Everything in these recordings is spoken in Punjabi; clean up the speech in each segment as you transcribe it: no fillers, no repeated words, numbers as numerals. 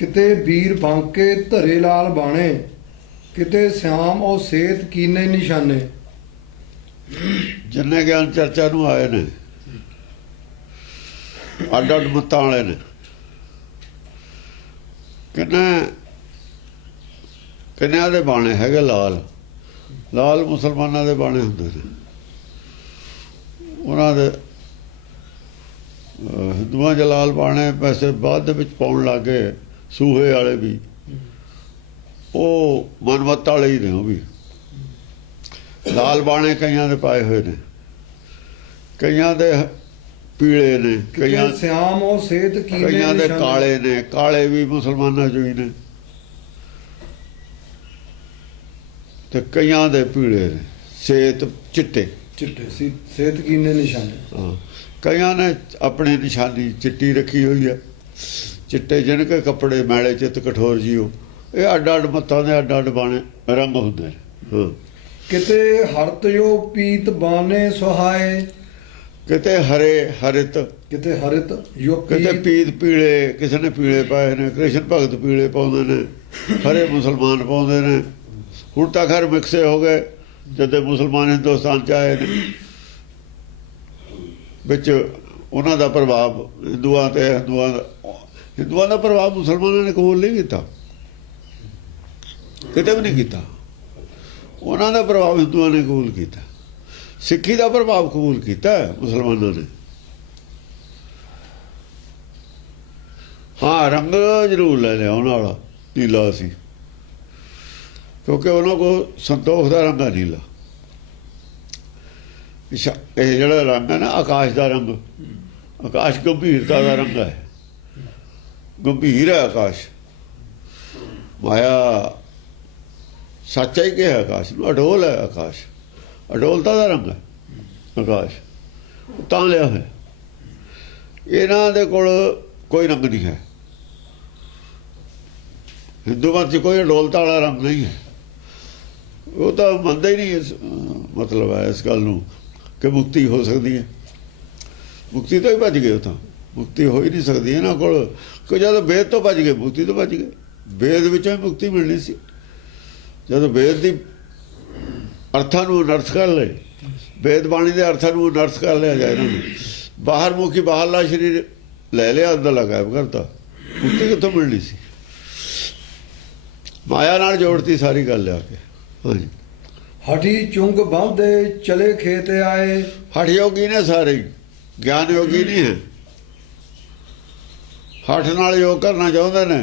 किते वीर बांके धरे लाल बाणे, किते श्याम और सेत कीने निशाने। जिन्ने ज्ञान चर्चा नूं आए ने अड्ड अड्ड मत्तां वाले ने, किन्नियां दे बाणे हैगे लाल। लाल मुसलमानां दे बाणे हुंदे ने, उन्हां दे हिंदुआं च लाल बाणे वैसे बाद दे विच पाउण लग गए। सूहे वाले भी वो मनमत वाले ही ने, वो भी लाल बाणे कईयां दे पाए हुए ने, कईयां दे पीले ने, कईयां श्याम और सेत कईयां दे काले ने। काले भी मुसलमानां चों ही ने ते कईयां दे पीले ने, सेत चिट्टे चिट्टे सेत कीने निशाने। हाँ, कईयां ने अपनी निशानी चिट्टी रखी हुई है। चिट्टे जिनके कपड़े मैले चित कठोर जीओ। ये अड्ड अड्ड मत्तां दे अड्ड अड्ड बाणे रंग हुंदे ने। हाँ, किते हरत जो पीत बाने सुहाए, किते हरे हरित, किते हरित यो किते पीत पीले। किसी ने पीले पाए ने, कृष्ण भगत पीले पाउंदे ने, हरे मुसलमान पाउंदे ने। हुण तां खैर मिक्से हो गए जदे मुसलमान हिंदुस्तान च आए ने, विच उन्हां दा प्रभाव हिंदुआं ते हिंदुआं दा प्रभाव मुसलमानां ने कबूल नहीं कीता, किते भी नहीं कीता। उन्हां दा प्रभाव हिंदुआं ने कबूल कीता। सिक्खी दा प्रभाव कबूल कीता मुसलमानां ने। हाँ, रंग जरूर ले लिया उन्हां वाला नीला सी, क्योंकि उन्होंने को संतोख का रंग है नीला। यह जो रंग है ना आकाश का रंग, आकाश गंभीरता का रंग है, गंभीर है आकाश। माया सच्चा ही क्या है आकाश, अडोल है आकाश, अडोलता का रंग है आकाश, तां लिया है। इन्हां दे कोल कोई रंग नहीं है, हिंदू मत च कोई अडोलता वाला रंग नहीं है। वो तो मनता ही नहीं इस मतलब है इस गल कि मुक्ति हो सकती है। मुक्ति तो ही भज गए, तो मुक्ति हो ही नहीं सकती इन्हों को। जब वेद तो भज गए मुक्ति तो भज गए, वेद विचों ही मुक्ति मिलनी सी। जब वेद की अर्थां नूं अनर्थ कर ले, वेद बाणी के अर्थां नूं अनर्थ कर लिया जाए, इन्होंने बाहर मुखी बाहरला शरीर ले लिया, अंदरला गायब करता, मुक्ति कितों मिलनी सी। माया नाल जोड़ती सारी गल आके। हाँ जी, हठी चुंग बांधे चले खेत आए। हठ योगी ने सारे, ज्ञान योगी नहीं है। हठ नाल योग करना चाहते ने।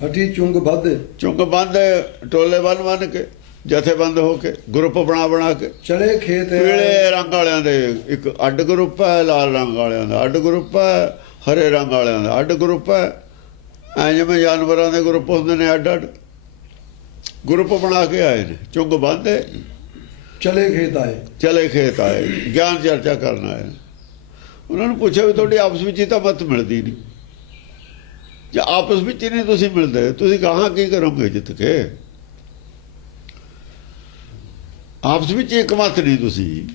हठी चुंग बांधे, चुंग बांधे टोले बन बन के, जथेबंद होके, ग्रुप बना बना के चले खेत। पीले रंग वालियां दे एक अड्ड ग्रुप है, लाल रंग वालियां दा अड्ड ग्रुप है, हरे रंग वालियां दा अड्ड ग्रुप है। ऐ जिवें जानवरां दे ग्रुप हुंदे ने अड्ड अड्ड ग्रुप बना के आए ने। चुंग बांधे चले खेत आए, चले खेत आए, ज्ञान चर्चा करना आए। उन्होंने पूछा भी तुहाडी आपस विच ही तां मत मिलदी नहीं, जे आपस विच ही नहीं तुसीं मिलदे, तुसीं कहाँ की करोगे जित के? आपस विच एक मत नहीं तुसीं,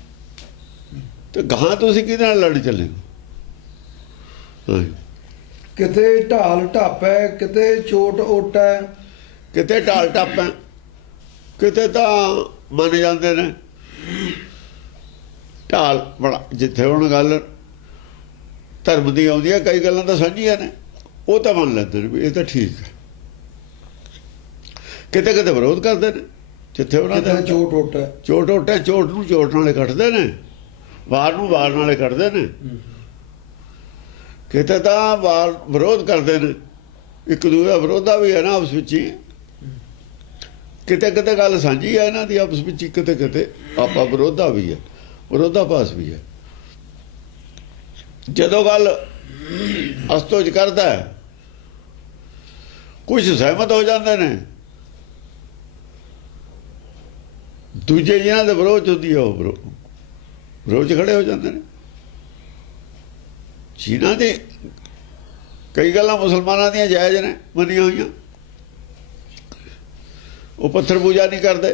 ते गਾਹਾਂ तुसीं किहदे नाल लड़ चले हो? किते ढाल ढापै किते चोट ओटै। किते ढाल ढापै, किते तां मन जाते ने ढाल बड़ा। जिथे हुण गल धर्म की आउंदी है, कई गल्लां तां साझीआं ने, वो तो मन लेंदे ने भी ये तो ठीक है। किते किते विरोध करते ने, जिथे उन्हां दा चोट ओटै, चोट ओटै, चोट नूं चोट नाले कटदे ने, वार नूं वार नाले कटदे ने। किते तां वार विरोध करते ने, एक दूजे दा विरोधा भी है ना आपस विच ही। किते किते गल सांझी है इन्हां दी आपस विच, किते किते आपा विरोधा भी है, विरोधाभास भी है। जदों गल अस्तोज करदा है, कुछ सहमत हो जाते ने, दूजे जिन्हां दे विरोध हुंदी है वो विरोध खड़े हो जाते हैं। जिन्हां दे कई गल्लां मुसलमानां दियां जायज़ ने मनियां होईयां, वो पत्थर पूजा नहीं करते,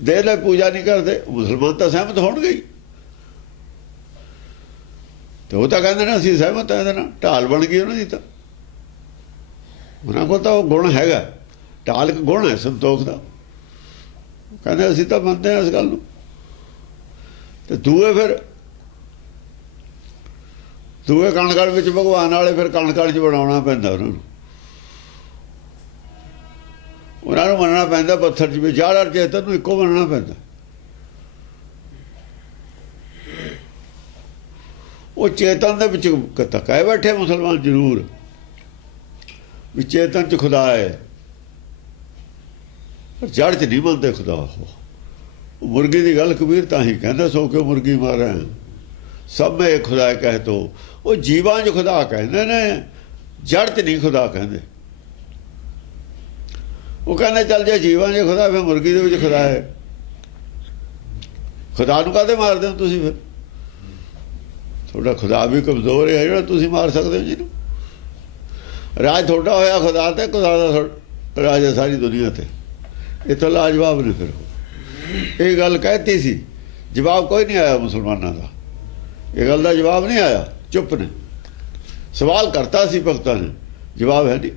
देह लई पूजा नहीं करते, मुसलमान तो सहमत होणगे ही। ਤੇ ਉਹ ਤਾਂ ਕਹਿੰਦੇ ਨੇ ਅਸੀਂ ਸਹਿਮਤ ਹਾਂ ਇਹਦੇ ਨਾਲ, ਢਾਲ ਬਣ ਗਈ ਉਹਨਾਂ ਦੀ। ਤਾਂ ਉਹਨਾਂ ਕੋਲ ਤਾਂ ਉਹ ਗੁਣ ਹੈਗਾ, ਢਾਲ ਇੱਕ ਗੁਣ ਹੈ ਸੰਤੋਖ ਦਾ। ਕਹਿੰਦੇ ਅਸੀਂ ਤਾਂ ਮੰਨਦੇ ਹਾਂ ਇਸ ਗੱਲ ਨੂੰ। ਤੇ ਦੂਏ ਕਣਕੜ ਵਿੱਚ ਭਗਵਾਨ ਵਾਲੇ ਫਿਰ ਕਣਕੜ 'ਚ ਬਣਾਉਣਾ ਪੈਂਦਾ ਉਹਨਾਂ ਨੂੰ ਮੰਨਣਾ ਪੈਂਦਾ। ਪੱਥਰ 'ਚ ਵੀ ਜੜ ਔਰ ਚੇਤਨ ਨੂੰ ਇੱਕੋ ਮੰਨਣਾ ਪੈਂਦਾ। ਉਹ ਚੇਤਨ ਦੇ ਵਿੱਚ ਕਹਿ ਬੈਠੇ ਮੁਸਲਮਾਨ ਜ਼ਰੂਰ ਵੀ ਚੇਤਨ 'ਚ ਖੁਦਾ ਹੈ, ਪਰ ਜੜ 'ਚ ਨਹੀਂ ਮੰਨਦੇ ਖੁਦਾ। ਉਹ ਮੁਰਗੀ ਦੀ ਗੱਲ ਕਬੀਰ ਤਾਂ ਹੀ ਕਹਿੰਦਾ, ਸੋ ਕਿਉਂ ਮੁਰਗੀ ਮਾਰਾਂ ਸਭ ਮੈਂ ਖੁਦਾ ਕਹਿ ਤੋ। ਉਹ ਜੀਵਾਂ 'ਚ ਖੁਦਾ ਕਹਿੰਦੇ ਨੇ, ਜੜ 'ਚ ਨਹੀਂ ਖੁਦਾ ਕਹਿੰਦੇ। ਉਹ ਕਹਿੰਦੇ ਚੱਲ ਜੇ ਜੀਵਾਂ 'ਚ ਖੁਦਾ ਫਿਰ ਮੁਰਗੀ ਦੇ ਵਿੱਚ ਖੁਦਾ ਹੈ। ਖੁਦਾ ਨੂੰ ਕਾਹਦੇ ਮਾਰਦੇ ਹੋ ਤੁਸੀਂ? ਫਿਰ ਤੁਹਾਡਾ ਖੁਦਾ ਵੀ ਕਮਜ਼ੋਰ ਹੈ ਜਿਹੜਾ ਤੁਸੀਂ ਮਾਰ ਸਕਦੇ ਹੋ ਜਿਹਨੂੰ। ਰਾਜ ਤੁਹਾਡਾ ਹੋਇਆ ਖੁਦਾ ਤੇ, ਖੁਦਾ ਦਾ ਰਾਜ ਹੈ ਸਾਰੀ ਦੁਨੀਆ ਤੇ। ਇਹ ਤਾਂ ਲਾਜਵਾਬ ਨੇ। ਫਿਰ ਇਹ ਗੱਲ ਕਹਿਤੀ ਸੀ, ਜਵਾਬ ਕੋਈ ਨਹੀਂ ਆਇਆ ਮੁਸਲਮਾਨਾਂ ਦਾ। ਇਹ ਗੱਲ ਦਾ ਜਵਾਬ ਨਹੀਂ ਆਇਆ, ਚੁੱਪ ਨੇ। ਸਵਾਲ ਕਰਤਾ ਸੀ ਭਗਤਾਂ ਨੇ, ਜਵਾਬ ਹੈ ਨਹੀਂ।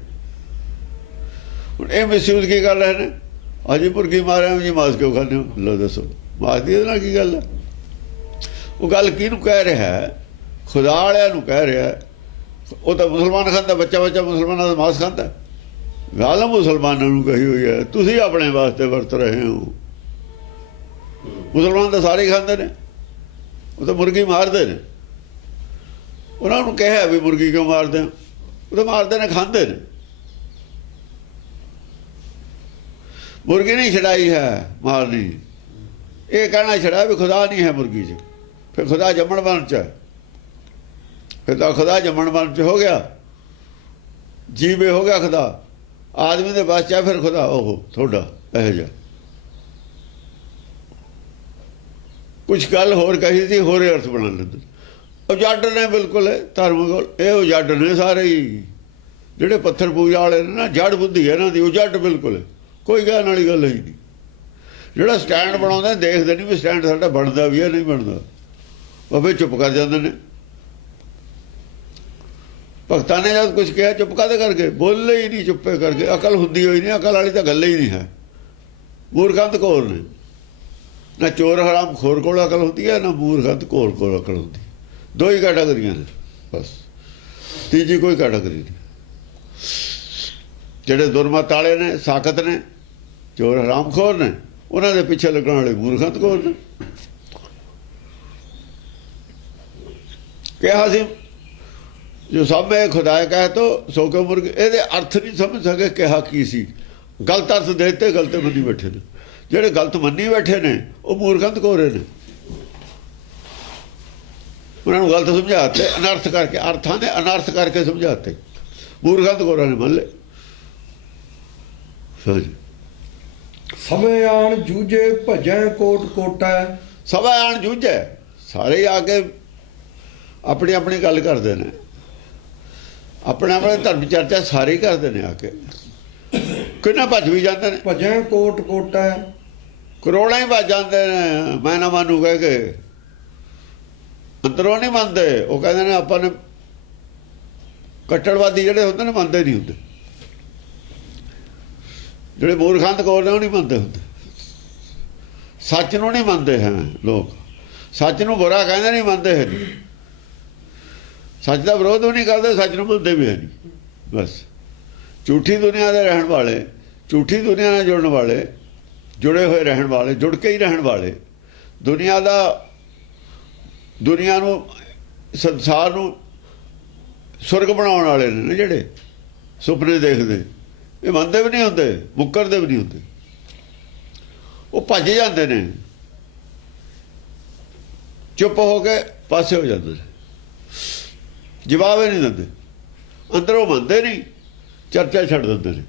ਹੁਣ ਇਹ ਮਿਸਯੂਜ਼ ਕੀ ਕਰ ਰਹੇ ਨੇ? ਅਜੇ ਮੁਰਗੀ ਮਾਰਿਆ ਜੀ, ਮਾਸ ਕਿਉਂ ਖਾਂਦੇ ਹੋ? ਲਓ ਦੱਸੋ, ਮਾਸ ਦੀ ਇਹਦੇ ਨਾਲ ਕੀ ਗੱਲ ਹੈ? ਉਹ ਗੱਲ ਕਿਹਨੂੰ ਕਹਿ ਰਿਹਾ ਹੈ? ਖੁਦਾ ਵਾਲਿਆਂ ਨੂੰ ਕਹਿ ਰਿਹਾ। ਉਹ ਤਾਂ ਮੁਸਲਮਾਨ ਖਾਂਦਾ, ਬੱਚਾ ਮੁਸਲਮਾਨਾਂ ਦਾ ਮਾਸ ਖਾਂਦਾ। ਗੱਲ ਮੁਸਲਮਾਨਾਂ ਨੂੰ ਕਹੀ ਹੋਈ ਹੈ, ਤੁਸੀਂ ਆਪਣੇ ਵਾਸਤੇ ਵਰਤ ਰਹੇ ਹੋ। ਮੁਸਲਮਾਨ ਤਾਂ ਸਾਰੇ ਖਾਂਦੇ ਨੇ, ਉਹ ਤਾਂ ਮੁਰਗੀ ਮਾਰਦੇ ਨੇ। ਉਹਨਾਂ ਨੂੰ ਕਿਹਾ ਵੀ ਮੁਰਗੀ ਕਿਉਂ ਮਾਰਦੇ ਹੋ? ਉਹ ਤਾਂ ਮਾਰਦੇ ਨੇ, ਖਾਂਦੇ ਨੇ। ਮੁਰਗੀ ਨਹੀਂ ਛਡਾਈ ਹੈ ਮਾਰਨੀ, ਇਹ ਕਹਿਣਾ ਛੜਾ ਵੀ ਖੁਦਾ ਨਹੀਂ ਹੈ ਮੁਰਗੀ 'ਚ। ਫਿਰ ਖੁਦਾ ਜੰਮਣ ਬਣ 'ਚ ਹੈ। ਫਿਰ ਤਾਂ ਖੁਦਾ ਜੰਮਣ ਬਣ 'ਚ ਹੋ ਗਿਆ, ਜੀਵੇ ਹੋ ਗਿਆ ਖੁਦਾ। ਆਦਮੀ ਦੇ ਬਸ 'ਚ ਫਿਰ ਖੁਦਾ ਉਹ ਤੁਹਾਡਾ ਇਹੋ ਜਿਹਾ। ਕੁਛ ਗੱਲ ਹੋਰ ਕਹੀ ਸੀ, ਹੋਰ ਅਰਥ ਬਣਾ ਲੈਂਦੇ। ਉਜੱਡ ਨੇ ਬਿਲਕੁਲ ਧਰਮ ਕੋਲ। ਇਹ ਉਜੱਡ ਨੇ ਸਾਰੇ ਹੀ, ਜਿਹੜੇ ਪੱਥਰ ਪੂਜਾ ਵਾਲੇ ਨੇ ਨਾ। ਜੜ ਬੁੱਧੀ ਹੈ ਇਹਨਾਂ ਦੀ, ਉਜੱਡ ਬਿਲਕੁਲ। ਕੋਈ ਕਹਿਣ ਵਾਲੀ ਗੱਲ ਹੀ ਨਹੀਂ। ਜਿਹੜਾ ਸਟੈਂਡ ਬਣਾਉਂਦਾ ਦੇਖਦੇ ਨਹੀਂ ਵੀ ਸਟੈਂਡ ਸਾਡਾ ਬਣਦਾ ਵੀ ਹੈ ਨਹੀਂ ਬਣਦਾ। ਉਹ ਫਿਰ ਚੁੱਪ ਕਰ ਜਾਂਦੇ ਨੇ। ਭਗਤਾਂ ਨੇ ਜਦ ਕੁਝ ਕਿਹਾ ਚੁੱਪ ਕਾਹਦੇ ਕਰਕੇ? ਬੋਲੇ ਹੀ ਨਹੀਂ, ਚੁੱਪੇ ਕਰਕੇ। ਅਕਲ ਹੁੰਦੀ ਹੋਈ ਨਹੀਂ, ਅਕਲ ਵਾਲੀ ਤਾਂ ਗੱਲ ਹੀ ਨਹੀਂ ਹੈ। ਮੂਰਖੰਤ ਕੋਲ ਨੇ ਨਾ। ਚੋਰ ਹਰਾਮ ਖੋਰ ਕੋਲ ਅਕਲ ਹੁੰਦੀ ਹੈ, ਨਾ ਮੂਰਖੰਤ ਕੋਲ ਅਕਲ ਹੁੰਦੀ। ਦੋ ਹੀ ਕੈਟਾਗਰੀਆਂ ਨੇ ਬਸ, ਤੀਜੀ ਕੋਈ ਕੈਟਾਗਰੀ ਨਹੀਂ। ਜਿਹੜੇ ਦੁਰਮਤ ਵਾਲੇ ਨੇ, ਸਾਖਤ ਨੇ, ਚੋਰ ਹਰਾਮ ਖੋਰ ਨੇ, ਉਹਨਾਂ ਦੇ ਪਿੱਛੇ ਲੱਗਣ ਵਾਲੇ ਮੂਰਖੰਤ ਕੋਰ ਨੇ। ਕਿਹਾ ਸੀ ਜੋ ਸਭ ਮੈਂ ਖੁਦਾ ਕਹਿ ਤੋ ਸੋ ਕਿਉਂ ਮੁਰਗੀ। ਇਹਦੇ ਅਰਥ ਨਹੀਂ ਸਮਝ ਸਕੇ ਕਿਹਾ ਕੀ ਸੀ। ਗਲਤ ਅਰਥ ਦੇਤੇ, ਗਲਤ ਮੰਨੀ ਬੈਠੇ ਨੇ। ਜਿਹੜੇ ਗਲਤ ਮੰਨੀ ਬੈਠੇ ਨੇ ਉਹ ਮੂਰਖੰਤ ਕੋਰੇ ਨੇ। ਉਹਨਾਂ ਨੂੰ ਗਲਤ ਸਮਝਾਤੇ, ਅਨਰਥ ਕਰਕੇ, ਅਰਥਾਂ ਦੇ ਅਨਰਥ ਕਰਕੇ ਸਮਝਾਤੇ। ਮੂਰਖੰਤ ਕੋਰਾਂ ਨੇ ਮੰਨ ਲਏ। ਸਮੇਂ ਆਣ ਜੂਝੇ ਭਜੈ ਕੋਟ ਕੋਟਾ। ਸਭਾ ਆਣ ਜੂਝੇ, ਸਾਰੇ ਆ ਕੇ ਆਪਣੀ ਆਪਣੀ ਗੱਲ ਕਰਦੇ ਨੇ। ਆਪਣੇ ਆਪਣੇ ਧਰਮ ਚਰਚਾ ਸਾਰੇ ਕਰਦੇ ਨੇ ਆ ਕੇ। ਕਿੰਨਾ ਭੱਜ ਵੀ ਜਾਂਦੇ ਨੇ। ਭਜੈ ਕੋਟ ਕੋਟਾ, ਕਰੋੜਾਂ ਹੀ ਭੱਜ ਜਾਂਦੇ ਨੇ। ਮੈਂ ਨਾ ਮੰਨੂ ਕਹਿ ਕੇ, ਅੰਦਰੋਂ ਨਹੀਂ ਮੰਨਦੇ। ਉਹ ਕਹਿੰਦੇ ਨੇ ਆਪਾਂ ਨੇ, ਕੱਟੜਵਾਦੀ ਜਿਹੜੇ ਹੁੰਦੇ ਨੇ ਮੰਨਦੇ ਨਹੀਂ ਹੁੰਦੇ। ਜਿਹੜੇ ਮੂਰਖੰਤ ਕੋਲ ਨੇ ਉਹ ਨਹੀਂ ਮੰਨਦੇ ਹੁੰਦੇ। ਸੱਚ ਨੂੰ ਨਹੀਂ ਮੰਨਦੇ ਹੈ ਲੋਕ। ਸੱਚ ਨੂੰ ਬੁਰਾ ਕਹਿੰਦੇ ਨਹੀਂ, ਮੰਨਦੇ ਹੈ ਨਹੀਂ। ਸੱਚ ਦਾ ਵਿਰੋਧ ਵੀ ਨਹੀਂ ਕਰਦੇ, ਸੱਚ ਨੂੰ ਮੰਨਦੇ ਵੀ ਹੈ ਨਹੀਂ। ਬਸ ਝੂਠੀ ਦੁਨੀਆ ਦੇ ਰਹਿਣ ਵਾਲੇ, ਝੂਠੀ ਦੁਨੀਆ ਨਾਲ ਜੁੜਨ ਵਾਲੇ, ਜੁੜੇ ਹੋਏ ਰਹਿਣ ਵਾਲੇ, ਜੁੜ ਕੇ ਹੀ ਰਹਿਣ ਵਾਲੇ, ਦੁਨੀਆ ਨੂੰ, ਸੰਸਾਰ ਨੂੰ ਸੁਰਗ ਬਣਾਉਣ ਵਾਲੇ ਨੇ ਜਿਹੜੇ ਸੁਪਨੇ ਦੇਖਦੇ। ਇਹ ਮੰਨਦੇ ਵੀ ਨਹੀਂ ਹੁੰਦੇ, ਮੁੱਕਰਦੇ ਵੀ ਨਹੀਂ ਹੁੰਦੇ। ਉਹ ਭੱਜ ਜਾਂਦੇ ਨੇ, ਚੁੱਪ ਹੋ ਕੇ ਪਾਸੇ ਹੋ ਜਾਂਦੇ ਨੇ, ਜਵਾਬ ਹੀ ਨਹੀਂ ਦਿੰਦੇ। ਅੰਦਰੋਂ ਮੰਨਦੇ ਨਹੀਂ, ਚਰਚਾ ਛੱਡ ਦਿੰਦੇ ਨੇ।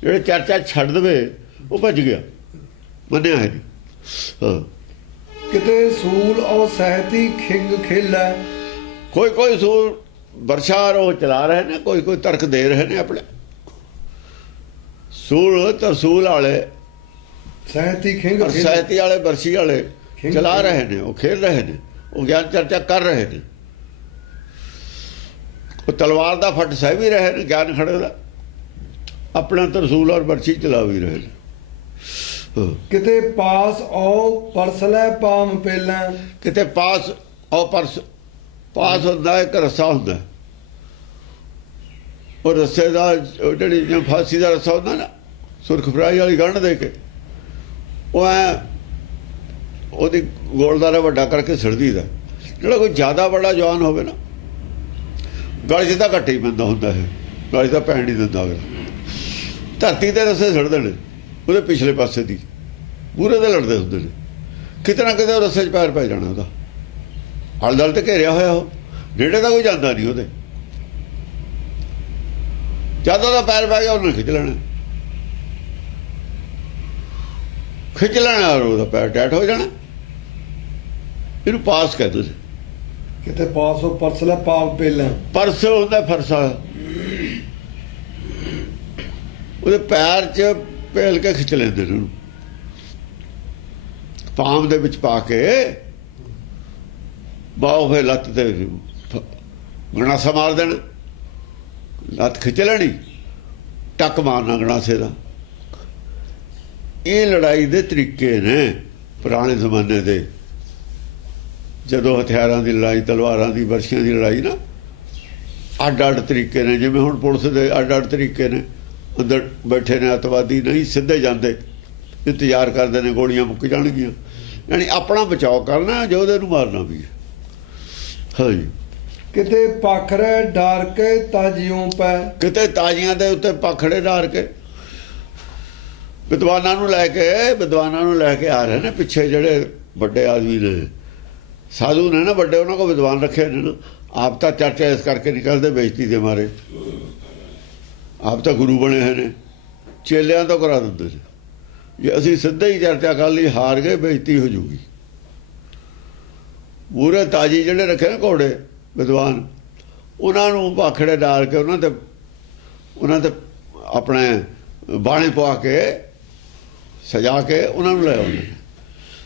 ਜਿਹੜੇ ਚਰਚਾ ਛੱਡ ਦੇਵੇ ਉਹ ਭੱਜ ਗਿਆ, ਮੰਨਿਆ ਹੈ ਨਹੀਂ। ਹਾਂ, ਕਿਤੇ ਸੂਲ ਔ ਸਹਿਤੀ ਖਿੰਗ ਖੇਲੈ। ਕੋਈ ਸੂਲ ਵਰਸ਼ਾ ਉਹ ਚਲਾ ਰਹੇ ਨੇ, ਕੋਈ ਤਰਕ ਦੇ ਰਹੇ ਨੇ ਆਪਣੇ। ਸੂਲ ਤਰਸੂਲ ਵਾਲੇ, ਸਹਿਤੀ ਖਿੰਗ, ਸਹਿਤੀ ਵਾਲੇ, ਵਰਸ਼ੀ ਵਾਲੇ ਚਲਾ ਰਹੇ ਨੇ, ਉਹ ਖੇਲ ਰਹੇ ਨੇ, ਉਹ ਗਿਆਨ ਚਰਚਾ ਕਰ ਰਹੇ ਨੇ। ਉਹ ਤਲਵਾਰ ਦਾ ਫੱਟ ਸਹਿ ਵੀ ਰਹੇ ਨੇ ਗਿਆਨ ਖੜੇ ਦਾ, ਆਪਣਾ ਤਰਸੂਲ ਔਰ ਬਰਛੀ ਚਲਾ ਵੀ ਰਹੇ ਨੇ। ਕਿਤੇ ਪਾਸ ਆਓ ਪਰਸਲੇ ਪਾਮ ਪਹਿਲਾਂ, ਕਿਤੇ ਪਾਸ ਆਓ ਪਾਸ ਹੁੰਦਾ ਇੱਕ ਰੱਸਾ ਹੁੰਦਾ, ਉਹ ਰੱਸੇ ਦਾ ਜਿਹੜੀ ਜਿਵੇਂ ਫਾਂਸੀ ਦਾ ਰੱਸਾ ਹੁੰਦਾ ਨਾ, ਸੁਰਖ ਫਰਾਈ ਵਾਲੀ ਗੰਢ ਦੇ ਕੇ ਉਹ ਐ ਉਹਦੀ ਗੋਲਦਾਰਾ ਵੱਡਾ ਕਰਕੇ ਸਿੜਦੀ ਦਾ। ਜਿਹੜਾ ਕੋਈ ਜ਼ਿਆਦਾ ਬੜਾ ਜਵਾਨ ਹੋਵੇ ਨਾ, ਗਲ 'ਚ ਤਾਂ ਘੱਟ ਹੀ ਪੈਂਦਾ ਹੁੰਦਾ ਹੈ, ਗਲ 'ਚ ਤਾਂ ਪੈਣ ਨਹੀਂ ਦਿੰਦਾ ਅਗਲਾ। ਧਰਤੀ ਦੇ ਰੱਸੇ ਸਿੜਦੇ ਨੇ ਉਹਦੇ ਪਿਛਲੇ ਪਾਸੇ ਦੀ, ਪੂਰੇ ਦੇ ਲੜਦੇ ਹੁੰਦੇ ਨੇ, ਕਿਤੇ ਨਾ ਕਿਤੇ ਉਹ ਰੱਸੇ 'ਚ ਪੈਰ ਪੈ ਜਾਣਾ ਉਹਦਾ। ਹਲ ਦਲ ਤੇ ਘੇਰਿਆ ਹੋਇਆ, ਉਹ ਨੇੜੇ ਤਾਂ ਕੋਈ ਜਾਂਦਾ ਨਹੀਂ ਉਹਦੇ, ਜਦ ਉਹਦਾ ਪੈਰ ਪੈ ਗਿਆ ਉਹਨੇ ਖਿੱਚ ਲੈਣਾ ਔਰ ਉਹਦਾ ਪੈਰ ਟੈਟ ਹੋ ਜਾਣਾ। ਇਹਨੂੰ ਪਾਸ ਕਹਿੰਦੇ ਨੇ। ਕਿਤੇ ਪਾਸ ਆਓ ਪਰਸਲੇ ਪਾਮ ਪਹਿਲਾਂ, ਪਰਸ ਹੁੰਦਾ ਫਰਸਾ, ਉਹਦੇ ਪੈਰ 'ਚ ਪੇਲ ਕੇ ਖਿੱਚ ਲੈਂਦੇ ਨੇ ਉਹਨੂੰ, ਪਾਮ ਦੇ ਵਿੱਚ ਪਾ ਕੇ ਬਾਹੋਂ ਫਿਰ ਲੱਤ ਤੇ ਗਣਾਸਾ ਮਾਰ ਦੇਣਾ, ਲੱਤ ਖਿੱਚ ਲੈਣੀ, ਟੱਕ ਮਾਰਨਾ ਗਣਾਸੇ ਦਾ। ਇਹ ਲੜਾਈ ਦੇ ਤਰੀਕੇ ਨੇ ਪੁਰਾਣੇ ਜ਼ਮਾਨੇ ਦੇ, ਜਦੋਂ ਹਥਿਆਰਾਂ ਦੀ ਲੜਾਈ, ਤਲਵਾਰਾਂ ਦੀ, ਬਰਛੀਆਂ ਦੀ ਲੜਾਈ ਨਾ, ਅੱਡ-ਅੱਡ ਤਰੀਕੇ ਨੇ। ਜਿਵੇਂ ਹੁਣ ਪੁਲਿਸ ਦੇ ਅੱਡ-ਅੱਡ ਤਰੀਕੇ ਨੇ, ਅੰਦਰ ਬੈਠੇ ਨੇ ਅੱਤਵਾਦੀ, ਨਹੀਂ ਸਿੱਧੇ ਜਾਂਦੇ, ਇੰਤਜ਼ਾਰ ਕਰਦੇ ਨੇ ਗੋਲੀਆਂ ਮੁੱਕ ਜਾਣਗੀਆਂ, ਯਾਨੀ ਆਪਣਾ ਬਚਾਓ ਕਰਨਾ, ਯੋਧੇ ਨੂੰ ਮਾਰਨਾ ਵੀ ਹੈ। ਹਾਂਜੀ। ਕਿਤੇ ਪਾਖੜੇ ਡਾਰ ਕੇ ਤਾਜੀਓਂ ਪੈ, ਕਿਤੇ ਤਾਜੀਆਂ ਦੇ ਉੱਤੇ ਪਾਖੜੇ ਡਾਰ ਕੇ ਵਿਦਵਾਨਾਂ ਨੂੰ ਲੈ ਕੇ ਆ ਰਹੇ ਨੇ ਪਿੱਛੇ, ਜਿਹੜੇ ਵੱਡੇ ਆਦਮੀ ਨੇ, ਸਾਧੂ ਨੇ ਨਾ ਵੱਡੇ, ਉਹਨਾਂ ਕੋਲ ਵਿਦਵਾਨ ਰੱਖੇ ਨੇ ਨਾ। ਆਪ ਤਾਂ ਚਰਚਾ ਇਸ ਕਰਕੇ ਨਿਕਲਦੇ ਬੇਇੱਜ਼ਤੀ ਦੇ ਮਾਰੇ, ਆਪ ਤਾਂ ਗੁਰੂ ਬਣੇ ਹੋਏ ਨੇ, ਚੇਲਿਆਂ ਤੋਂ ਕਰਾ ਦਿੰਦੇ ਨੇ। ਜੇ ਅਸੀਂ ਸਿੱਧੇ ਹੀ ਚਰਚਾ ਕਰ ਲਈ, ਹਾਰ ਗਏ, ਬੇਇੱਜ਼ਤੀ ਹੋ ਜੂਗੀ। ਪੂਰੇ ਤਾਜੀ ਜਿਹੜੇ ਰੱਖੇ ਨੇ ਘੋੜੇ ਵਿਦਵਾਨ, ਉਹਨਾਂ ਨੂੰ ਪਾਖੜੇ ਡਾਲ ਕੇ ਉਹਨਾਂ ਤੇ ਆਪਣੇ ਬਾਣੇ ਪਵਾ ਕੇ ਸਜਾ ਕੇ ਉਹਨਾਂ ਨੂੰ ਲੈ ਆਉਂਦੇ ਨੇ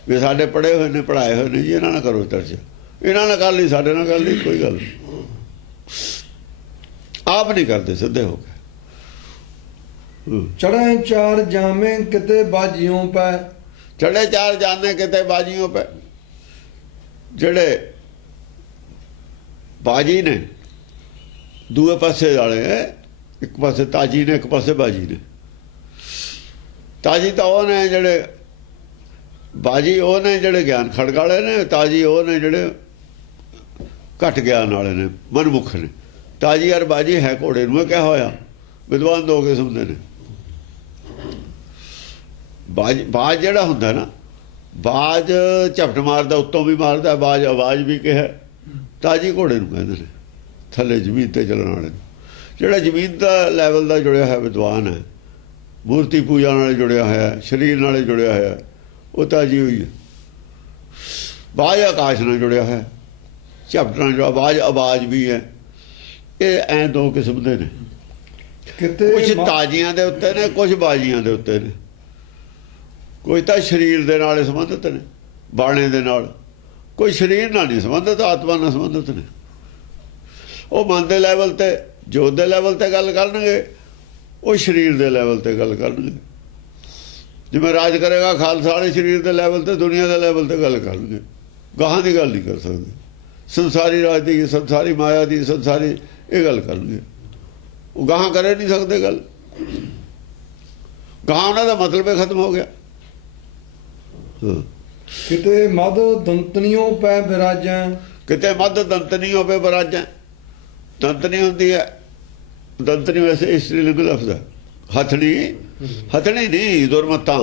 ਵੀ ਸਾਡੇ ਪੜ੍ਹੇ ਹੋਏ ਨੇ, ਪੜ੍ਹਾਏ ਹੋਏ ਨੇ ਜੀ, ਇਹਨਾਂ ਨਾਲ ਕਰੋ ਚਰਚਾ। ਇਹਨਾਂ ਨਾਲ ਕਰ ਲਈ, ਸਾਡੇ ਨਾਲ ਕਰ ਲਈ, ਕੋਈ ਗੱਲ ਨਹੀਂ। ਆਪ ਨਹੀਂ ਕਰਦੇ ਸਿੱਧੇ ਹੋ ਕੇ। ਚੜ੍ਹੇ ਚਾਰ ਜਾਮੇ ਕਿਤੇ ਬਾਜੀਓਂ ਪੈ, ਚੜ੍ਹੇ ਚਾਰ ਜਾਨੇ ਕਿਤੇ ਬਾਜੀਓਂ ਪੈ। ਜਿਹੜੇ ਬਾਜੀ ਨੇ ਦੂਏ ਪਾਸੇ ਵਾਲੇ, ਇੱਕ ਪਾਸੇ ਤਾਜੀ ਨੇ, ਇੱਕ ਪਾਸੇ ਬਾਜੀ ਨੇ। ਤਾਜੀ ਤਾਂ ਉਹ ਨੇ ਜਿਹੜੇ, ਬਾਜੀ ਉਹ ਨੇ ਜਿਹੜੇ ਗਿਆਨ ਖੜਗ ਵਾਲੇ ਨੇ, ਤਾਜੀ ਉਹ ਨੇ ਜਿਹੜੇ ਘੱਟ ਗਿਆਨ ਵਾਲੇ ਨੇ, ਮਨਮੁਖ ਨੇ। ਤਾਜੀ ਔਰ ਬਾਜੀ ਹੈ ਘੋੜੇ ਨੂੰ ਕਿਹਾ ਹੋਇਆ। ਵਿਦਵਾਨ ਦੋ ਕਿਸਮ ਦੇ ਨੇ। ਬਾਜ ਜਿਹੜਾ ਹੁੰਦਾ ਨਾ, ਬਾਜ ਝਪਟ ਮਾਰਦਾ, ਉੱਤੋਂ ਵੀ ਮਾਰਦਾ, ਬਾਜ ਆਵਾਜ਼ ਵੀ ਕਿਹਾ। ਤਾਜੀ ਘੋੜੇ ਨੂੰ ਕਹਿੰਦੇ ਨੇ, ਥੱਲੇ ਜ਼ਮੀਨ ਤੇ ਚੱਲਣ ਵਾਲੇ ਨੂੰ। ਜਿਹੜਾ ਜ਼ਮੀਨ ਦਾ ਲੈਵਲ ਦਾ ਜੁੜਿਆ ਹੋਇਆ ਵਿਦਵਾਨ ਹੈ, ਮੂਰਤੀ ਪੂਜਾ ਨਾਲ ਜੁੜਿਆ ਹੋਇਆ, ਸਰੀਰ ਨਾਲ ਜੁੜਿਆ ਹੋਇਆ, ਉਹ ਤਾਜੀ ਹੋਈ ਹੈ। ਬਾਜ ਆਕਾਸ਼ ਨਾਲ ਜੁੜਿਆ ਹੋਇਆ, ਝਪਟ ਨਾਲ ਜੋ ਆਵਾਜ਼ ਵੀ ਹੈ। ਇਹ ਐਂ ਦੋ ਕਿਸਮ ਦੇ ਨੇ। ਕੁਝ ਤਾਜੀਆਂ ਦੇ ਉੱਤੇ ਨੇ, ਕੁਝ ਬਾਜੀਆਂ ਦੇ ਉੱਤੇ ਨੇ। ਕੋਈ ਤਾਂ ਸਰੀਰ ਦੇ ਨਾਲ ਸੰਬੰਧਿਤ ਨੇ, ਬਾਣੇ ਦੇ ਨਾਲ। ਕੋਈ ਸਰੀਰ ਨਾਲ ਨਹੀਂ ਸੰਬੰਧਿਤ, ਆਤਮਾ ਨਾਲ ਸੰਬੰਧਿਤ ਨੇ। ਉਹ ਮਨ ਦੇ ਲੈਵਲ ਤੇ, ਜੋਤ ਦੇ ਲੈਵਲ ਤੇ ਗੱਲ ਕਰਨਗੇ, ਉਹ ਸਰੀਰ ਦੇ ਲੈਵਲ ਤੇ ਗੱਲ ਕਰਨਗੇ। ਜਿਵੇਂ ਰਾਜ ਕਰੇਗਾ ਖਾਲਸਾ ਵਾਲੇ ਸਰੀਰ ਦੇ ਲੈਵਲ ਤੇ, ਦੁਨੀਆ ਦੇ ਲੈਵਲ ਤੇ ਗੱਲ ਕਰਨਗੇ। ਗਾਹਾਂ ਦੀ ਗੱਲ ਨਹੀਂ ਕਰ ਸਕਦੇ। ਸੰਸਾਰੀ ਰਾਜ ਦੀ, ਸੰਸਾਰੀ ਮਾਇਆ ਦੀ, ਸੰਸਾਰੀ ਇਹ ਗੱਲ ਕਰਨਗੇ। ਉਹ ਗਾਹਾਂ ਕਰੇ ਨਹੀਂ ਸਕਦੇ ਗੱਲ। ਗਾਹਾਂ ਉਹਨਾਂ ਦਾ ਮਤਲਬ ਹੀ ਖਤਮ ਹੋ ਗਿਆ। ਕਿਤੇ ਮਦ ਦੰਤਨੀਓਂ ਪੈ ਬਿਰਾਜਾਂ, ਕਿਤੇ ਮਦ ਦੰਤਨੀਓਂ ਪੈ ਬਿਰਾਜਾਂ। ਦੰਤਨੀ ਹੁੰਦੀ ਹੈ, ਦੰਤਨੀ ਵੈਸੇ ਇਸਤਰੀ ਲਿੰਗ ਲਫ਼ਜ਼ ਹੈ। ਹਥਣੀ ਨਹੀਂ, ਦੁਰਮਤਾਂ।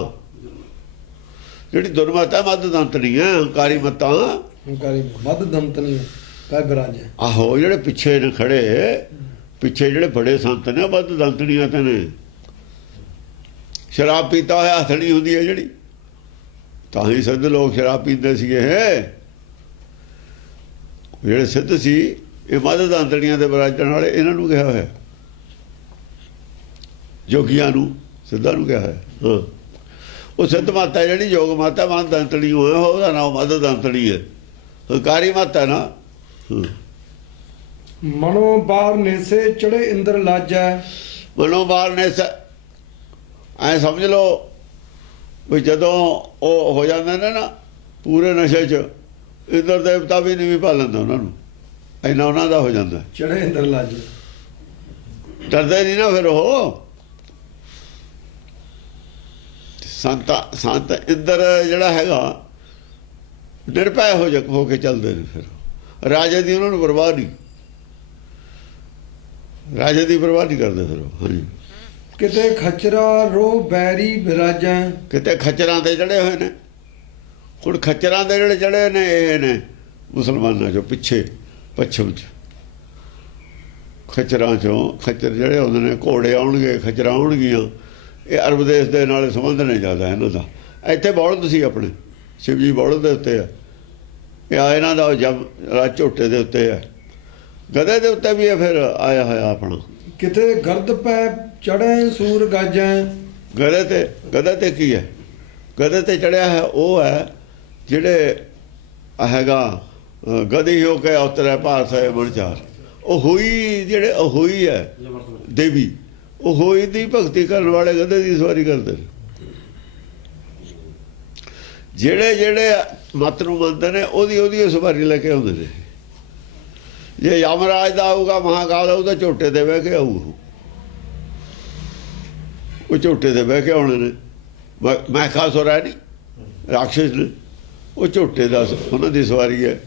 ਜਿਹੜੀ ਦੁਰਮਤਾ ਮਦ ਦੰਤਨੀ ਹੈ, ਹੰਕਾਰੀ ਮਤਾਂ। ਮਦ ਦੰਤਨੀ ਪੈ ਬਿਰਾਜਾਂ। ਆਹੋ, ਜਿਹੜੇ ਪਿੱਛੇ ਨੇ ਖੜੇ, ਪਿੱਛੇ ਜਿਹੜੇ ਬੜੇ ਸੰਤ ਨੇ, ਮਦ ਦੰਤਨੀਆਂ ਤੇ ਨੇ। ਸ਼ਰਾਬ ਪੀਤਾ ਹੋਇਆ ਹਥਣੀ ਹੁੰਦੀ ਹੈ ਜਿਹੜੀ, ਤਾਂ ਹੀ ਸਿੱਧ ਲੋਕ ਸ਼ਰਾਬ ਪੀਂਦੇ ਸੀਗੇ। ਜਿਹੜੇ ਸਿੱਧ ਸੀ, ਇਹ ਮਦ ਦੰਤੜੀਆਂ ਦੇ ਬਰਾਜਣ ਵਾਲੇ, ਇਹਨਾਂ ਨੂੰ ਕਿਹਾ ਹੋਇਆ। ਜੋਗੀਆਂ ਨੂੰ, ਸਿੱਧਾਂ ਨੂੰ ਕਿਹਾ ਹੋਇਆ। ਉਹ ਸਿੱਧ ਮਾਤਾ ਜਿਹੜੀ ਯੋਗ ਮਾਤਾ ਮਦ ਦੰਤੜੀ ਹੋਇਆ, ਉਹਦਾ ਨਾਮ ਮਦ ਦੰਤੜੀ ਹੈ। ਹੰਕਾਰੀ ਮਾਤਾ ਨਾ। ਮਨੋ ਬਾਰ ਨੇਸੇ ਚੜੇ ਇੰਦਰ ਲਾਜੈ। ਮਨੋਂ ਬਾਹਰ ਨੇ ਐ ਸਮਝ ਲਓ ਵੀ ਜਦੋਂ ਉਹ ਹੋ ਜਾਂਦੇ ਨੇ ਨਾ ਪੂਰੇ ਨਸ਼ੇ 'ਚ, ਇੰਦਰ ਦੇਵਤਾ ਵੀ ਨਹੀਂ ਵੀ ਪਾ ਲੈਂਦਾ ਉਹਨਾਂ ਨੂੰ, ਇੰਨਾ ਉਹਨਾਂ ਦਾ ਹੋ ਜਾਂਦਾ। ਚੜੇ ਇੰਦਰ ਲਾਜੈ, ਡਰਦੇ ਨਹੀਂ ਨਾ ਫਿਰ ਉਹ ਸੰਤ ਇੰਦਰ ਜਿਹੜਾ ਹੈਗਾ ਨਿਰਭੈ ਹੋ ਕੇ ਚੱਲਦੇ ਨੇ। ਫਿਰ ਰਾਜੇ ਦੀ ਉਹਨਾਂ ਨੂੰ ਪਰਵਾਹ ਨਹੀਂ, ਰਾਜੇ ਦੀ ਪਰਵਾਹ ਨਹੀਂ ਕਰਦੇ ਫਿਰ ਉਹ। ਹਾਂਜੀ, ਕਿਤੇ ਖਚਰਾ ਰੋ ਬੈਰੀ ਬਿਰਾਜੈ। ਕਿਤੇ ਖੱਚਰਾਂ ਤੇ ਚੜੇ ਹੋਏ ਨੇ। ਹੁਣ ਖੱਚਰਾਂ ਦੇ ਜਿਹੜੇ ਚੜੇ ਨੇ ਇਹ ਨੇ ਮੁਸਲਮਾਨਾਂ ਚੋਂ ਪਿੱਛੇ ਪੱਛਮ 'ਚ, ਖੱਚਰਾਂ ਚੋਂ ਖੱਚਰ ਜਿਹੜੇ ਹੁੰਦੇ ਨੇ, ਘੋੜੇ ਆਉਣਗੇ, ਖੱਚਰਾਂ ਆਉਣਗੀਆਂ। ਇਹ ਅਰਬ ਦੇਸ਼ ਦੇ ਨਾਲ ਸੰਬੰਧ ਨਹੀਂ ਜ਼ਿਆਦਾ ਇਹਨਾਂ ਦਾ। ਇੱਥੇ ਬੌਲਦ ਸੀ ਆਪਣੇ, ਸ਼ਿਵ ਜੀ ਬੌਲਦ ਦੇ ਉੱਤੇ ਆ, ਇਹ ਆ ਇਹਨਾਂ ਦਾ ਜਬ ਰਾਜ ਝੋਟੇ ਦੇ ਉੱਤੇ ਆ, ਗਧੇ ਦੇ ਉੱਤੇ ਵੀ ਇਹ ਫਿਰ ਆਇਆ ਹੋਇਆ ਆਪਣਾ। ਕਿਤੇ ਗਰਦ ਪੈ ਚੜ੍ਹੇ ਸੂਰ ਗਾਜੈ। ਗਧੇ ਤੇ ਕੀ ਹੈ? ਗਧੇ ਤੇ ਚੜਿਆ ਹੈ ਉਹ ਹੈ ਜਿਹੜੇ ਹੈਗਾ ਗਧੀ ਹੋ ਕੇ ਉਤਰਿਆ ਭਾਰਤ ਹੈ ਮਨਚਾਰ। ਉਹ ਹੋਈ ਜਿਹੜੇ ਉਹ ਹੋਈ ਹੈ ਦੇਵੀ, ਉਹ ਹੋਈ ਦੀ ਭਗਤੀ ਕਰਨ ਵਾਲੇ ਗਧੇ ਦੀ ਸਵਾਰੀ ਕਰਦੇ ਨੇ। ਜਿਹੜੇ ਮਤ ਨੂੰ ਮੰਨਦੇ ਨੇ ਉਹਦੀ ਸਵਾਰੀ ਲੈ ਕੇ ਆਉਂਦੇ ਨੇ। ਜੇ ਯਮਰਾਜ ਦਾ ਆਊਗਾ ਮਹਾਕਾਲ ਉਹਦਾ ਝੋਟੇ ਤੇ ਬਹਿ ਕੇ ਆਊ, ਉਹ ਝੋਟੇ ਤੇ ਬਹਿ ਕੇ ਆਉਣੇ ਨੇ। ਮੈਂ ਖਾਸ ਹੋ ਰਿਹਾ ਨਹੀਂ, ਰਾਖਸ਼ ਨੇ ਉਹ ਝੋਟੇ ਦਾ ਉਹਨਾਂ ਦੀ ਸਵਾਰੀ ਹੈ।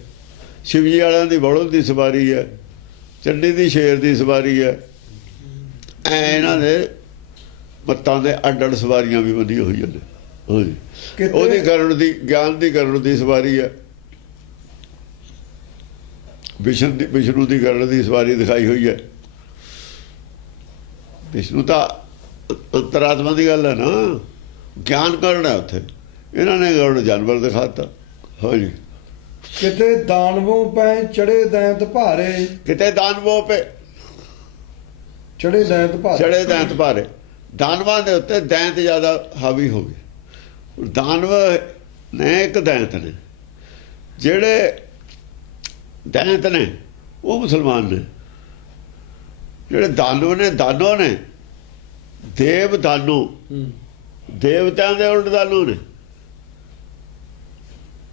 ਸ਼ਿਵਜੀ ਵਾਲਿਆਂ ਦੀ ਬਲਦ ਦੀ ਸਵਾਰੀ ਹੈ, ਚੰਡੀ ਦੀ ਸ਼ੇਰ ਦੀ ਸਵਾਰੀ ਹੈ। ਐ ਇਹਨਾਂ ਦੇ ਮੱਤਾਂ ਦੇ ਅੱਡ ਸਵਾਰੀਆਂ ਵੀ ਵਧੀਆ ਹੋਈਆਂ ਨੇ। ਹਾਂਜੀ, ਉਹਦੀ ਕਰਨ ਦੀ ਗਿਆਨ ਦੀ ਕਰਨ ਦੀ ਸਵਾਰੀ ਹੈ। ਵਿਸ਼ਨੂੰ ਦੀ ਕਰਨ ਦੀ ਸਵਾਰੀ ਦਿਖਾਈ ਹੋਈ ਹੈ। ਵਿਸ਼ਨੂੰ ਤਾਂ ਅੰਤਰਾਤਮਾ ਦੀ ਗੱਲ ਹੈ ਨਾ, ਗਿਆਨ ਕਰਨਾ ਉੱਥੇ। ਇਹਨਾਂ ਨੇ ਗਰੁੜ ਜਾਨਵਰ ਦਿਖਾਤਾ। ਹਾਂਜੀ, ਕਿਤੇ ਦਾਨਵੋਂ ਪੈ ਚੜੇ ਦੈਂਤ ਭਾਰੇ। ਕਿਤੇ ਦਾਨਵੋਂ ਪੇ ਚੜੇ ਦੈਂਤ ਭਾਰੇ। ਚੜੇ ਦੈਂਤ ਭਾਰੇ, ਦਾਨਵਾਂ ਦੇ ਉੱਤੇ ਦੈਂਤ ਜ਼ਿਆਦਾ ਹਾਵੀ ਹੋ ਗਏ। ਦਾਨਵ ਨੇ ਇੱਕ ਦੈਂਤ ਨੇ, ਜਿਹੜੇ ਦੈਂਤ ਨੇ ਉਹ ਮੁਸਲਮਾਨ ਨੇ। ਜਿਹੜੇ ਦਾਨਵ ਨੇ, ਦਾਨੋ ਨੇ, ਦੇਵ ਦਾਨੋ, ਦੇਵਤਿਆਂ ਦੇ ਉਲਟ ਦਾਨੋ ਨੇ।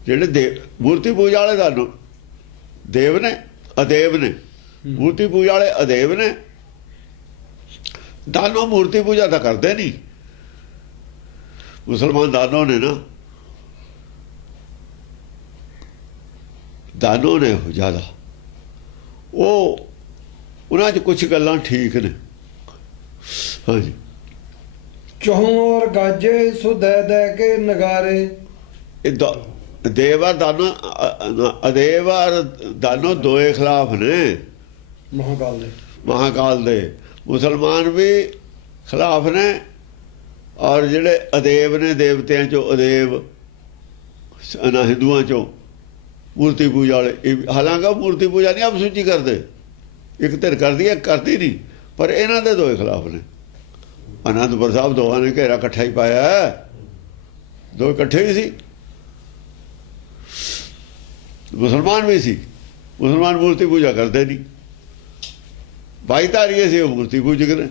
ਜਿਹੜੇ ਮੂਰਤੀ ਪੂਜਾ ਵਾਲੇ ਦਾਨੋ ਦੇਵ ਨੇ, ਅਦੇਵ ਨੇ। ਮੂਰਤੀ ਪੂਜਾ ਵਾਲੇ ਅਦੇਵ ਨੇ, ਦਾਨੋ ਮੂਰਤੀ ਪੂਜਾ ਤਾਂ ਕਰਦੇ ਨਹੀਂ। ਮੁਸਲਮਾਨ ਦਾਨੋ ਨੇ ਨਾ, ਦਾਨੋ ਨੇ ਉਹ ਜ਼ਿਆਦਾ। ਉਹ ਉਹਨਾਂ 'ਚ ਕੁਛ ਗੱਲਾਂ ਠੀਕ ਨੇ। ਹਾਂਜੀ, ਚਹੋਂ ਔਰ ਗਾਜੇ ਸੋ ਦੇ ਕੇ ਨਗਾਰੇ। ਇਹ ਦੇਵ ਔਰ ਦਾਨੋ, ਅਦੇਵ ਔਰ ਦਾਨੋ ਦੋਏ ਖਿਲਾਫ ਨੇ ਮਹਾਕਾਲ ਦੇ। ਮੁਸਲਮਾਨ ਵੀ ਖਿਲਾਫ ਨੇ, ਔਰ ਜਿਹੜੇ ਅਦੇਵ ਨੇ ਦੇਵਤਿਆਂ ਚੋਂ ਅਦੇਵ ਨਾ ਹਿੰਦੂਆਂ ਚੋਂ ਮੂਰਤੀ ਪੂਜਾ ਵਾਲੇ। ਹਾਲਾਂਕਿ ਮੂਰਤੀ ਪੂਜਾ ਨਹੀਂ ਆਪ ਸੂਚੀ ਕਰਦੇ, ਇੱਕ ਧਿਰ ਕਰਦੀ ਹੈ, ਕਰਦੀ ਨਹੀਂ, ਪਰ ਇਹਨਾਂ ਦੇ ਦੋਏ ਖਿਲਾਫ ਨੇ। ਅਨੰਦਪੁਰ ਸਾਹਿਬ ਦੋਹਾਂ ਨੇ ਘੇਰਾ ਇਕੱਠਾ ਹੀ ਪਾਇਆ, ਦੋ ਇਕੱਠੇ ਹੀ ਸੀ। ਮੁਸਲਮਾਨ ਵੀ ਸੀ, ਮੁਸਲਮਾਨ ਮੂਰਤੀ ਪੂਜਾ ਕਰਦੇ ਨਹੀਂ। ਬਾਈ ਧਾਰੀਏ ਸੀ, ਉਹ ਮੂਰਤੀ ਪੂਜਕ ਨੇ,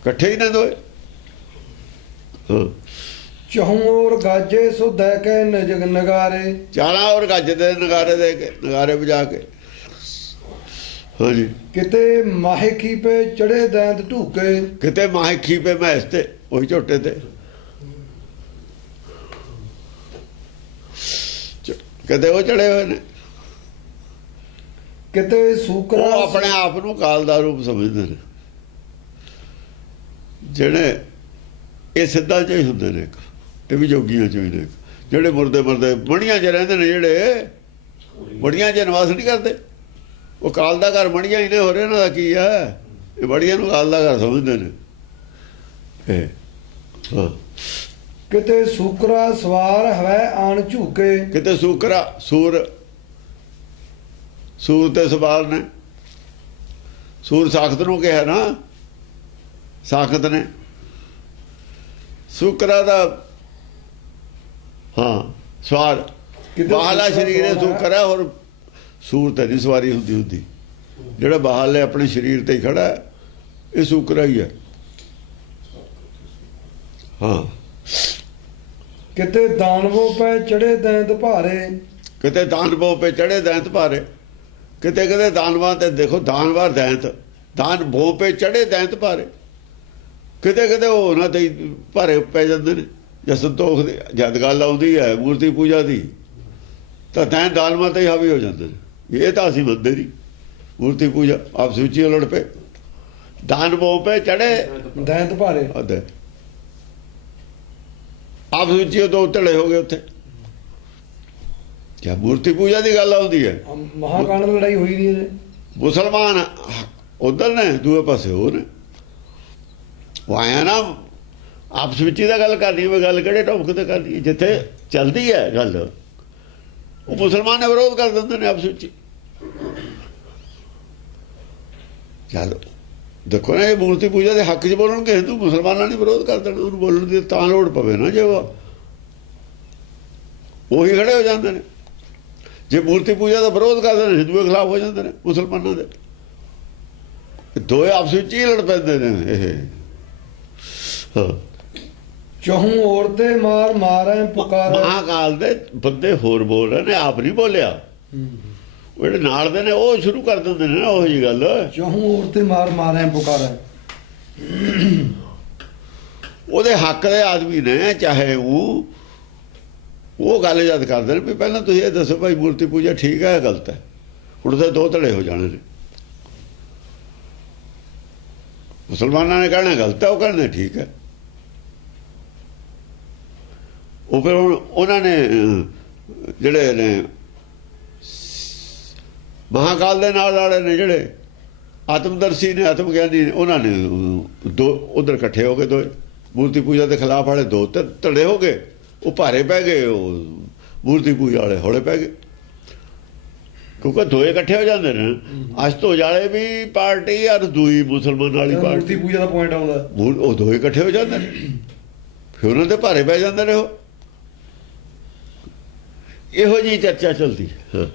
ਇਕੱਠੇ ਹੀ ਨੇ ਦੋਏ। ਹਾਂ, ਚਹੋਂ ਔਰ ਗਾਜੇ ਸੋ ਦੇ ਕੇ ਨਗਾਰੇ। ਚਾਰਾਂ ਔਰ ਗੱਜਦੇ ਨਗਾਰੇ ਦੇ ਕੇ, ਨਗਾਰੇ ਵਜਾ ਕੇ। ਹਾਂਜੀ, ਕਿਤੇ ਮਾਹੇ ਖੀਪੇ ਚੜੇ ਦੈਂਤ ਢੂਕੇ। ਕਿਤੇ ਮਾਹੇ ਖੀਪੇ ਮੈਸ ਤੇ, ਉਹੀ ਝੋਟੇ ਤੇ। ਕਿਤੇ ਉਹ ਚੜੇ ਹੋਏ ਨੇ। ਕਿਤੇ ਸੂਕਰਾ, ਉਹ ਆਪਣੇ ਆਪ ਨੂੰ ਕਾਲ ਦਾ ਰੂਪ ਸਮਝਦੇ ਨੇ। ਜਿਹੜੇ ਇਹ ਸਿੱਧਾਂ 'ਚ ਹੀ ਹੁੰਦੇ ਨੇ, ਇਹ ਵੀ ਜੋਗੀਆਂ 'ਚ ਹੀ ਨੇ। ਜਿਹੜੇ ਮੁਰਦੇ ਮੜੀਆਂ 'ਚ ਰਹਿੰਦੇ ਨੇ, ਜਿਹੜੇ ਮੜੀਆਂ 'ਚ ਨਿਵਾਸ ਨਹੀਂ ਕਰਦੇ, ਉਹ ਕਾਲ ਦਾ ਘਰ ਮੜੀਆਂ ਹੀ ਨੇ। ਹੋਰ ਇਹਨਾਂ ਦਾ ਕੀ ਹੈ? ਇਹ ਮੜੀਆਂ ਨੂੰ ਕਾਲ ਦਾ ਘਰ ਸਮਝਦੇ ਨੇ। ਹਾਂ, ਕਿਤੇ ਸੂਕਰਾ ਸਵਾਰ ਹਵੈ ਆਣ ਝੂਕੇ। ਕਿਤੇ ਸੂਕਰਾ, ਸੂਰ ਤੇ ਸਵਾਰ ਨੇ। ਸੂਰ ਸਾਖਤ ਨੂੰ ਕਿਹਾ ਨਾ, ਸਾਖਤ ਨੇ। ਸੂਕਰਾ ਦਾ ਹਾਂ ਸਵਾਰ, ਬਾਹਲਾ ਸਰੀਰ ਹੈ ਸੂਕਰ ਹੈ। ਹੋਰ ਸੂਰ ਤੇ ਨਹੀਂ ਸਵਾਰੀ ਹੁੰਦੀ। ਜਿਹੜਾ ਬਾਹਰਲੇ ਆਪਣੇ ਸਰੀਰ ਤੇ ਖੜਾ ਹੈ ਇਹ ਸੂਕਰਾ ਹੀ ਹੈ। ਹਾਂ, ਕਿਤੇ ਦਾਨਵੋਂ ਪੈ ਚੜੇ ਦੈਂਤ ਭਾਰੇ, ਕਿਤੇ ਦਾਨਵੋਂ ਪੇ ਚੜੇ ਦੈਂਤ ਭਾਰੇ, ਕਿਤੇ ਕਿਤੇ ਦਾਨਵਾਂ ਤੇ ਦੇਖੋ ਦਾਨਵਾਰ ਦੈਂਤ, ਦਾਨ ਭੋਂ ਪੇ ਚੜੇ ਦੈਂਤ ਭਾਰੇ, ਕਿਤੇ ਕਿਤੇ ਉਹ ਉਹਨਾਂ ਤੇ ਭਾਰੇ ਪੈ ਜਾਂਦੇ ਨੇ। ਜਾਂ ਸੰਤੋਖ ਦੀ ਜਦ ਗੱਲ ਆਉਂਦੀ ਹੈ ਮੂਰਤੀ ਪੂਜਾ ਦੀ ਤਾਂ ਦੈਂਤ ਦਾਨਵਾਂ ਤੇ ਹਾਵੀ ਹੋ ਜਾਂਦੇ ਨੇ। ਇਹ ਤਾਂ ਅਸੀਂ ਮੰਨਦੇ ਨਹੀਂ। ਮੂਰਤੀ ਪੂਜਾ ਆਪਸ ਵਿੱਚ ਹੀ ਲੜ ਪਏ, ਦਾਨ ਭੋਂ ਪੇ ਚੜੇ ਦੈਂਤ ਭਾਰੇ, ਆਪਸ ਵਿੱਚ ਹੀ ਦੋ ਧੜੇ ਹੋ ਗਏ ਉੱਥੇ। ਜਾਂ ਮੂਰਤੀ ਪੂਜਾ ਦੀ ਗੱਲ ਆਉਂਦੀ ਹੈ, ਮਹਾਕਾਂਡ ਲੜਾਈ ਹੋਈ ਨਹੀਂ ਇਹਦੇ। ਮੁਸਲਮਾਨ ਉਧਰ ਨੇ, ਦੂਏ ਪਾਸੇ ਹੋਰ ਨੇ। ਉਹ ਆਇਆ ਨਾ ਆਪਸ ਵਿੱਚ ਹੀ ਤਾਂ ਗੱਲ ਕਰਨੀ ਹੈ। ਗੱਲ ਕਿਹੜੇ ਟੌਪਿਕ ਤੇ ਕਰਨੀ ਹੈ? ਜਿੱਥੇ ਚੱਲਦੀ ਹੈ ਗੱਲ ਉਹ ਮੁਸਲਮਾਨ ਨੇ ਵਿਰੋਧ ਕਰ ਦਿੰਦੇ ਨੇ ਆਪਸ ਵਿੱਚ। ਚੱਲ ਦੇਖੋ ਨਾ, ਇਹ ਮੂਰਤੀ ਪੂਜਾ ਦੇ ਹੱਕ 'ਚ ਬੋਲਣਗੇ ਹਿੰਦੂ, ਮੁਸਲਮਾਨਾਂ ਨੇ ਵਿਰੋਧ ਕਰ ਦੇਣਾ। ਉਹਨੂੰ ਬੋਲਣ ਦੀ ਤਾਂ ਲੋੜ ਪਵੇ ਨਾ, ਜੇ ਉਹੀ ਖੜੇ ਹੋ ਜਾਂਦੇ ਨੇ। ਜੇ ਮੂਰਤੀ ਪੂਜਾ ਦਾ ਵਿਰੋਧ ਕਰਦੇ ਨੇ ਹਿੰਦੂਆਂ ਖਿਲਾਫ ਹੋ ਜਾਂਦੇ ਨੇ ਮੁਸਲਮਾਨਾਂ ਦੇ। ਦੋਏ ਆਪਸ ਵਿੱਚ ਹੀ ਲੜ ਪੈਂਦੇ ਨੇ ਇਹ। ਹਾਂ, ਚਹੂ ਔਰ ਤੇ ਮਾਰ ਮਾਰੈ ਪੁਕਾਰੈ। ਮਹਾਕਾਲ ਦੇ ਬੰਦੇ ਹੋਰ ਬੋਲ ਰਹੇ ਨੇ, ਆਪ ਨਹੀਂ ਬੋਲਿਆ। ਉਹ ਜਿਹੜੇ ਨਾਲ ਦੇ ਨੇ ਉਹ ਸ਼ੁਰੂ ਕਰ ਦਿੰਦੇ ਨੇ ਨਾ ਉਹ ਜੀ ਗੱਲ। ਚਹੂ ਔਰ ਤੇ ਮਾਰ ਮਾਰੈ ਪੁਕਾਰੈ, ਉਹਦੇ ਹੱਕ ਦੇ ਆਦਮੀ ਨੇ, ਚਾਹੇ ਉਹ ਗੱਲ ਯਾਦ ਕਰਦੇ ਨੇ ਵੀ ਪਹਿਲਾਂ ਤੁਸੀਂ ਇਹ ਦੱਸੋ ਭਾਈ ਮੂਰਤੀ ਪੂਜਾ ਠੀਕ ਹੈ ਗਲਤ ਹੈ। ਹੁਣ ਤਾਂ ਦੋ ਧੜੇ ਹੋ ਜਾਣੇ ਨੇ। ਮੁਸਲਮਾਨਾਂ ਨੇ ਕਹਿਣਾ ਗਲਤ ਹੈ, ਉਹ ਕਹਿੰਦੇ ਠੀਕ ਹੈ। ਉਹ ਫਿਰ ਹੁਣ ਉਹਨਾਂ ਨੇ ਜਿਹੜੇ ਨੇ ਮਹਾਕਾਲ ਦੇ ਨਾਲ ਵਾਲੇ ਨੇ, ਜਿਹੜੇ ਆਤਮਦਰਸ਼ੀ ਨੇ, ਆਤਮ ਗਿਆਨੀ ਨੇ, ਉਹਨਾਂ ਨੇ ਦੋ ਉਧਰ ਇਕੱਠੇ ਹੋ ਗਏ। ਦੋ ਮੂਰਤੀ ਪੂਜਾ ਦੇ ਖਿਲਾਫ ਵਾਲੇ ਦੋ ਧੜੇ ਹੋ ਗਏ। ਉਹ ਭਾਰੇ ਪੈ ਗਏ, ਉਹ ਮੂਰਤੀ ਪੂਜਾ ਵਾਲੇ ਹੌਲੇ ਪੈ ਗਏ। ਕਿਉਂਕਿ ਦੋਏ ਇਕੱਠੇ ਹੋ ਜਾਂਦੇ ਨੇ। ਅਸ਼ਤੋਜ ਵਾਲੇ ਵੀ ਪਾਰਟੀ ਔਰ ਦੂਈ ਮੁਸਲਮਾਨ ਵਾਲੀ ਪਾਰਟੀ, ਮੂਰਤੀ ਪੂਜਾ ਦਾ ਪੁਆਇੰਟ ਆਉਂਦਾ, ਉਹ ਦੋਏ ਇਕੱਠੇ ਹੋ ਜਾਂਦੇ ਨੇ। ਫਿਰ ਉਹਨਾਂ ਦੇ ਭਾਰੇ ਪੈ ਜਾਂਦੇ ਨੇ। ਉਹ ਇਹੋ ਜਿਹੀ ਚਰਚਾ ਚੱਲਦੀ ਹੈ।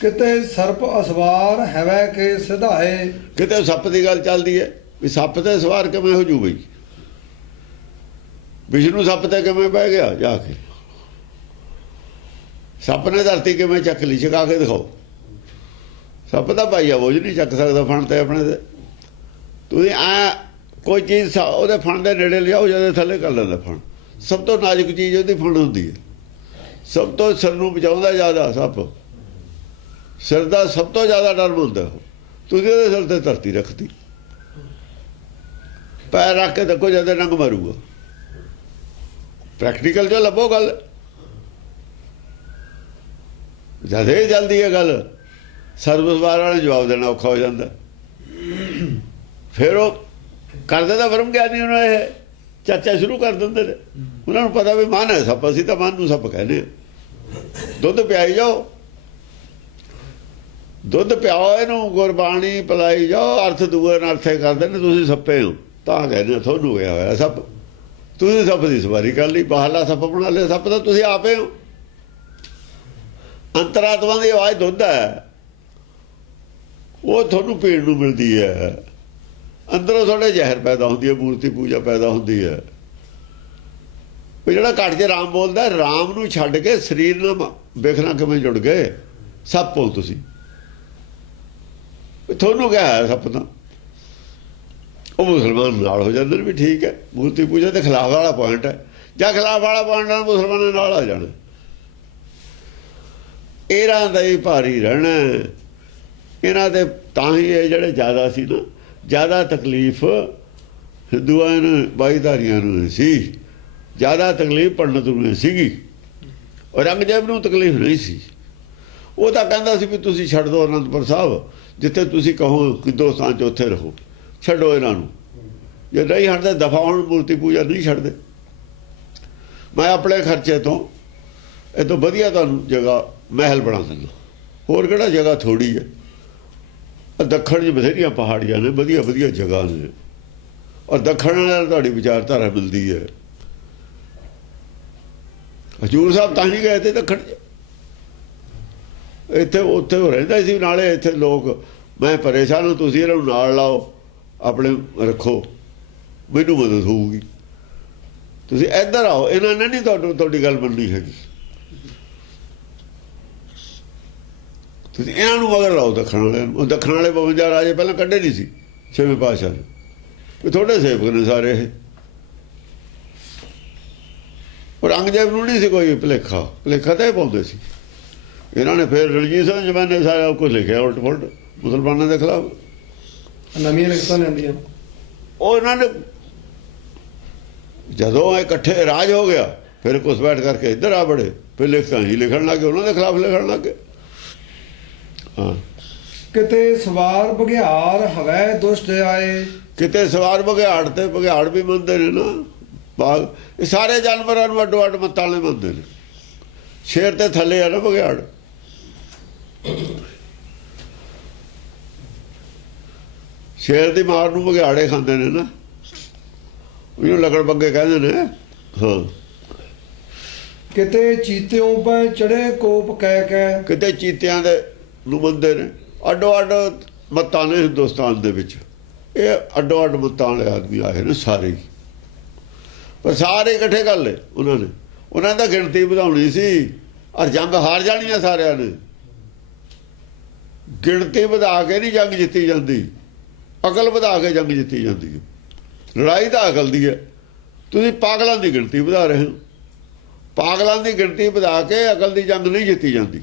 ਕਿਤੇ ਸਰਪ ਅਸਵਾਰ ਹੈਵੈ ਕੇ ਸਿਧਾਏ, ਕਿਤੇ ਸੱਪ ਦੀ ਗੱਲ ਚੱਲਦੀ ਹੈ ਵੀ ਸੱਪ ਤੇ ਸਵਾਰ ਕਿਵੇਂ ਹੋ ਜੂ ਬਈ। ਵਿਸ਼ਨੂੰ ਸੱਪ ਤੇ ਕਿਵੇਂ ਬਹਿ ਗਿਆ ਜਾ ਕੇ? ਸੱਪ ਨੇ ਧਰਤੀ ਕਿਵੇਂ ਚੱਕ ਲਈ? ਛਕਾ ਕੇ ਦਿਖਾਓ। ਸੱਪ ਦਾ ਭਾਈਆ ਬੋਝ ਨਹੀਂ ਚੱਕ ਸਕਦਾ ਫਣ ਤੇ ਆਪਣੇ ਤੇ। ਤੁਸੀਂ ਆ ਕੋਈ ਚੀਜ਼ ਉਹਦੇ ਫਣ ਦੇ ਨੇੜੇ ਲਿਆਓ, ਜਦ ਥੱਲੇ ਕਰ ਲੈਂਦਾ ਫਣ। ਸਭ ਤੋਂ ਨਾਜ਼ੁਕ ਚੀਜ਼ ਉਹਦੀ ਫਣ ਹੁੰਦੀ ਹੈ। ਸਭ ਤੋਂ ਸਿਰ ਨੂੰ ਬਚਾਉਂਦਾ ਜ਼ਿਆਦਾ ਸੱਪ। ਸਿਰ ਦਾ ਸਭ ਤੋਂ ਜ਼ਿਆਦਾ ਡਰ ਹੁੰਦਾ। ਤੁਸੀਂ ਉਹਦੇ ਸਿਰ ਤੇ ਧਰਤੀ ਰੱਖਦੀ, ਪੈਰ ਰੱਖ ਕੇ ਦੇਖੋ ਜਦ ਰੰਗ ਮਾਰੂਗਾ। ਪ੍ਰੈਕਟੀਕਲ ਜੋ ਲੱਭੋ ਗੱਲ, ਜਦ ਇਹ ਜਲਦੀ ਹੈ ਗੱਲ, ਸਰਵਿਸਵਾਰ ਵਾਲੇ ਜਵਾਬ ਦੇਣਾ ਔਖਾ ਹੋ ਜਾਂਦਾ। ਫਿਰ ਉਹ ਕਰਦੇ ਤਾਂ ਬ੍ਰਹਮ ਗਿਆਨੀ ਉਹਨਾਂ ਇਹ ਚਰਚਾ ਸ਼ੁਰੂ ਕਰ ਦਿੰਦੇ ਨੇ। ਉਹਨਾਂ ਨੂੰ ਪਤਾ ਵੀ ਮਨ ਹੈ ਸੱਪ, ਅਸੀਂ ਤਾਂ ਮਨ ਨੂੰ ਸੱਪ ਕਹਿੰਦੇ ਹਾਂ। ਦੁੱਧ ਪਿਆਈ ਜਾਓ, ਦੁੱਧ ਪਿਆਓ ਇਹਨੂੰ, ਗੁਰਬਾਣੀ ਪਿਲਾਈ ਜਾਓ, ਅਰਥ ਦੂਏ ਨਾਲ ਅਰਥੇ ਕਰਦੇ ਨੇ। ਤੁਸੀਂ ਸੱਪੇ ਹੋ ਤਾਂ ਕਹਿੰਦੇ ਤੁਹਾਨੂੰ ਹੋਇਆ ਹੋਇਆ ਸੱਪ। ਤੁਸੀਂ ਸੱਪ ਦੀ ਸਵਾਰੀ ਕਰ ਲਈ, ਬਾਹਰਲਾ ਸੱਪ ਬਣਾ ਲਿਆ। ਸੱਪ ਤਾਂ ਤੁਸੀਂ ਆਪੇ ਹੋ। ਅੰਤਰਾਤਮਾ ਦੀ ਆਵਾਜ਼ ਦੁੱਧ ਹੈ, ਉਹ ਤੁਹਾਨੂੰ ਪੀਣ ਨੂੰ ਮਿਲਦੀ ਹੈ। ਅੰਦਰੋਂ ਤੁਹਾਡੇ ਜ਼ਹਿਰ ਪੈਦਾ ਹੁੰਦੀ ਹੈ, ਮੂਰਤੀ ਪੂਜਾ ਪੈਦਾ ਹੁੰਦੀ ਹੈ। ਉਹ ਜਿਹੜਾ ਘੱਟ 'ਚ ਰਾਮ ਬੋਲਦਾ, ਰਾਮ ਨੂੰ ਛੱਡ ਕੇ ਸਰੀਰ ਨਾਲ ਵੇਖਣਾ ਕਿਵੇਂ ਜੁੜ ਗਏ। ਸੱਪ ਹੋ ਤੁਸੀਂ, ਤੁਹਾਨੂੰ ਕਿਹਾ ਹੈ ਸੱਪ ਤਾਂ। ਉਹ ਮੁਸਲਮਾਨ ਨਾਲ ਹੋ ਜਾਂਦੇ ਨੇ ਵੀ ਠੀਕ ਹੈ, ਮੂਰਤੀ ਪੂਜਾ ਦੇ ਖਿਲਾਫ ਵਾਲਾ ਪੁਆਇੰਟ ਹੈ। ਜਾਂ ਖਿਲਾਫ ਵਾਲਾ ਪੁਆਇੰਟ ਨਾਲ ਮੁਸਲਮਾਨਾਂ ਨਾਲ ਆ ਜਾਣਾ। ਇਹਨਾਂ ਦਾ ਹੀ ਭਾਰੀ ਰਹਿਣਾ। ਇਹਨਾਂ ਦੇ ਤਾਂ ਹੀ ਇਹ ਜਿਹੜੇ ਜ਼ਿਆਦਾ ਸੀ ਨਾ, ਜ਼ਿਆਦਾ ਤਕਲੀਫ ਹਿੰਦੂਆਂ ਨੂੰ, ਬਾਈਧਾਰੀਆਂ ਨੂੰ ਸੀ। ਜ਼ਿਆਦਾ ਤਕਲੀਫ ਪੰਡਤ ਨੂੰ ਸੀਗੀ, ਔਰੰਗਜ਼ੇਬ ਨੂੰ ਤਕਲੀਫ ਨਹੀਂ ਸੀ। ਉਹ ਤਾਂ ਕਹਿੰਦਾ ਸੀ ਵੀ ਤੁਸੀਂ ਛੱਡ ਦਿਓ ਅਨੰਦਪੁਰ ਸਾਹਿਬ, ਜਿੱਥੇ ਤੁਸੀਂ ਕਹੋ ਹਿੰਦੁਸਤਾਨ 'ਚ ਉੱਥੇ ਰਹੋ, ਛੱਡੋ ਇਹਨਾਂ ਨੂੰ। ਜੇ ਨਹੀਂ ਹਟਦੇ ਦਫਾ ਹੋਣ, ਮੂਰਤੀ ਪੂਜਾ ਨਹੀਂ ਛੱਡਦੇ। ਮੈਂ ਆਪਣੇ ਖਰਚੇ ਤੋਂ ਇਹ ਤੋਂ ਵਧੀਆ ਤੁਹਾਨੂੰ ਜਗ੍ਹਾ ਮਹਿਲ ਬਣਾ ਦਿੰਦਾ। ਹੋਰ ਕਿਹੜਾ ਜਗ੍ਹਾ ਥੋੜ੍ਹੀ ਹੈ। ਦੱਖਣ 'ਚ ਬਥੇਰੀਆਂ ਪਹਾੜੀਆਂ ਨੇ, ਵਧੀਆ ਵਧੀਆ ਜਗ੍ਹਾ ਨੇ। ਔਰ ਦੱਖਣ ਨਾਲ ਤੁਹਾਡੀ ਵਿਚਾਰਧਾਰਾ ਮਿਲਦੀ ਹੈ। ਹਜ਼ੂਰ ਸਾਹਿਬ ਤਾਂ ਨਹੀਂ ਗਏ ਤੇ ਦੱਖਣ 'ਚ, ਇੱਥੇ ਉੱਥੇ ਉਹ ਰਹਿੰਦਾ ਸੀ। ਨਾਲੇ ਇੱਥੇ ਲੋਕ ਮੈਂ ਪਰੇਸ਼ਾਨ ਹਾਂ, ਤੁਸੀਂ ਇਹਨਾਂ ਨੂੰ ਨਾਲ ਲਾਓ, ਆਪਣੇ ਰੱਖੋ, ਮੈਨੂੰ ਮਦਦ ਹੋਊਗੀ। ਤੁਸੀਂ ਇੱਧਰ ਆਓ, ਇਹਨਾਂ ਨੇ ਨਹੀਂ ਤੁਹਾਡੀ ਗੱਲ ਮੰਨਣੀ ਹੈਗੀ। ਤੁਸੀਂ ਇਹਨਾਂ ਨੂੰ ਮਗਰ ਲਾਓ, ਦੱਖਣ ਵਾਲਿਆਂ ਨੂੰ। ਦੱਖਣ ਵਾਲੇ 52 ਰਾਜੇ ਪਹਿਲਾਂ ਕੱਢੇ ਨਹੀਂ ਸੀ ਛੇਵੇਂ ਪਾਤਸ਼ਾਹ ਨੇ, ਵੀ ਤੁਹਾਡੇ ਸੇਵਕ ਨੇ ਸਾਰੇ ਇਹ। ਔਰੰਗਜ਼ੇਬ ਨੂੰ ਨਹੀਂ ਸੀ ਕੋਈ ਭੁਲੇਖਾ ਤਾਂ ਇਹ ਪਾਉਂਦੇ ਸੀ। ਇਹਨਾਂ ਨੇ ਫਿਰ ਰਣਜੀਤ ਸਿੰਘ ਜ਼ਮਾਨੇ ਸਾਰਾ ਕੁਝ ਲਿਖਿਆ ਉਲਟ ਪੁਲਟ ਮੁਸਲਮਾਨਾਂ ਦੇ ਖਿਲਾਫ, ਨਵੀਆਂ ਲਿਖਤਾਂ ਲੈਂਦੀਆਂ। ਉਹ ਇਹਨਾਂ ਨੇ ਜਦੋਂ ਇਕੱਠੇ ਰਾਜ ਹੋ ਗਿਆ, ਫਿਰ ਕੁਛ ਬੈਠ ਕਰਕੇ ਇੱਧਰ ਆ ਬੜੇ, ਫਿਰ ਲਿਖਤਾਂ ਹੀ ਲਿਖਣ ਲੱਗੇ, ਉਹਨਾਂ ਦੇ ਖਿਲਾਫ ਲਿਖਣ ਲੱਗੇ। ਹਾਂ, ਕਿਤੇ ਸਵਾਰ ਬਘਿਆੜ ਹਵੈ ਦੁਸ਼ਟ ਆਏ। ਕਿਤੇ ਸਵਾਰ ਬਘਿਆੜ ਤੇ ਬਘਿਆੜ ਵੀ ਮੰਨਦੇ ਨੇ ਨਾ, ਬਾਗ ਇਹ ਸਾਰੇ ਜਾਨਵਰਾਂ ਨੂੰ ਅੱਡੋ ਅੱਡ ਮੱਤਾਂ ਵਾਲੇ ਮੰਨਦੇ ਨੇ। ਸ਼ੇਰ ਤੇ ਥੱਲੇ ਆ ਨਾ ਬਘਿਆੜ। ਸ਼ੇਰ ਦੀ ਮਾਰ ਨੂੰ ਬਘਿਆੜੇ ਖਾਂਦੇ ਨੇ ਨਾ, ਉਹਨੂੰ ਲਕੜ ਬੱਗੇ ਕਹਿੰਦੇ ਨੇ। ਹਾਂ, ਕਿਤੇ ਚੀਤਿਓਂ ਪੈ ਚੜੇ ਕੋਪ ਕਹਿ ਕਹਿ। ਕਿਤੇ ਚੀਤਿਆਂ ਦੇ ਨੂੰ ਮੰਨਦੇ ਨੇ। ਅੱਡੋ ਅੱਡ ਮੱਤਾਂ ਨੇ ਹਿੰਦੁਸਤਾਨ ਦੇ ਵਿੱਚ, ਇਹ ਅੱਡੋ ਅੱਡ ਮੱਤਾਂ ਵਾਲੇ ਆਦਮੀ ਆਏ ਨੇ ਸਾਰੇ ਹੀ, ਪਰ ਸਾਰੇ ਇਕੱਠੇ ਕਰ ਲਏ ਉਹਨਾਂ ਨੇ। ਉਹਨਾਂ ਦਾ ਗਿਣਤੀ ਵਧਾਉਣੀ ਸੀ, ਔਰ ਜੰਗ ਹਾਰ ਜਾਣੀਆਂ ਸਾਰਿਆਂ ਨੇ। ਗਿਣਤੀ ਵਧਾ ਕੇ ਨਹੀਂ ਜੰਗ ਜਿੱਤੀ ਜਾਂਦੀ, ਅਕਲ ਵਧਾ ਕੇ ਜੰਗ ਜਿੱਤੀ ਜਾਂਦੀ ਹੈ। ਲੜਾਈ ਤਾਂ ਅਕਲ ਦੀ ਹੈ। ਤੁਸੀਂ ਪਾਗਲਾਂ ਦੀ ਗਿਣਤੀ ਵਧਾ ਰਹੇ ਹੋ। ਪਾਗਲਾਂ ਦੀ ਗਿਣਤੀ ਵਧਾ ਕੇ ਅਕਲ ਦੀ ਜੰਗ ਨਹੀਂ ਜਿੱਤੀ ਜਾਂਦੀ।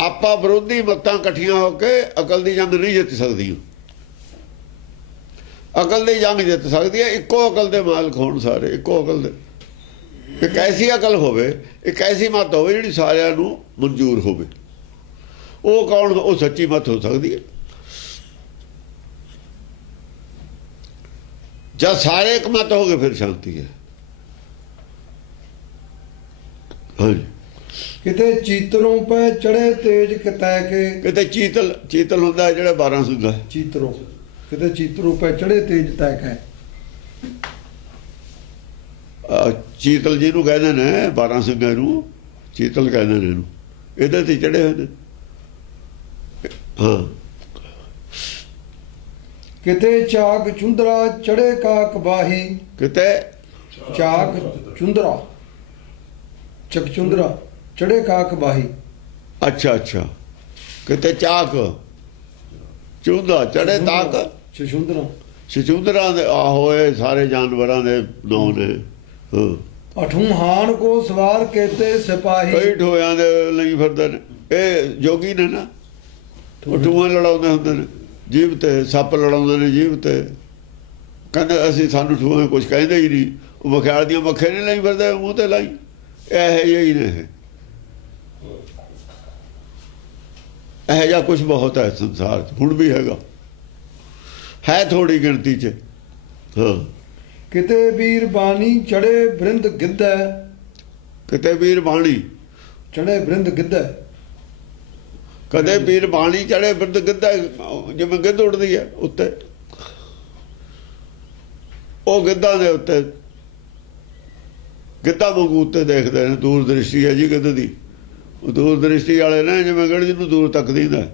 ਆਪਾਂ ਵਿਰੋਧੀ ਮੱਤਾਂ ਇਕੱਠੀਆਂ ਹੋ ਕੇ ਅਕਲ ਦੀ ਜੰਗ ਨਹੀਂ ਜਿੱਤ ਸਕਦੀਆਂ। ਅਕਲ ਦੀ ਜੰਗ ਜਿੱਤ ਸਕਦੀ ਹੈ ਇੱਕੋ ਅਕਲ ਦੇ ਮਾਲਕ ਹੋਣ ਸਾਰੇ, ਇੱਕੋ ਅਕਲ ਦੇ। ਇੱਕ ਐਸੀ ਅਕਲ ਹੋਵੇ, ਇੱਕ ਐਸੀ ਮੱਤ ਹੋਵੇ ਜਿਹੜੀ ਸਾਰਿਆਂ ਨੂੰ ਮਨਜ਼ੂਰ ਹੋਵੇ। ਉਹ ਕੌਣ? ਉਹ ਸੱਚੀ ਮੱਤ ਹੋ ਸਕਦੀ ਹੈ। ਜਦ ਸਾਰੇ ਇੱਕ ਮੱਤ ਹੋ ਗਏ ਫਿਰ ਸ਼ਾਂਤੀ ਹੈ। ਹਾਂਜੀ, ਕਿਤੇ ਚੀਤਰੋਂ ਪੈ ਚੜੇ ਤੇਜ ਕਿਤੈ ਕੇ। ਕਿਤੇ ਚੀਤਲ ਹੁੰਦਾ ਜਿਹੜਾ 12 ਸਿੰਘਾ। ਚੀਤਰੋਂ, ਕਿਤੇ ਚੀਤਰੋਂ ਪੈ ਚੜੇ ਤੇਜ ਤੈ ਕਹਿ। ਚੀਤਲ ਜਿਹਨੂੰ ਕਹਿੰਦੇ ਨੇ 12 ਸਿੰਘਾਂ ਨੂੰ ਚੀਤਲ ਕਹਿੰਦੇ ਨੇ ਇਹਨੂੰ, ਇਹਦੇ ਤੇ ਚੜੇ ਹੋਏ ਨੇ। ਹਾਂ, ਕਿਤੇ ਚਾਕ ਚੁੰਦਰਾ ਚੜੇ ਕਾਕ ਬਾਹੀ। ਕਿਤੇ ਚਾਕ ਚੁੰਦਰਾ ਚਕਚੁੰਦਰਾ ਚੜੇ ਕਾਕ ਬਾਹੀ। ਅੱਛਾ, ਕਿਤੇ ਚਾਕ ਚੁੰਦਾ ਚੜੇ ਤਾਕ ਚਚੁੰਦਰਾ। ਛਚੁੰਦਰਾਂ ਦੇ ਆ ਹੋਏ ਸਾਰੇ ਜਾਨਵਰਾਂ ਦੇ ਨਾਂ ਨੇ। ਅਠੂੰ ਹਾਨ ਕੋ ਸਵਾਰ ਕੇਤੇ ਸਿਪਾਹੀ। ਕਈ ਠੋਇਆਂ ਦੇ ਲਈ ਫਿਰਦੇ ਨੇ ਇਹ ਜੋਗੀ ਨੇ ਨਾ। ਉਹ ਠੂਆਂ ਲੜਾਉਂਦੇ ਹੁੰਦੇ ਨੇ ਜੀਭ ਤੇ, ਸੱਪ ਲੜਾਉਂਦੇ ਨੇ ਜੀਭ ਤੇ। ਕਹਿੰਦੇ ਅਸੀਂ ਸਾਨੂੰ ਠੂਆਂ ਕੁਝ ਕਹਿੰਦੇ ਹੀ ਨਹੀਂ। ਉਹ ਮਖਿਆਲ ਦੀਆਂ ਮੱਖੇ ਨਹੀਂ ਲਈ ਫਿਰਦੇ ਮੂੰਹ ਤੇ ਲਾਈ। ਇਹ ਜਿਹੀ ਨੇ, ਇਹ ਜਿਹਾ ਕੁਛ ਬਹੁਤ ਹੈ ਸੰਸਾਰ 'ਚ, ਹੁਣ ਵੀ ਹੈਗਾ, ਹੈ ਥੋੜੀ ਗਿਣਤੀ 'ਚ। ਹਾਂ, ਕਿਤੇ ਵੀਰ ਬਾਣੀ ਚੜੇ ਬ੍ਰਿੰਦ ਗਿੱਧੈ। ਕਿਤੇ ਵੀਰ ਬਾਣੀ ਚੜੇ ਬ੍ਰਿੰਦ ਗਿੱਧੈ। ਕਦੇ ਵੀਰ ਬਾਣੀ ਚੜੇ ਬਿਰਦ ਗਿੱਧਾ, ਜਿਵੇਂ ਗਿੱਧ ਉੱਡਦੀ ਹੈ ਉੱਤੇ, ਉਹ ਗਿੱਧਾਂ ਦੇ ਉੱਤੇ ਗਿੱਧਾ ਵਾਂਗੂ ਉੱਤੇ ਦੇਖਦੇ ਨੇ। ਦੂਰ ਦ੍ਰਿਸ਼ਟੀ ਹੈ ਜੀ ਗਿੱਧ ਦੀ। ਉਹ ਦੂਰ ਦ੍ਰਿਸ਼ਟੀ ਵਾਲੇ ਨੇ, ਜਿਵੇਂ ਗਿੱਧ ਜਿਹਨੂੰ ਦੂਰ ਤੱਕ ਦਿਖਦਾ।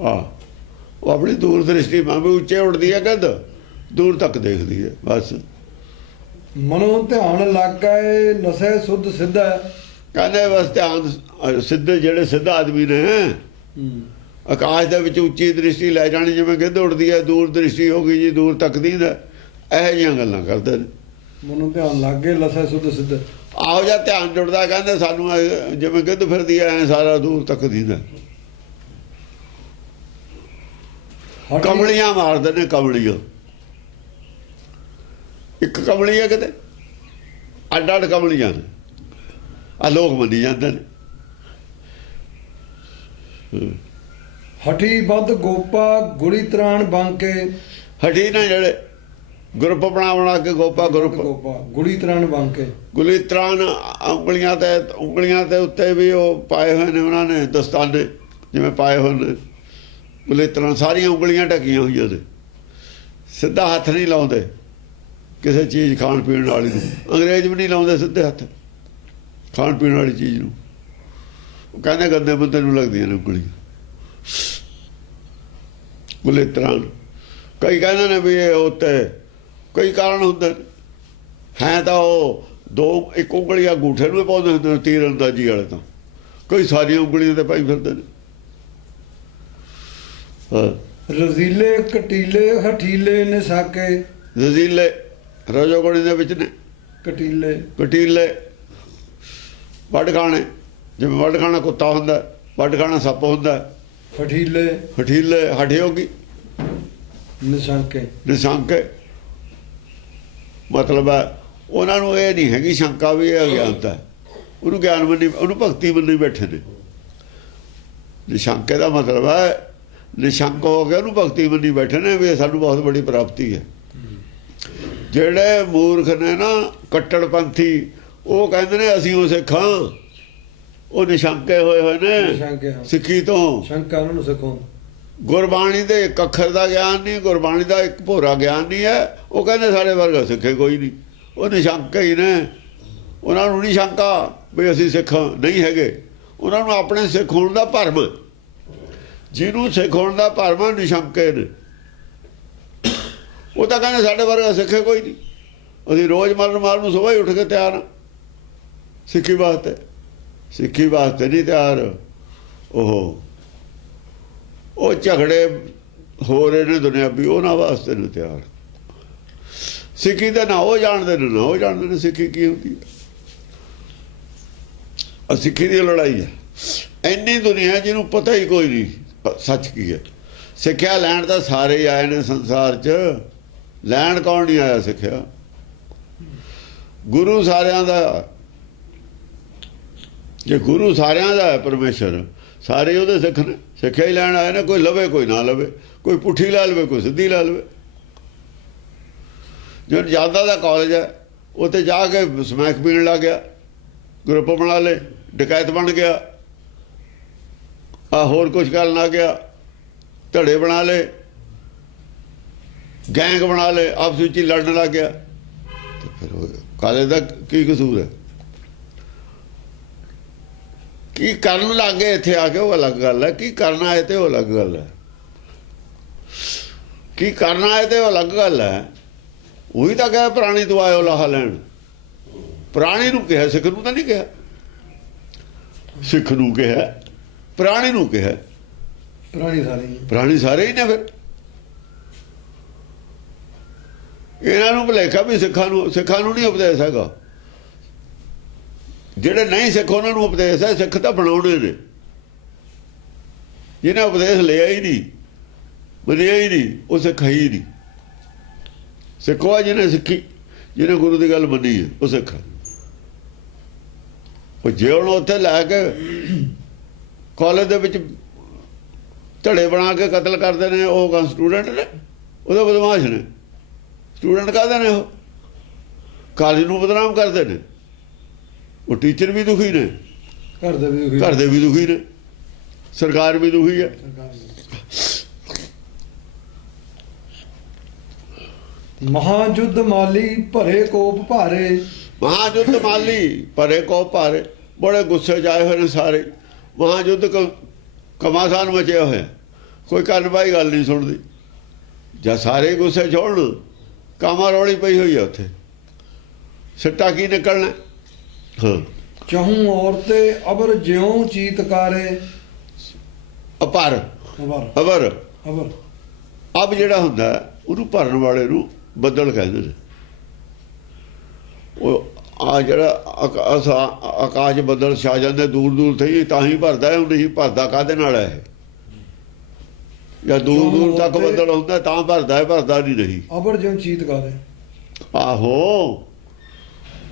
ਉਹ ਆਪਣੀ ਦੂਰ ਦ੍ਰਿਸ਼ਟੀ ਮਾਂ ਵੀ ਉੱਚੇ ਉੱਡਦੀ ਹੈ, ਗਿੱਧ ਦੂਰ ਤੱਕ ਦੇਖਦੀ ਹੈ ਬਸ। ਮਨੋਂ ਧਿਆਨ ਲੱਗ ਗਏ ਨਸੈ ਸੁਧ ਸਿੱਧਾ। ਕਹਿੰਦੇ ਬਸ ਧਿਆਨ ਸਿੱਧੇ, ਜਿਹੜੇ ਸਿੱਧਾ ਆਦਮੀ ਨੇ ਆਕਾਸ਼ ਦੇ ਵਿੱਚ ਉੱਚੀ ਦ੍ਰਿਸ਼ਟੀ ਲੈ ਜਾਣੀ, ਜਿਵੇਂ ਗਿੱਧ ਉੱਡਦੀ ਹੈ। ਦੂਰ ਦ੍ਰਿਸ਼ਟੀ ਹੋ ਗਈ ਜੀ, ਦੂਰ ਤੱਕ ਦਿਖਦਾ। ਇਹੋ ਜਿਹੀਆਂ ਗੱਲਾਂ ਕਰਦੇ ਨੇ। ਮਨੋਂ ਧਿਆਨ ਲੱਗ ਗਏ ਨਸੈ ਸੁਧ ਸਿੱਧਾ। ਆਹੋ ਜਿਹਾ ਧਿਆਨ ਜੁੜਦਾ। ਕਹਿੰਦੇ ਸਾਨੂੰ ਜਿਵੇਂ ਗਿੱਧ ਫਿਰਦੀ ਐ ਸਾਰਾ ਦੂਰ ਤੱਕ ਦਿਖਦਾ। ਕਮਲੀਆਂ ਮਾਰਦੇ ਨੇ, ਕਮਲੀਆਂ। ਇੱਕ ਕਮਲੀ ਹੈ, ਕਿਤੇ ਅੱਡ ਅੱਡ ਕਮਲੀਆਂ ਨੇ। ਆ ਲੋਕ ਮੰਨੀ ਜਾਂਦੇ ਨੇ। ਹਠੀ ਬੰਦ ਗੋਪਾ ਗੁੜੀ ਤਰਾਣ ਬਾਂਕੇ। ਹਠੀ ਨਾ ਜਿਹੜੇ ਗਰੁੱਪ ਬਣਾ ਕੇ ਗੋਪਾ ਗਰੁੱਪ ਗੁੜੀ ਤਰਾਣ ਬਾਂਕੇ। ਗੁਲੀ ਤਰਾਨ ਉਂਗਲੀਆਂ ਤੇ ਉੱਤੇ ਵੀ ਉਹ ਪਾਏ ਹੋਏ ਨੇ ਉਹਨਾਂ ਨੇ, ਦਸਤਾਨੇ ਜਿਵੇਂ ਪਾਏ ਹੋਏ ਨੇ। ਗੁਲੀ ਤਰਾਨ ਸਾਰੀਆਂ ਉਂਗਲੀਆਂ ਢਕੀਆਂ ਹੋਈਆਂ ਨੇ। ਸਿੱਧਾ ਹੱਥ ਨਹੀਂ ਲਾਉਂਦੇ ਕਿਸੇ ਚੀਜ਼ ਖਾਣ ਪੀਣ ਵਾਲੀ ਨੂੰ। ਅੰਗਰੇਜ਼ ਵੀ ਨਹੀਂ ਲਾਉਂਦੇ ਸਿੱਧੇ ਹੱਥ ਖਾਣ ਪੀਣ ਵਾਲੀ ਚੀਜ਼ ਨੂੰ। ਉਹ ਕਹਿੰਦੇ ਗੰਦੇ ਬੰਦੇ ਨੂੰ ਲੱਗਦੀਆਂ ਨੇ ਉਂਗਲੀਆਂ। ਗੁਲੇਤਰਾਂ ਨੂੰ। ਕਈ ਕਹਿੰਦੇ ਨੇ ਵੀ ਇਹ ਉੱਤੇ ਕਈ ਕਾਰਨ ਹੁੰਦੇ ਨੇ, ਹੈ ਤਾਂ ਉਹ ਦੋ ਇੱਕ ਉਂਗਲੀ ਅੰਗੂਠੇ ਨੂੰ ਪਾਉਂਦੇ ਹੁੰਦੇ ਨੇ ਤੀਰ ਅੰਦਾਜ਼ੀ ਵਾਲੇ, ਤਾਂ ਕਈ ਸਾਰੀਆਂ ਉਂਗਲੀਆਂ ਤੇ ਪਾਈ ਫਿਰਦੇ ਨੇ। ਰਜ਼ੀਲੇ ਕਟੀਲੇ ਹਠੀਲੇ ਨਿਸਾਕੇ। ਰਜ਼ੀਲੇ ਰਜੋਗੁਣੀ ਦੇ ਵਿੱਚ ਨੇ, ਕਟੀਲੇ ਕਟੀਲੇ ਵੱਢ ਖਾਣੇ, ਜਿਵੇਂ ਵੱਢ ਖਾਣਾ ਕੁੱਤਾ ਹੁੰਦਾ, ਵੱਢ ਖਾਣਾ ਸੱਪ ਹੁੰਦਾ। ਹਠੀਲੇ ਹਠੀਲੇ ਹਠੇ ਹੋ ਗਈ, ਨਿਸਾਕੇ ਨਿਸ਼ੰਕੇ ਮਤਲਬ ਹੈ ਉਹਨਾਂ ਨੂੰ ਇਹ ਨਹੀਂ ਹੈਗੀ ਸ਼ੰਕਾ ਵੀ ਇਹ ਅਗਿਆਨਤਾ ਹੈ, ਉਹਨੂੰ ਗਿਆਨ ਮੰਨੀ, ਉਹਨੂੰ ਭਗਤੀ ਮੰਨੀ ਬੈਠੇ ਨੇ। ਨਿਸ਼ੰਕੇ ਦਾ ਮਤਲਬ ਹੈ ਨਿਸ਼ੰਕ ਹੋ ਗਿਆ, ਉਹਨੂੰ ਭਗਤੀ ਮੰਨੀ ਬੈਠੇ ਨੇ ਵੀ ਸਾਨੂੰ ਬਹੁਤ ਬੜੀ ਪ੍ਰਾਪਤੀ ਹੈ। ਜਿਹੜੇ ਮੂਰਖ ਨੇ ਨਾ ਕੱਟੜਪੰਥੀ, ਉਹ ਕਹਿੰਦੇ ਨੇ ਅਸੀਂ ਉਹ ਸਿੱਖਾਂ, ਉਹ ਨਿਸ਼ੰਕੇ ਹੋਏ ਨੇ ਸਿੱਖੀ ਤੋਂ। ਸ਼ੰਕਾ ਉਹਨਾਂ ਨੂੰ ਸਿੱਖੋ। ਗੁਰਬਾਣੀ ਦੇ ਇੱਕ ਅੱਖਰ ਦਾ ਗਿਆਨ ਨਹੀਂ, ਗੁਰਬਾਣੀ ਦਾ ਇੱਕ ਭੋਰਾ ਗਿਆਨ ਨਹੀਂ ਹੈ। ਉਹ ਕਹਿੰਦੇ ਸਾਡੇ ਵਰਗਾ ਸਿੱਖੇ ਕੋਈ ਨਹੀਂ, ਉਹ ਨਿਸ਼ੰਕੇ ਹੀ ਨੇ। ਉਹਨਾਂ ਨੂੰ ਨਹੀਂ ਸ਼ੰਕਾ ਵੀ ਅਸੀਂ ਸਿੱਖ ਨਹੀਂ ਹੈਗੇ, ਉਹਨਾਂ ਨੂੰ ਆਪਣੇ ਸਿੱਖ ਹੋਣ ਦਾ ਭਰਮ। ਜਿਹਨੂੰ ਸਿੱਖ ਹੋਣ ਦਾ ਭਰਮ ਨਿਸ਼ੰਕੇ ਨੇ, ਉਹ ਤਾਂ ਕਹਿੰਦੇ ਸਾਡੇ ਵਰਗਾ ਸਿੱਖੇ ਕੋਈ ਨਹੀਂ, ਅਸੀਂ ਰੋਜ਼ ਮਰਨ ਮਾਰਨ ਨੂੰ ਸੁਬਾਹ ਹੀ ਉੱਠ ਕੇ ਤਿਆਰ ਹਾਂ ਸਿੱਖੀ ਵਾਸਤੇ। ਸਿੱਖੀ ਵਾਸਤੇ ਨਹੀਂ ਤਿਆਰ, ਉਹ ਝਗੜੇ ਹੋ ਰਹੇ ਨੇ ਦੁਨਿਆਵੀ, ਉਹਨਾਂ ਵਾਸਤੇ ਨਹੀਂ ਤਿਆਰ। ਸਿੱਖੀ ਤਾਂ ਨਾ ਉਹ ਜਾਣਦੇ ਨੇ, ਨਾ ਉਹ ਜਾਣਦੇ ਨੇ ਸਿੱਖੀ ਕੀ ਹੁੰਦੀ ਹੈ। ਸਿੱਖੀ ਦੀ ਲੜਾਈ ਹੈ। ਇੰਨੀ ਦੁਨੀਆ ਜਿਹਨੂੰ ਪਤਾ ਹੀ ਕੋਈ ਨਹੀਂ ਸੱਚ ਕੀ ਹੈ। ਸਿੱਖਿਆ ਲੈਣ ਤਾਂ ਸਾਰੇ ਹੀ ਆਏ ਨੇ ਸੰਸਾਰ 'ਚ, ਲੈਣ ਕੌਣ ਨਹੀਂ ਆਇਆ ਸਿੱਖਿਆ? ਗੁਰੂ ਸਾਰਿਆਂ ਦਾ। ਜੇ ਗੁਰੂ ਸਾਰਿਆਂ ਦਾ ਹੈ ਪਰਮੇਸ਼ਰ, ਸਾਰੇ ਉਹਦੇ ਸਿੱਖ ਨੇ, ਸਿੱਖਿਆ ਹੀ ਲੈਣ ਆਏ ਨੇ। ਕੋਈ ਲਵੇ ਕੋਈ ਨਾ ਲਵੇ, ਕੋਈ ਪੁੱਠੀ ਲਾ ਲਵੇ ਕੋਈ ਸਿੱਧੀ ਲਾ ਲਵੇ। ਜੋ ਜਾਂਦਾ ਦਾ ਕਾਲਜ ਹੈ, ਉੱਥੇ ਜਾ ਕੇ ਸਮੈਕ ਪੀਣ ਲੱਗ ਗਿਆ, ਗਰੁੱਪ ਬਣਾ ਲਏ, ਡਕੈਤ ਬਣ ਗਿਆ, ਹੋਰ ਕੁਛ ਕਰਨ ਲੱਗ ਗਿਆ, ਧੜੇ ਬਣਾ ਲਏ, ਗੈਂਗ ਬਣਾ ਲਏ, ਆਪਸ ਵਿੱਚ ਹੀ ਲੜਨ ਲੱਗ ਗਿਆ। ਤੇ ਫਿਰ ਕਾਲਜ ਦਾ ਕੀ ਕਸੂਰ ਹੈ? ਕੀ ਕਰਨ ਲੱਗ ਗਏ ਇੱਥੇ ਆ ਕੇ, ਉਹ ਅਲੱਗ ਗੱਲ ਹੈ। ਕੀ ਕਰਨਾ ਹੈ ਤੇ ਉਹ ਅਲੱਗ ਗੱਲ ਹੈ। ਕੀ ਕਰਨਾ ਹੈ ਤੇ ਉਹ ਅਲੱਗ ਗੱਲ ਹੈ। ਉਹੀ ਤਾਂ ਕਿਹਾ ਪ੍ਰਾਣੀ ਤੋਂ ਆਇਓ ਲਾਹਾ ਲੈਣ। ਪ੍ਰਾਣੀ ਨੂੰ ਕਿਹਾ, ਸਿੱਖ ਨੂੰ ਤਾਂ ਨਹੀਂ ਕਿਹਾ। ਸਿੱਖ ਨੂੰ ਕਿਹਾ, ਪ੍ਰਾਣੀ ਨੂੰ ਕਿਹਾ। ਪ੍ਰਾਣੀ ਸਾਰੇ ਹੀ ਨੇ। ਫਿਰ ਇਹਨਾਂ ਨੂੰ ਭੁਲੇਖਾ ਵੀ ਸਿੱਖਾਂ ਨੂੰ ਨਹੀਂ ਉਪਦੇਸ਼ ਹੈਗਾ। ਜਿਹੜੇ ਨਹੀਂ ਸਿੱਖ ਉਹਨਾਂ ਨੂੰ ਉਪਦੇਸ਼ ਹੈ। ਸਿੱਖ ਤਾਂ ਬਣਾਉਣੇ ਨੇ, ਜਿਹਨੇ ਉਪਦੇਸ਼ ਲਿਆ ਹੀ ਨਹੀਂ, ਮੰਨਿਆ ਹੀ ਨਹੀਂ, ਉਹ ਸਿੱਖ ਹੀ ਨਹੀਂ। ਸਿੱਖੋ ਆ ਜਿਹਨੇ ਸਿੱਖੀ, ਜਿਹਨੇ ਗੁਰੂ ਦੀ ਗੱਲ ਮੰਨੀ ਹੈ, ਉਹ ਸਿੱਖ। ਉਹ ਜੇ ਹੁਣ ਉੱਥੇ ਲੈ ਕੇ ਕਾਲਜ ਦੇ ਵਿੱਚ ਧੜੇ ਬਣਾ ਕੇ ਕਤਲ ਕਰਦੇ ਨੇ, ਉਹ ਸਟੂਡੈਂਟ ਨੇ, ਉਹਦੇ ਬਦਮਾਸ਼ ਨੇ। ਸਟੂਡੈਂਟ ਕਾਹਦੇ ਨੇ? ਉਹ ਕਾਲਜ ਨੂੰ ਬਦਨਾਮ ਕਰਦੇ ਨੇ। ਉਹ ਟੀਚਰ ਵੀ ਦੁਖੀ ਨੇ, ਘਰ ਦੇ ਵੀ ਦੁਖੀ ਨੇ, ਸਰਕਾਰ ਵੀ ਦੁਖੀ ਹੈ। ਮਹਾਯੁੱਧ ਮਾਲੀ ਭਰੇ ਕੋਪ ਭਾਰੇ। ਮਹਾਯੁੱਧ ਮਾਲੀ ਭਰੇ ਕੋਪ ਭਾਰੇ, ਬੜੇ ਗੁੱਸੇ 'ਚ ਆਏ ਹੋਏ ਨੇ ਸਾਰੇ। ਮਹਾਯੁੱਧ ਕਮਾਸਾਨ ਮਚਿਆ ਹੋਇਆ, ਕੋਈ ਕੰਨ ਬਾਈ ਗੱਲ ਨਹੀਂ ਸੁਣਦੀ। ਜਾਂ ਸਾਰੇ ਗੁੱਸੇ 'ਚ ਹੋਣ, ਕਾਮਾ ਰੌਲੀ ਪਈ ਹੋਈ ਹੈ ਉੱਥੇ, ਸਿੱਟਾ ਕੀ ਨਿਕਲਣਾ? ਹਾਂ। ਚਹੂੰ ਔਰਤੇ ਅਬਰ ਜਿਉਂ ਚੀਤਕਾਰੇ। ਅਪਰ ਅਬਰ ਅਬ ਜਿਹੜਾ ਹੁੰਦਾ ਉਹਨੂੰ ਭਰਨ ਵਾਲੇ ਨੂੰ ਬੱਦਲ ਕਹਿੰਦੇ ਨੇ। ਉਹ ਆ ਜਿਹੜਾ ਆਕਾਸ਼ ਬੱਦਲ ਛਾ ਜਾਂਦੇ ਦੂਰ ਦੂਰ ਤੇ, ਤਾਂ ਹੀ ਭਰਦਾ। ਉਹ ਨਹੀਂ ਭਰਦਾ ਕਾਹਦੇ ਨਾਲ ਹੈ? ਜਾਂ ਦੂਰ ਦੂਰ ਤੱਕ ਬੱਦਲ ਹੁੰਦਾ ਤਾਂ ਭਰਦਾ ਹੈ, ਭਰਦਾ ਨਹੀਂ। ਅਬਰ ਜਿਉਂ ਚੀਤਕਾਰੇ, ਆਹੋ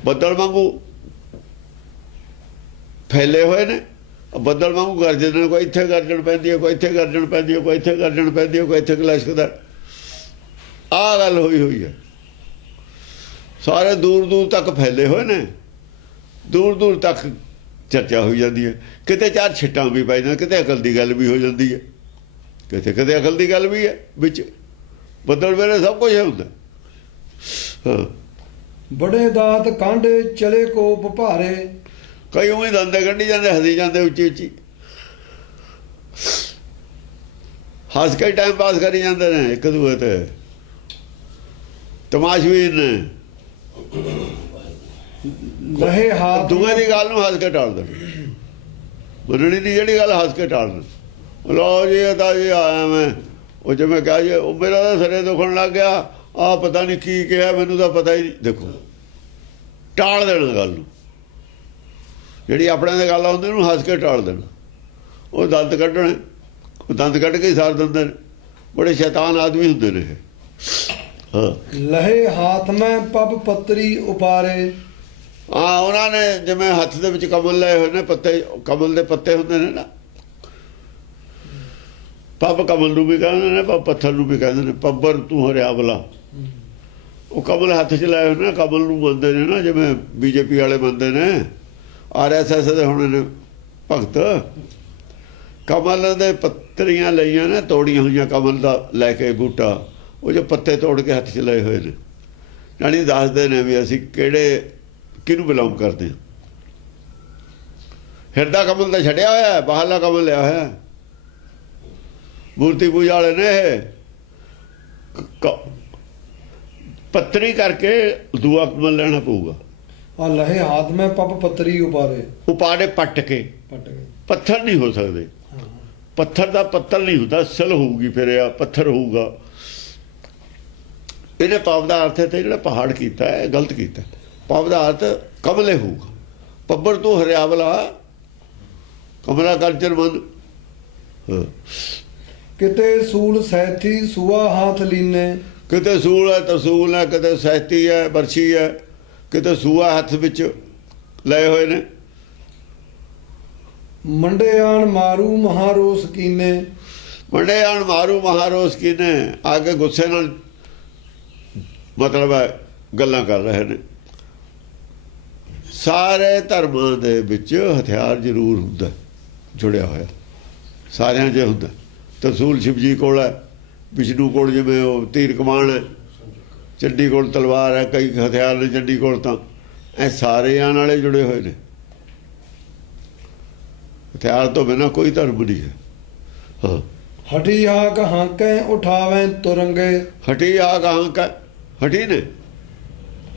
ਬੱਦਲ ਵਾਂਗੂ ਫੈਲੇ ਹੋਏ ਨੇ। ਬੱਦਲ ਵਾਂਗੂ ਗਰਜਦੇ ਨੇ, ਕੋਈ ਇੱਥੇ ਗਰਜਣ ਪੈਂਦੀ ਹੈ, ਕੋਈ ਇੱਥੇ ਗਰਜਣ ਪੈਂਦੀ ਹੈ, ਕੋਈ ਇੱਥੇ ਗਰਜਣ ਪੈਂਦੀ ਹੈ, ਕੋਈ ਇੱਥੇ ਕਲਸ਼ਕਦਾ। ਆਹ ਗੱਲ ਹੋਈ ਹੈ। ਸਾਰੇ ਦੂਰ ਦੂਰ ਤੱਕ ਫੈਲੇ ਹੋਏ ਨੇ, ਦੂਰ ਦੂਰ ਤੱਕ ਚਰਚਾ ਹੋਈ ਜਾਂਦੀ ਹੈ। ਕਿਤੇ ਚਾਰ ਛਿੱਟਾਂ ਵੀ ਪੈ ਜਾਂਦੀਆਂ, ਕਿਤੇ ਅਕਲ ਦੀ ਗੱਲ ਵੀ ਹੋ ਜਾਂਦੀ ਹੈ, ਕਿਤੇ ਅਕਲ ਦੀ ਗੱਲ ਵੀ ਹੈ ਵਿੱਚ। ਬੱਦਲ ਵੇਲੇ ਸਭ ਕੁਝ ਹੁੰਦਾ। ਹਾਂ। ਬੜੇ ਦਾਤ ਕਾਂਡੇ ਚਲੇ ਕੋਪ ਭਾਰੇ। ਕਈ ਉਵੇਂ ਦੰਦੇ ਕੱਢੀ ਜਾਂਦੇ, ਹੱਸੀ ਜਾਂਦੇ ਉੱਚੀ ਉੱਚੀ। ਹੱਸ ਕੇ ਟਾਈਮ ਪਾਸ ਕਰੀ ਜਾਂਦੇ ਨੇ ਇੱਕ ਦੂਏ ਤੇ, ਤਮਾਸ਼ਬੀਨ ਨੇ। ਲਹੇ ਹਾਥ ਦੂਏ ਦੀ ਗੱਲ ਨੂੰ ਹੱਸ ਕੇ ਟਾਲ ਦੇਣ, ਮੰਨਣੀ ਦੀ ਜਿਹੜੀ ਗੱਲ ਹੱਸ ਕੇ ਟਾਲ ਦੇਣ। ਲਓ ਜੀ ਇਹ ਤਾਂ ਜੀ ਆਇਆ ਮੈਂ, ਉਹ ਜਿਵੇਂ ਕਿਹਾ ਜੀ ਉਹ ਮੇਰਾ ਤਾਂ ਸਿਰੇ ਦੁਖਣ ਲੱਗ ਗਿਆ, ਆਹ ਪਤਾ ਨਹੀਂ ਕੀ ਕਿਹਾ, ਮੈਨੂੰ ਤਾਂ ਪਤਾ ਹੀ ਨਹੀਂ। ਦੇਖੋ ਟਾਲ ਦੇਣਾ ਗੱਲ ਨੂੰ, ਜਿਹੜੀ ਆਪਣੇ ਦੀ ਗੱਲ ਆਉਂਦੀ ਉਹਨੂੰ ਹੱਸ ਕੇ ਟਾਲ ਦੇਣਾ। ਉਹ ਦੰਦ ਕੱਢਣੇ, ਉਹ ਦੰਦ ਕੱਢ ਕੇ ਹੀ ਸਾਰ ਦਿੰਦੇ ਨੇ। ਬੜੇ ਸ਼ੈਤਾਨ ਆਦਮੀ ਹੁੰਦੇ ਨੇ ਇਹ। ਹਾਂ, ਲਹੇ ਹਾਥ ਮੈਂ ਪੱਬ ਪੱਤਰੀ ਉਪਾਰੇ। ਹਾਂ, ਉਹਨਾਂ ਨੇ ਜਿਵੇਂ ਹੱਥ ਦੇ ਵਿੱਚ ਕਮਲ ਲਏ ਹੋਏ ਨੇ, ਪੱਤੇ ਕਮਲ ਦੇ ਪੱਤੇ ਹੁੰਦੇ ਨੇ ਨਾ, ਪੱਬ ਕਮਲ ਨੂੰ ਵੀ ਕਹਿੰਦੇ ਨੇ, ਪੱਬ ਪੱਥਰ ਨੂੰ ਵੀ ਕਹਿੰਦੇ ਨੇ। ਪੱਬਰ ਤੂੰ ਹਰਿਆ ਬਲਾ, ਉਹ ਕਮਲ ਹੱਥ 'ਚ ਲਾਏ ਹੋਏ ਨੇ, ਕਮਲ ਨੂੰ ਮੰਨਦੇ ਨੇ ਨਾ, ਜਿਵੇਂ BJP ਵਾਲੇ ਮੰਨਦੇ ਨੇ, RSS ਦੇ ਹੋਣੇ ਨੇ ਭਗਤ। ਕਮਲ ਦੇ ਪੱਤਰੀਆਂ ਲਈਆਂ ਨੇ, ਤੋੜੀਆਂ ਹੋਈਆਂ ਕਮਲ ਦਾ ਲੈ ਕੇ ਬੂਟਾ, ਉਹ ਜੋ ਪੱਤੇ ਤੋੜ ਕੇ ਹੱਥ 'ਚ ਲਏ ਹੋਏ ਨੇ, ਜਾਣੀ ਦੱਸਦੇ ਨੇ ਵੀ ਅਸੀਂ ਕਿਹਨੂੰ ਬਿਲੋਂਗ ਕਰਦੇ ਹਾਂ। ਹਿਰਦਾ ਕਮਲ ਦਾ ਛੱਡਿਆ ਹੋਇਆ, ਬਾਹਰਲਾ ਕਮਲ ਲਿਆ ਹੋਇਆ। ਮੂਰਤੀ ਪੂਜਾ ਵਾਲੇ ਨੇ ਇਹ ਪੱਤਰੀ ਕਰਕੇ ਦੂਆ ਕਮਲ ਲੈਣਾ ਪਊਗਾ। ਆ ਲਹੇ ਹਾਥ ਮੈਂ ਪੱਬ ਪੱਤਰੀ ਉਪਾਰੇ, ਉਪਾੜੇ ਪੱਟ ਕੇ, ਪੱਥਰ ਨਹੀਂ ਹੋ ਸਕਦੇ। ਪੱਥਰ ਦਾ ਪੱਤਲ ਨਹੀਂ ਹੁੰਦਾ, ਸਿਲ ਹੋਊਗੀ, ਫਿਰ ਇਹ ਪੱਥਰ ਹੋਊਗਾ। ਇਹਨੇ ਪਾਪ ਦਾ ਅਰਥ ਤੇ ਜਿਹੜਾ ਪਹਾੜ ਕੀਤਾ ਹੈ ਗਲਤ ਕੀਤਾ। ਪਾਪ ਦਾ ਅਰਥ ਕਮਲੇ ਹੋਊਗਾ। ਪੱਬਰ ਤੋਂ ਹਰਿਆਵਲਾ, ਕਮਲਾ ਕਲਚਰ ਮਨ। ਕਿਤੇ ਸੂਲ ਸੈਥੀ ਸੂਆ ਹਾਥ ਲੀਨੇ। ਕਿਤੇ ਸੂਲ ਹੈ, ਤਸੂਲ ਹੈ, ਕਿਤੇ ਸਹਿਤੀ ਹੈ, ਬਰਛੀ ਹੈ, ਕਿਤੇ ਸੂਆ ਹੱਥ ਵਿੱਚ ਲਏ ਹੋਏ ਨੇ। ਮੰਡੇ ਆਣ ਮਾਰੂ ਮਹਾਰੋਸ ਕੀਨੇ। ਮੰਡੇ ਆਣ ਮਾਰੂ ਮਹਾਰੋਸ ਕੀਨੇ, ਆ ਕੇ ਗੁੱਸੇ ਨਾਲ ਮਤਲਬ ਹੈ ਗੱਲਾਂ ਕਰ ਰਹੇ ਨੇ। ਸਾਰੇ ਧਰਮਾਂ ਦੇ ਵਿੱਚ ਹਥਿਆਰ ਜ਼ਰੂਰ ਹੁੰਦਾ ਜੁੜਿਆ ਹੋਇਆ, ਸਾਰਿਆਂ 'ਚ ਹੁੰਦਾ। ਤਰਸੂਲ ਸ਼ਿਵ ਜੀ ਕੋਲ ਹੈ, ਵਿਸ਼ਨੂੰ ਕੋਲ ਜਿਵੇਂ ਉਹ ਤੀਰ ਕਮਾਨ ਹੈ, ਚੰਡੀ ਕੋਲ ਤਲਵਾਰ ਹੈ, ਕਈ ਹਥਿਆਰ ਨੇ ਚੰਡੀ ਕੋਲ। ਤਾਂ ਇਹ ਸਾਰੇ ਆਣ ਵਾਲੇ ਜੁੜੇ ਹੋਏ ਨੇ। ਹਥਿਆਰ ਤੋਂ ਬਿਨਾਂ ਕੋਈ ਧਰਮ ਨਹੀਂ ਹੈ। ਹਾਂ, ਹਟੀ ਹਾਕ ਹਾਂਕੇ ਉਠਾਵੇਂ ਤੁਰੰਗੇ। ਹਟੀ ਆ ਕਹਾਂਕ, ਹਟੀ ਨੇ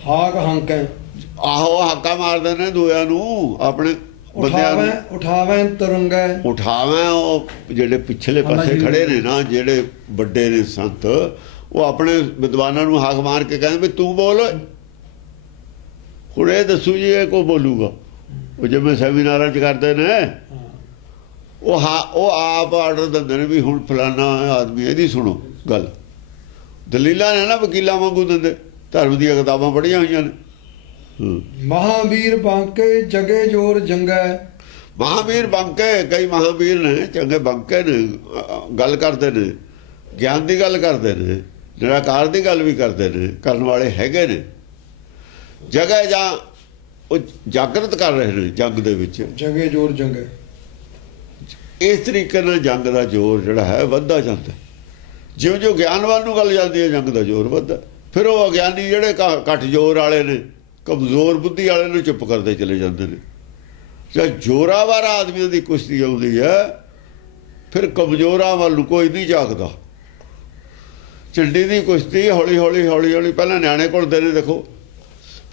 ਹਾਕ ਹਾਂਕੇ, ਆਹੋ ਹਾਕਾ ਮਾਰਦੇ ਨੇ ਦੂਆਂ ਨੂੰ, ਆਪਣੇ ਬੰਦਿਆਂ ਨੂੰ। ਉਠਾਵੇਂ ਤੁਰੰਗੇ, ਉਠਾਵੇਂ ਉਹ ਜਿਹੜੇ ਪਿਛਲੇ ਪਾਸੇ ਖੜੇ ਨੇ ਨਾ, ਜਿਹੜੇ ਵੱਡੇ ਨੇ ਸੰਤ, ਉਹ ਆਪਣੇ ਵਿਦਵਾਨਾਂ ਨੂੰ ਹਾਕ ਮਾਰ ਕੇ ਕਹਿੰਦੇ ਵੀ ਤੂੰ ਬੋਲ। ਹੁਣ ਇਹ ਦੱਸੂ ਜੀ ਇਹ ਕੋ ਬੋਲੂਗਾ? ਉਹ ਜਿਵੇਂ ਸੈਮੀਨਾਰਾਂ 'ਚ ਕਰਦੇ ਨੇ, ਉਹ ਆਪ ਆਰਡਰ ਦਿੰਦੇ ਨੇ ਵੀ ਹੁਣ ਫਲਾਨਾ ਆਦਮੀ ਇਹਦੀ ਸੁਣੋ ਗੱਲ। ਦਲੀਲਾਂ ਨੇ ਨਾ ਵਕੀਲਾਂ ਵਾਂਗੂ ਦਿੰਦੇ, ਧਰਮ ਦੀਆਂ ਕਿਤਾਬਾਂ ਪੜ੍ਹੀਆਂ ਹੋਈਆਂ ਨੇ। ਮਹਾਵੀਰ ਬਾਂਕੇ ਜਗੇ ਜੋਰ ਜੰਗੈ। ਮਹਾਵੀਰ ਬਾਂਕੇ, ਕਈ ਮਹਾਵੀਰ ਨੇ ਚੰਗੇ ਬਾਂਕੇ ਨੇ, ਗੱਲ ਕਰਦੇ ਨੇ, ਗਿਆਨ ਦੀ ਗੱਲ ਕਰਦੇ ਨੇ, ਨਿਰਾਕਾਰ ਦੀ ਗੱਲ ਵੀ ਕਰਦੇ ਨੇ, ਕਰਨ ਵਾਲੇ ਹੈਗੇ ਨੇ। ਜਗ੍ਹਾ ਜਾਂ ਉਹ ਜਾਗਰਤ ਕਰ ਰਹੇ ਨੇ ਜੰਗ ਦੇ ਵਿੱਚ। ਜਗੇ ਜੋਰ ਜੰਗੈ, ਇਸ ਤਰੀਕੇ ਨਾਲ ਜੰਗ ਦਾ ਜ਼ੋਰ ਜਿਹੜਾ ਹੈ ਵੱਧਦਾ ਜਾਂਦਾ। ਜਿਉਂ ਜਿਉਂ ਗਿਆਨਵਾਨ ਨੂੰ ਗੱਲ ਜਾਂਦੀ ਹੈ ਜੰਗ ਦਾ ਜ਼ੋਰ ਵੱਧਦਾ। ਫਿਰ ਉਹ ਅਗਿਆਨੀ ਜਿਹੜੇ ਘੱਟ ਜ਼ੋਰ ਵਾਲੇ ਨੇ, ਕਮਜ਼ੋਰ ਬੁੱਧੀ ਵਾਲੇ ਨੂੰ ਚੁੱਪ ਕਰਦੇ ਚਲੇ ਜਾਂਦੇ ਨੇ। ਜਦ ਜ਼ੋਰਾਵਰ ਆਦਮੀਆਂ ਦੀ ਕੁਸ਼ਤੀ ਆਉਂਦੀ ਹੈ, ਫਿਰ ਕਮਜ਼ੋਰਾਂ ਵੱਲ ਨੂੰ ਕੋਈ ਨਹੀਂ ਝਾਕਦਾ। ਝੰਡੀ ਦੀ ਕੁਸ਼ਤੀ ਹੌਲੀ ਹੌਲੀ ਹੌਲੀ ਹੌਲੀ ਪਹਿਲਾਂ ਨਿਆਣੇ ਘੁਲਦੇ ਨੇ, ਦੇਖੋ,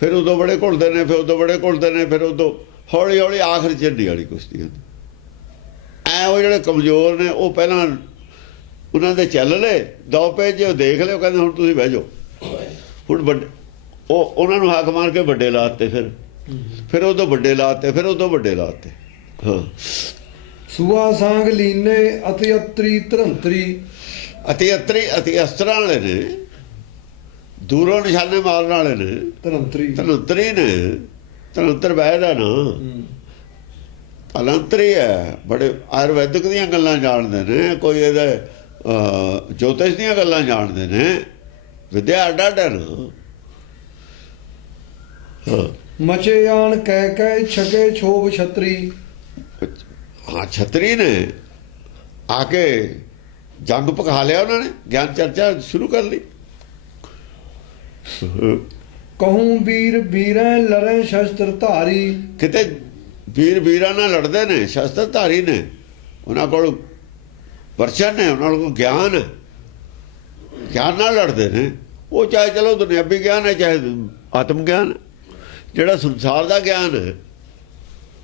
ਫਿਰ ਉਦੋਂ ਬੜੇ ਘੁਲਦੇ ਨੇ, ਫਿਰ ਉਦੋਂ ਬੜੇ ਘੁਲਦੇ ਨੇ, ਫਿਰ ਉਦੋਂ ਹੌਲੀ ਹੌਲੀ ਆਖਰ ਝੰਡੀ ਵਾਲੀ ਕੁਸ਼ਤੀ ਹੁੰਦੀ। ਐ ਉਹ ਜਿਹੜੇ ਕਮਜ਼ੋਰ ਨੇ ਉਹ ਪਹਿਲਾਂ ਉਹਨਾਂ ਦੇ ਚੱਲ ਲਏ, ਦੋ ਪੇਜ ਉਹ ਦੇਖ ਲਿਓ, ਕਹਿੰਦੇ ਹੁਣ ਤੁਸੀਂ ਬਹਿ ਜਾਓ। ਹੁਣ ਵੱਡੇ ਉਹ ਉਹਨਾਂ ਨੂੰ ਹਾਕ ਮਾਰ ਕੇ ਵੱਡੇ ਲਾਤੇ, ਫਿਰ ਉਦੋਂ ਵੱਡੇ ਲਾਤੇ, ਫਿਰ ਉਦੋਂ ਵੱਡੇ ਲਾਤੇ। ਹਾਂ, ਸੂਆ ਸਾਂਗ ਲੀਨੇ ਅਤੀ ਅਤਰੀ ਧਰੰਤਰੀ। ਅਤੀ ਅਤਰੀ ਅਤੀ ਅਸਤਰਾਂ ਵਾਲੇ ਨੇ, ਦੂਰੋਂ ਨਿਸ਼ਾਨੇ ਮਾਰਨ ਵਾਲੇ ਨੇ, ਧਰੰਤਰੀ ਧਨੰਤਰੀ ਨੇ। ਧਨੰਤਰ ਬਹਿਦਾ ਨਾ, ਧਨੰਤਰੀ ਹੈ। ਬੜੇ ਆਯੁਰਵੈਦਿਕ ਦੀਆਂ ਗੱਲਾਂ ਜਾਣਦੇ ਨੇ, ਕੋਈ ਇਹਦੇ ਜੋਤਿਸ਼ ਦੀਆਂ ਗੱਲਾਂ ਜਾਣਦੇ ਨੇ। ਵਿਦਿਆ ਅੱਡ ਅੱਡ ਹੈ ਨਾ। ਮਚੇ ਆਣ ਕਹਿ ਕਹਿ ਛਕੇ ਛੋਭ ਛਤਰੀ। ਹਾਂ, ਛਤਰੀ ਨੇ ਆ ਕੇ ਜੰਗ ਪਕਾ ਲਿਆ, ਉਹਨਾਂ ਨੇ ਗਿਆਨ ਚਰਚਾ ਸ਼ੁਰੂ ਕਰ ਲਈ। ਕਹੂੰ ਵੀਰ ਵੀਰਾਂ ਲੜੈ ਸ਼ਸਤਰ ਧਾਰੀ। ਕਿਤੇ ਵੀਰ ਵੀਰਾਂ ਨਾਲ ਲੜਦੇ ਨੇ, ਸ਼ਸਤਰ ਧਾਰੀ ਨੇ, ਉਹਨਾਂ ਕੋਲ ਵਰਚਨ ਨੇ, ਉਹਨਾਂ ਕੋਲ ਗਿਆਨ ਹੈ, ਗਿਆਨ ਨਾਲ ਲੜਦੇ ਨੇ। ਉਹ ਚਾਹੇ ਚਲੋ ਦੁਨਿਆਵੀ ਗਿਆਨ ਹੈ, ਚਾਹੇ ਆਤਮ ਗਿਆਨ। ਜਿਹੜਾ ਸੰਸਾਰ ਦਾ ਗਿਆਨ ਹੈ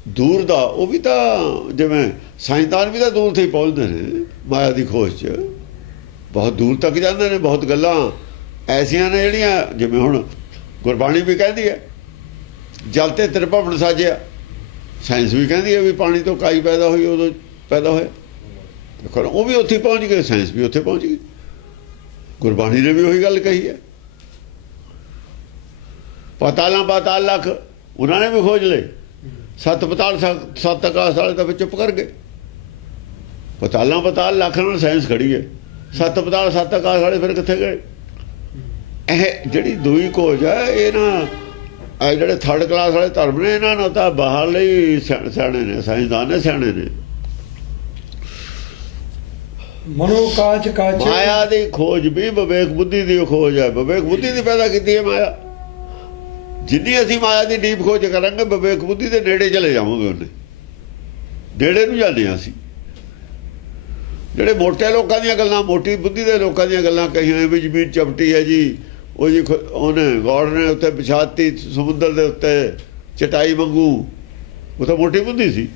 ਦੂਰ ਦਾ, ਉਹ ਵੀ ਤਾਂ ਜਿਵੇਂ ਸਾਇੰਸਦਾਨ ਵੀ ਤਾਂ ਦੂਰ ਤੇ ਹੀ ਪਹੁੰਚਦੇ ਨੇ ਮਾਇਆ ਦੀ ਖੋਜ 'ਚ, ਬਹੁਤ ਦੂਰ ਤੱਕ ਜਾਂਦੇ ਨੇ। ਬਹੁਤ ਗੱਲਾਂ ਐਸੀਆਂ ਨੇ ਜਿਹੜੀਆਂ, ਜਿਵੇਂ ਹੁਣ ਗੁਰਬਾਣੀ ਵੀ ਕਹਿੰਦੀ ਹੈ ਜਲ ਤੇ ਤ੍ਰਿਭਵਨ ਸਾਜਿਆ, ਸਾਇੰਸ ਵੀ ਕਹਿੰਦੀ ਹੈ ਵੀ ਪਾਣੀ ਤੋਂ ਕਾਈ ਪੈਦਾ ਹੋਈ, ਉਦੋਂ ਪੈਦਾ ਹੋਇਆ। ਦੇਖੋ ਉਹ ਵੀ ਉੱਥੇ ਪਹੁੰਚ ਗਏ, ਸਾਇੰਸ ਵੀ ਉੱਥੇ ਪਹੁੰਚ ਗਈ। ਗੁਰਬਾਣੀ ਨੇ ਵੀ ਉਹੀ ਗੱਲ ਕਹੀ ਹੈ। ਪਾਤਾਲਾਂ ਪਾਤਾਲ ਲੱਖ ਉਹਨਾਂ ਨੇ ਵੀ ਖੋਜ ਲਏ, ਸੱਤ ਪਤਾਲ ਸੱਤ ਆਕਾਸ਼ ਵਾਲੇ ਤਾਂ ਫਿਰ ਚੁੱਪ ਕਰ ਗਏ। ਪਾਤਾਲਾਂ ਪਾਤਾਲ ਲੱਖ ਨਾਲ ਸਾਇੰਸ ਖੜੀ ਹੈ, ਸੱਤ ਪਤਾਲ ਸੱਤ ਆਕਾਸ਼ ਵਾਲੇ ਫਿਰ ਕਿੱਥੇ ਗਏ? ਇਹ ਜਿਹੜੀ ਦੂਈ ਖੋਜ ਹੈ, ਇਹ ਨਾ ਇਹ ਜਿਹੜੇ ਥਰਡ ਕਲਾਸ ਵਾਲੇ ਧਰਮ ਨੇ, ਇਹਨਾਂ ਨੂੰ ਤਾਂ ਬਾਹਰ ਲਈ ਸਿਆਣੇ ਨੇ, ਸਾਇੰਸਦਾਨ ਨੇ, ਸਿਆਣੇ ਨੇ। ਮਨੋ ਕਾਚ ਕਾਚੇ, ਮਾਇਆ ਦੀ ਖੋਜ ਵੀ ਵਿਵੇਕ ਬੁੱਧੀ ਦੀ ਖੋਜ ਹੈ। ਵਿਵੇਕ ਬੁੱਧੀ ਦੀ ਪੈਦਾ ਕੀਤੀ ਹੈ ਮਾਇਆ। ਜਿੰਨੀ ਅਸੀਂ ਮਾਇਆ ਦੀ ਡੀਪ ਖੋਜ ਕਰਾਂਗੇ, ਵਿਵੇਕ ਬੁੱਧੀ ਦੇ ਨੇੜੇ ਚਲੇ ਜਾਵਾਂਗੇ। ਉਹਨੇ ਨੇੜੇ ਨੂੰ ਜਾਂਦੇ ਹਾਂ ਅਸੀਂ। ਜਿਹੜੇ ਮੋਟੇ ਲੋਕਾਂ ਦੀਆਂ ਗੱਲਾਂ, ਮੋਟੀ ਬੁੱਧੀ ਦੇ ਲੋਕਾਂ ਦੀਆਂ ਗੱਲਾਂ ਕਹੀਆਂ ਵੀ ਜ਼ਮੀਨ ਚਪਟੀ ਹੈ ਜੀ, ਉਹ ਜੀ ਉਹਨੇ ਗੌਡ ਨੇ ਉੱਤੇ ਵਿਛਾਤੀ ਸਮੁੰਦਰ ਦੇ ਉੱਤੇ ਚਟਾਈ ਵਾਂਗੂ, ਉਹ ਤਾਂ ਮੋਟੀ ਬੁੱਧੀ ਸੀ।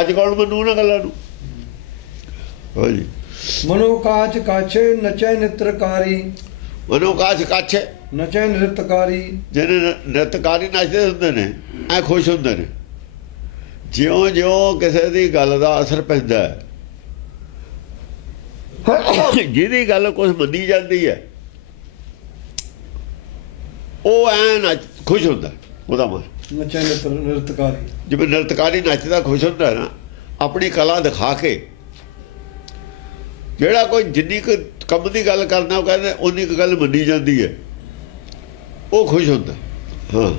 ਅੱਜ ਕੌਣ ਮੰਨੂ ਉਹਨਾਂ ਗੱਲਾਂ ਨੂੰ? ਹੋ ਜੀ। ਮਨੋ ਕਾਚ ਕਾਛੇ ਨਚੈ ਨਿਤਰਕਾਰੀ, ਮਨੋ ਕਾਚ ਕਾਛੇ ਨਚੈ ਨਿਰਤਕਾਰੀ। ਜਿਹੜੇ ਨਿਰਤਕਾਰੀ ਨੱਚਦੇ ਹੁੰਦੇ ਨੇ, ਐ ਖੁਸ਼ ਹੁੰਦੇ ਨੇ। ਜਿਉਂ ਜਿਉਂ ਕਿਸੇ ਦੀ ਗੱਲ ਦਾ ਅਸਰ ਪੈਂਦਾ ਹੈ, ਜਿਹਦੀ ਗੱਲ ਕੁਝ ਮੰਨੀ ਜਾਂਦੀ ਹੈ, ਉਹ ਐ ਖੁਸ਼ ਹੁੰਦਾ ਉਹਦਾ ਮਨ। ਨਚੈ ਨਿਰਤਕਾਰੀ, ਜਿਵੇਂ ਨਿਰਤਕਾਰੀ ਨੱਚਦਾ ਖੁਸ਼ ਹੁੰਦਾ ਨਾ ਆਪਣੀ ਕਲਾ ਦਿਖਾ ਕੇ। ਜਿਹੜਾ ਕੋਈ ਜਿੰਨੀ ਕੁ ਕੰਮ ਦੀ ਗੱਲ ਕਰਦਾ, ਉਹ ਕਹਿੰਦੇ ਉਨੀ ਕੁ ਗੱਲ ਮੰਨੀ ਜਾਂਦੀ ਹੈ, ਉਹ ਖੁਸ਼ ਹੁੰਦਾ। ਹਾਂ।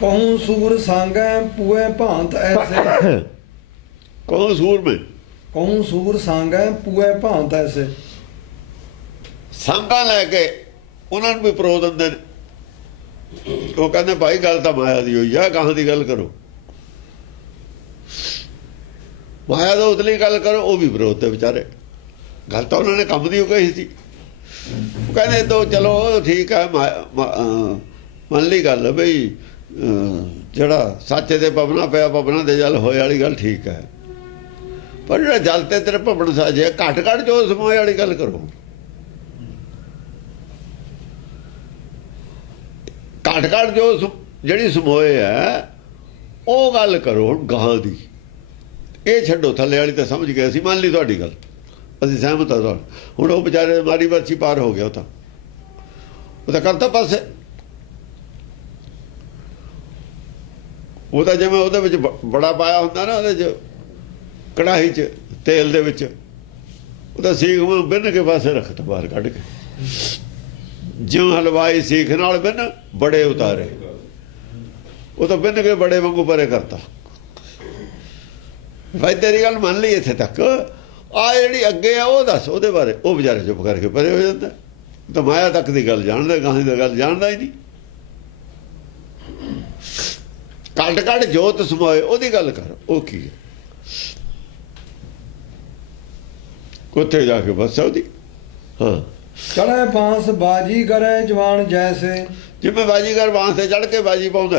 ਕਹੂੰ ਸੂਰ ਸਾਂਗੈ ਪੂਏ ਭਾਂਤ ਐਸੇ, ਕਹੂੰ ਸੂਰ ਮੈਂ, ਕਹੂੰ ਸੂਰ ਸਾਂਗੈ ਪੂਏ ਭਾਂਤ ਐਸੇ। ਸੰਗਾਂ ਲੈ ਕੇ ਉਹਨਾਂ ਨੂੰ ਵੀ ਪਰੋ ਦਿੰਦੇ ਨੇ। ਉਹ ਕਹਿੰਦੇ ਭਾਈ ਗੱਲ ਤਾਂ ਮਾਇਆ ਦੀ ਹੋਈ ਆ, ਕਹਾਂ ਦੀ ਗੱਲ ਕਰੋ, ਮਾਇਆ ਦਾ ਉਤਲੀ ਗੱਲ ਕਰੋ। ਉਹ ਵੀ ਵਿਰੋਧ ਤੇ ਵਿਚਾਰੇ, ਗੱਲ ਤਾਂ ਉਹਨਾਂ ਨੇ ਕੰਮ ਦੀ ਉਹ ਕਹੀ ਸੀ। ਉਹ ਕਹਿੰਦੇ ਤੋ ਚਲੋ ਠੀਕ ਹੈ, ਮੰਨ ਲਈ ਗੱਲ ਬਈ ਜਿਹੜਾ ਸੱਚ ਦੇ ਪਵਨਾ ਪਿਆ, ਪਵਨਾ ਦੇ ਜਲ ਹੋਏ ਵਾਲੀ ਗੱਲ ਠੀਕ ਹੈ, ਪਰ ਜਿਹੜਾ ਜਲ ਤੇ ਤੇਰੇ ਭਵਨ ਸਾਜਿਆ, ਘੱਟ ਘੱਟ ਜੋ ਸਮੋਏ ਵਾਲੀ ਗੱਲ ਕਰੋ। ਘੱਟ ਘੱਟ ਜੋ ਜਿਹੜੀ ਸਮੋਏ ਹੈ ਉਹ ਗੱਲ ਕਰੋ। ਹੁਣ ਗਾਹਾਂ ਦੀ ਇਹ ਛੱਡੋ, ਥੱਲੇ ਵਾਲੀ ਤਾਂ ਸਮਝ ਗਏ ਅਸੀਂ, ਮੰਨ ਲਈ ਤੁਹਾਡੀ ਗੱਲ, ਅਸੀਂ ਸਹਿਮਤ ਹਾਂ ਤੁਹਾਡੇ। ਹੁਣ ਉਹ ਵਿਚਾਰੇ ਮਾਰੀ ਵਰਚੀ ਪਾਰ ਹੋ ਗਿਆ, ਉਹ ਤਾਂ ਕਰਤਾ ਪਾਸੇ। ਉਹ ਤਾਂ ਜਿਵੇਂ ਉਹਦੇ ਵਿੱਚ ਬੜਾ ਪਾਇਆ ਹੁੰਦਾ ਨਾ, ਉਹਦੇ 'ਚ ਕੜਾਹੀ 'ਚ ਤੇਲ ਦੇ ਵਿੱਚ, ਉਹ ਤਾਂ ਸੀਖ ਨੂੰ ਬਿੰਨ ਕੇ ਪਾਸੇ ਰੱਖਤਾ ਬਾਹਰ ਕੱਢ ਕੇ। ਜਿਉਂ ਹਲਵਾਈ ਸੀਖ ਨਾਲ ਬਿੰਨ ਬੜੇ ਉਤਾਰੇ, ਉਹ ਤਾਂ ਬਿੰਨ ਕੇ ਬੜੇ ਵਾਂਗੂ ਪਰੇ ਕਰਤਾ। ਭਾਈ ਤੇਰੀ ਗੱਲ ਮੰਨ ਲਈ ਇੱਥੇ ਤੱਕ, ਆ ਜਿਹੜੀ ਅੱਗੇ ਆ ਉਹ ਦੱਸ ਉਹਦੇ ਬਾਰੇ। ਉਹ ਵਿਚਾਰੇ ਚੁੱਪ ਕਰਕੇ ਪਰੇ ਹੋ ਜਾਂਦਾ। ਤਾਂ ਮਾਇਆ ਤੱਕ ਦੀ ਗੱਲ ਜਾਣਦਾ, ਗਾਹਾਂ ਦੀ ਗੱਲ ਜਾਣਦਾ ਹੀ ਨਹੀਂ। ਕੱਢ ਕੱਢ ਜੋਤ ਸਮੋਏ ਉਹਦੀ ਗੱਲ ਕਰ। ਉਹ ਕੀ ਹੈ? ਉੱਥੇ ਜਾ ਕੇ ਬਸ ਉਹਦੀ। ਹਾਂ। ਚੜ੍ਹੇ ਬਾਂਸ ਬਾਜੀ ਕਰੇ ਜਵਾਨ ਜੈਸੇ, ਜਿਵੇਂ ਬਾਜੀਗਰ ਬਾਂਸ ਤੇ ਚੜ੍ਹ ਕੇ ਬਾਜੀ ਪਾਉਂਦਾ,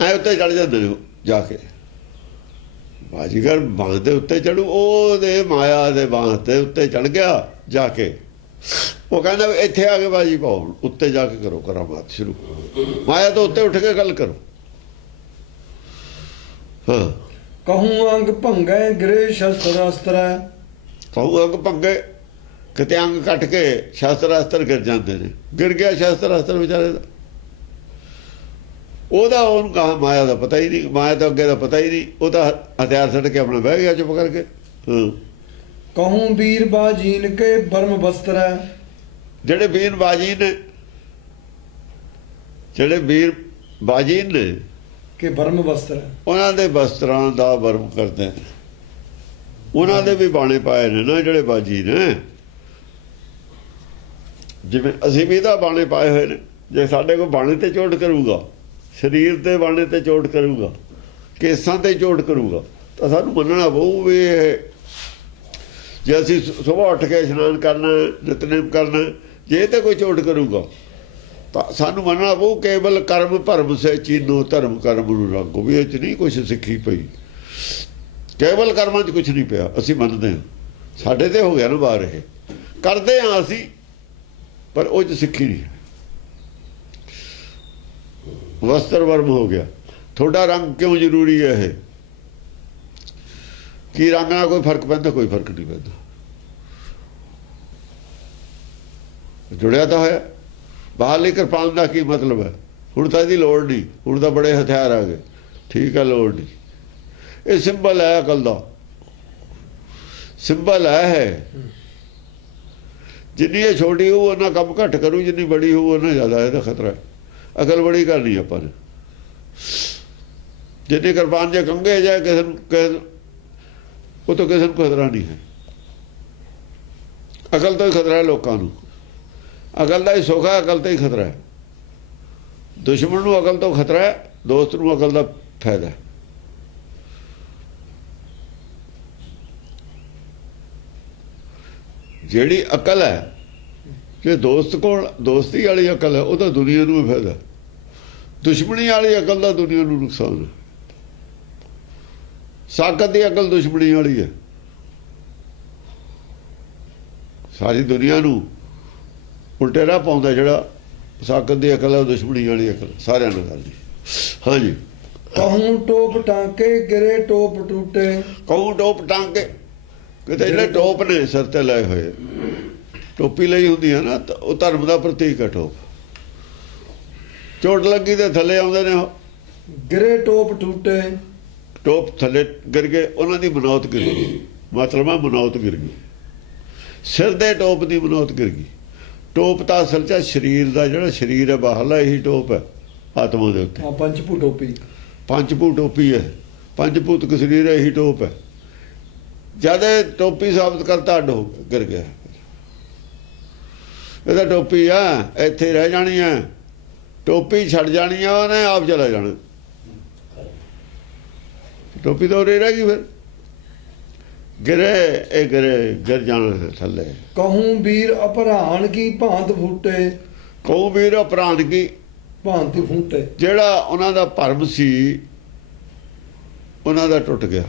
ਐ ਉੱਤੇ ਚੜ੍ਹ ਜਾਂਦੇ ਨੇ ਜਾ ਕੇ। ਬਾਜੀਗਰ ਬਾਂਸ ਦੇ ਉੱਤੇ ਚੜੂ, ਉਹਦੇ ਮਾਇਆ ਦੇ ਬਾਂਸ ਦੇ ਉੱਤੇ ਚੜ੍ਹ ਗਿਆ ਜਾ ਕੇ। ਉਹ ਕਹਿੰਦਾ ਇੱਥੇ ਆ ਕੇ ਬਾਜੀ ਪਾਓ, ਉੱਤੇ ਜਾ ਕੇ ਕਰੋ ਕਰਾਮਾਤ ਸ਼ੁਰੂ। ਮਾਇਆ ਤੋਂ ਉੱਤੇ ਉੱਠ ਕੇ ਗੱਲ ਕਰੋ। ਹਾਂ। ਕਹੂੰ ਅੰਗ ਭੰਗੇ ਗਿਰੇ ਸ਼ਸਤਰ ਅਸਤਰ, ਕਹੂੰ ਅੰਗ ਭੰਗੇ, ਕਿਤੇ ਅੰਗ ਕੱਟ ਕੇ ਸ਼ਸਤਰ ਅਸਤਰ ਗਿਰ ਜਾਂਦੇ ਨੇ। ਗਿਰ ਗਿਆ ਸ਼ਸਤਰ ਅਸਤਰ ਵਿਚਾਰੇ ਦਾ, ਉਹਦਾ ਉਹਨੂੰ ਕਹਾ ਮਾਇਆ ਦਾ ਪਤਾ ਹੀ ਨਹੀਂ, ਮਾਇਆ ਤੋਂ ਅੱਗੇ ਦਾ ਪਤਾ ਹੀ ਨਹੀਂ। ਉਹ ਤਾਂ ਹਥਿਆਰ ਛੱਡ ਕੇ ਆਪਣਾ ਬਹਿ ਗਿਆ ਚੁੱਪ ਕਰਕੇ। ਹਾਂ। ਕਹੂੰ ਵੀਰ ਬਾਜੀਨ ਕੇ ਬਰਮ ਬਸਤਰ, ਜਿਹੜੇ ਵੀਰ ਬਾਜੀਨ ਨੇ, ਜਿਹੜੇ ਵੀਰ ਬਾਜੀਨ ਨੇ ਕਿ ਬਰਮ ਬਸਤਰ, ਉਹਨਾਂ ਦੇ ਬਸਤਰਾਂ ਦਾ ਵਰਮ ਕਰਦੇ ਨੇ। ਉਹਨਾਂ ਦੇ ਵੀ ਬਾਣੇ ਪਾਏ ਨੇ ਨਾ ਜਿਹੜੇ ਬਾਜੀ ਨੇ। ਜਿਵੇਂ ਅਸੀਂ ਵੀ ਤਾਂ ਬਾਣੇ ਪਾਏ ਹੋਏ ਨੇ। ਜੇ ਸਾਡੇ ਕੋਲ ਬਾਣੇ ਤੇ ਚੋਟ ਕਰੂਗਾ, ਸਰੀਰ ਦੇ ਬਾਣੇ ਤੇ ਚੋਟ ਕਰੂਗਾ, ਕੇਸਾਂ ਤੇ ਚੋਟ ਕਰੂਗਾ, ਤਾਂ ਸਾਨੂੰ ਮੰਨਣਾ ਪਊ ਵੀ ਜੇ ਅਸੀਂ ਸੁਬਾਹ ਉੱਠ ਕੇ ਇਸ਼ਨਾਨ ਕਰਨਾ, ਨਿਤਨੇਮ ਕਰਨਾ, ਜੇ ਇਹ 'ਤੇ ਕੋਈ ਚੋਟ ਕਰੂਗਾ ਤਾਂ ਸਾਨੂੰ ਮੰਨਣਾ ਪਊ ਕੇਵਲ ਕਰਮ ਭਰਮ ਸੇ ਚੀਨੋ ਧਰਮ ਕਰਮ ਨੂੰ ਰੰਗੋ, ਵੀ ਇਹ 'ਚ ਨਹੀਂ ਕੁਛ ਸਿੱਖੀ ਪਈ, ਕੇਵਲ ਕਰਮਾਂ 'ਚ ਕੁਛ ਨਹੀਂ ਪਿਆ। ਅਸੀਂ ਮੰਨਦੇ ਹਾਂ, ਸਾਡੇ 'ਤੇ ਹੋ ਗਿਆ ਨਾ ਬਾਹਰ, ਇਹ ਕਰਦੇ ਹਾਂ ਅਸੀਂ, ਪਰ ਉਹ 'ਚ ਸਿੱਖੀ ਨਹੀਂ। ਵਸਤਰ ਵਰਮ ਹੋ ਗਿਆ। ਤੁਹਾਡਾ ਰੰਗ ਕਿਉਂ ਜ਼ਰੂਰੀ ਹੈ? ਇਹ ਕੀ ਰੰਗ ਨਾਲ ਕੋਈ ਫਰਕ ਪੈਂਦਾ? ਕੋਈ ਫਰਕ ਨਹੀਂ ਪੈਂਦਾ, ਜੁੜਿਆ ਤਾਂ ਹੋਇਆ। ਬਾਹਰਲੀ ਕਿਰਪਾਨ ਦਾ ਕੀ ਮਤਲਬ ਹੈ? ਹੁਣ ਤਾਂ ਇਹਦੀ ਲੋੜ ਨਹੀਂ, ਹੁਣ ਤਾਂ ਬੜੇ ਹਥਿਆਰ ਆ ਗਏ, ਠੀਕ ਹੈ, ਲੋੜ ਨਹੀਂ। ਇਹ ਸਿੰਬਲ ਹੈ ਅਕਲ ਦਾ, ਸਿੰਬਲ ਹੈ। ਜਿੰਨੀ ਇਹ ਛੋਟੀ ਹੋਊ ਉਹਨਾਂ ਕੰਮ ਘੱਟ ਕਰੂ, ਜਿੰਨੀ ਬੜੀ ਹੋਊ ਉਹਨਾਂ ਜ਼ਿਆਦਾ ਇਹਦਾ ਖਤਰਾ ਹੈ। ਅਕਲ ਬੜੀ ਕਰਨੀ ਆਪਾਂ ਨੇ। ਜਿੰਨੀ ਕਿਰਪਾਨ ਜੇ ਕੰਗੇ ਜਾਏ ਕਿਸੇ ਨੂੰ, ਉਹ ਤਾਂ ਕਿਸੇ ਨੂੰ ਖਤਰਾ ਨਹੀਂ ਹੈ। ਅਕਲ ਤੋਂ ਹੀ ਖਤਰਾ ਹੈ ਲੋਕਾਂ ਨੂੰ। ਅਕਲ ਦਾ ਹੀ ਸੁੱਖ ਹੈ, ਅਕਲ ਤੋਂ ਹੀ ਖਤਰਾ ਹੈ। ਦੁਸ਼ਮਣ ਨੂੰ ਅਕਲ ਤੋਂ ਖਤਰਾ ਹੈ, ਦੋਸਤ ਨੂੰ ਅਕਲ ਦਾ ਫਾਇਦਾ ਹੈ। ਜਿਹੜੀ ਅਕਲ ਹੈ, ਜੇ ਦੋਸਤ ਕੋਲ ਦੋਸਤੀ ਵਾਲੀ ਅਕਲ ਹੈ, ਉਹ ਤਾਂ ਦੁਨੀਆ ਨੂੰ ਹੀ ਫਾਇਦਾ। ਦੁਸ਼ਮਣੀ ਵਾਲੀ ਅਕਲ ਦਾ ਦੁਨੀਆ ਨੂੰ ਨੁਕਸਾਨ ਹੈ। ਸਾਕਤ ਦੀ ਅਕਲ ਦੁਸ਼ਮਣੀ ਵਾਲੀ ਹੈ, ਸਾਰੀ ਦੁਨੀਆ ਨੂੰ ਉਲਟੇ ਰਾਹ ਪਾਉਂਦਾ। ਜਿਹੜਾ ਸਾਕਤ ਦੀ ਅਕਲ ਹੈ, ਉਹ ਦੁਸ਼ਮਣੀ ਵਾਲੀ ਅਕਲ ਸਾਰਿਆਂ ਨੂੰ ਕਰਦੀ। ਹਾਂਜੀ, ਕਹੂੰ ਟੋਪ ਟਾਂਕੇ ਗਿਰੇ ਟੋਪ ਟੂਟੇ। ਕਹੂੰ ਟੋਪ ਟਾਂਕੇ, ਕਿਤੇ ਜਿਹੜੇ ਟੋਪ ਨੇ ਸਿਰ ਤੇ ਲਾਏ ਹੋਏ, ਟੋਪੀ ਲਈ ਹੁੰਦੀ ਹੈ ਨਾ, ਉਹ ਧਰਮ ਦਾ ਪ੍ਰਤੀਕ ਹੈ ਟੋਪ। ਚੋਟ ਲੱਗੀ ਤੇ ਥੱਲੇ ਆਉਂਦੇ ਨੇ ਉਹ, ਗਿਰੇ ਟੋਪ ਟੂਟੇ। ਟੋਪ ਥੱਲੇ ਗਿਰ ਗਏ, ਉਹਨਾਂ ਦੀ ਮਨੌਤ ਗਿਰ ਗਈ। ਮਤਲਬ ਹੈ ਮਨੌਤ ਗਿਰ ਗਈ, ਸਿਰ ਦੇ ਟੋਪ ਦੀ ਮਨੌਤ ਗਿਰ ਗਈ। ਟੋਪ ਤਾਂ ਅਸਲ 'ਚ ਸਰੀਰ ਦਾ, ਜਿਹੜਾ ਸਰੀਰ ਹੈ ਬਾਹਰਲਾ, ਇਹੀ ਟੋਪ ਹੈ ਆਤਮਾ ਦੇ ਉੱਤੇ। ਪੰਚਭੂ ਟੋਪੀ, ਪੰਚਭੂ ਟੋਪੀ ਹੈ, ਪੰਚਭੂਤਕ ਸਰੀਰ ਹੈ, ਇਹੀ ਟੋਪ ਹੈ। ਜਦ ਟੋਪੀ ਸਾਬਤ ਕਰਤਾ ਅੱਡ ਹੋ ਗਿਰ ਗਿਆ। ਇਹਦਾ ਟੋਪੀ ਆ, ਇੱਥੇ ਰਹਿ ਜਾਣੀ ਹੈ, ਟੋਪੀ ਛੱਡ ਜਾਣੀ ਆ, ਉਹਨੇ ਆਪ ਚਲਾ ਜਾਣਾ। ਟੋਪੀ ਤਾਂ ਉਰੇ ਰਹਿ ਗਈ, ਫਿਰ ਗਿਰੇ ਇਹ ਗਿਰ ਜਾਣਾ ਹੈ ਥੱਲੇ। ਕਹੂੰ ਵੀਰ ਅਪਰਾਣ ਕੀ ਭਾਂਤ ਫੂਟੇ। ਕਹੂੰ ਵੀਰ ਅਪਰਾਣ ਕੀ ਭਾਂਤ ਫੂਟੇ। ਜਿਹੜਾ ਉਹਨਾਂ ਦਾ ਭਰਮ ਸੀ, ਉਹਨਾਂ ਦਾ ਟੁੱਟ ਗਿਆ।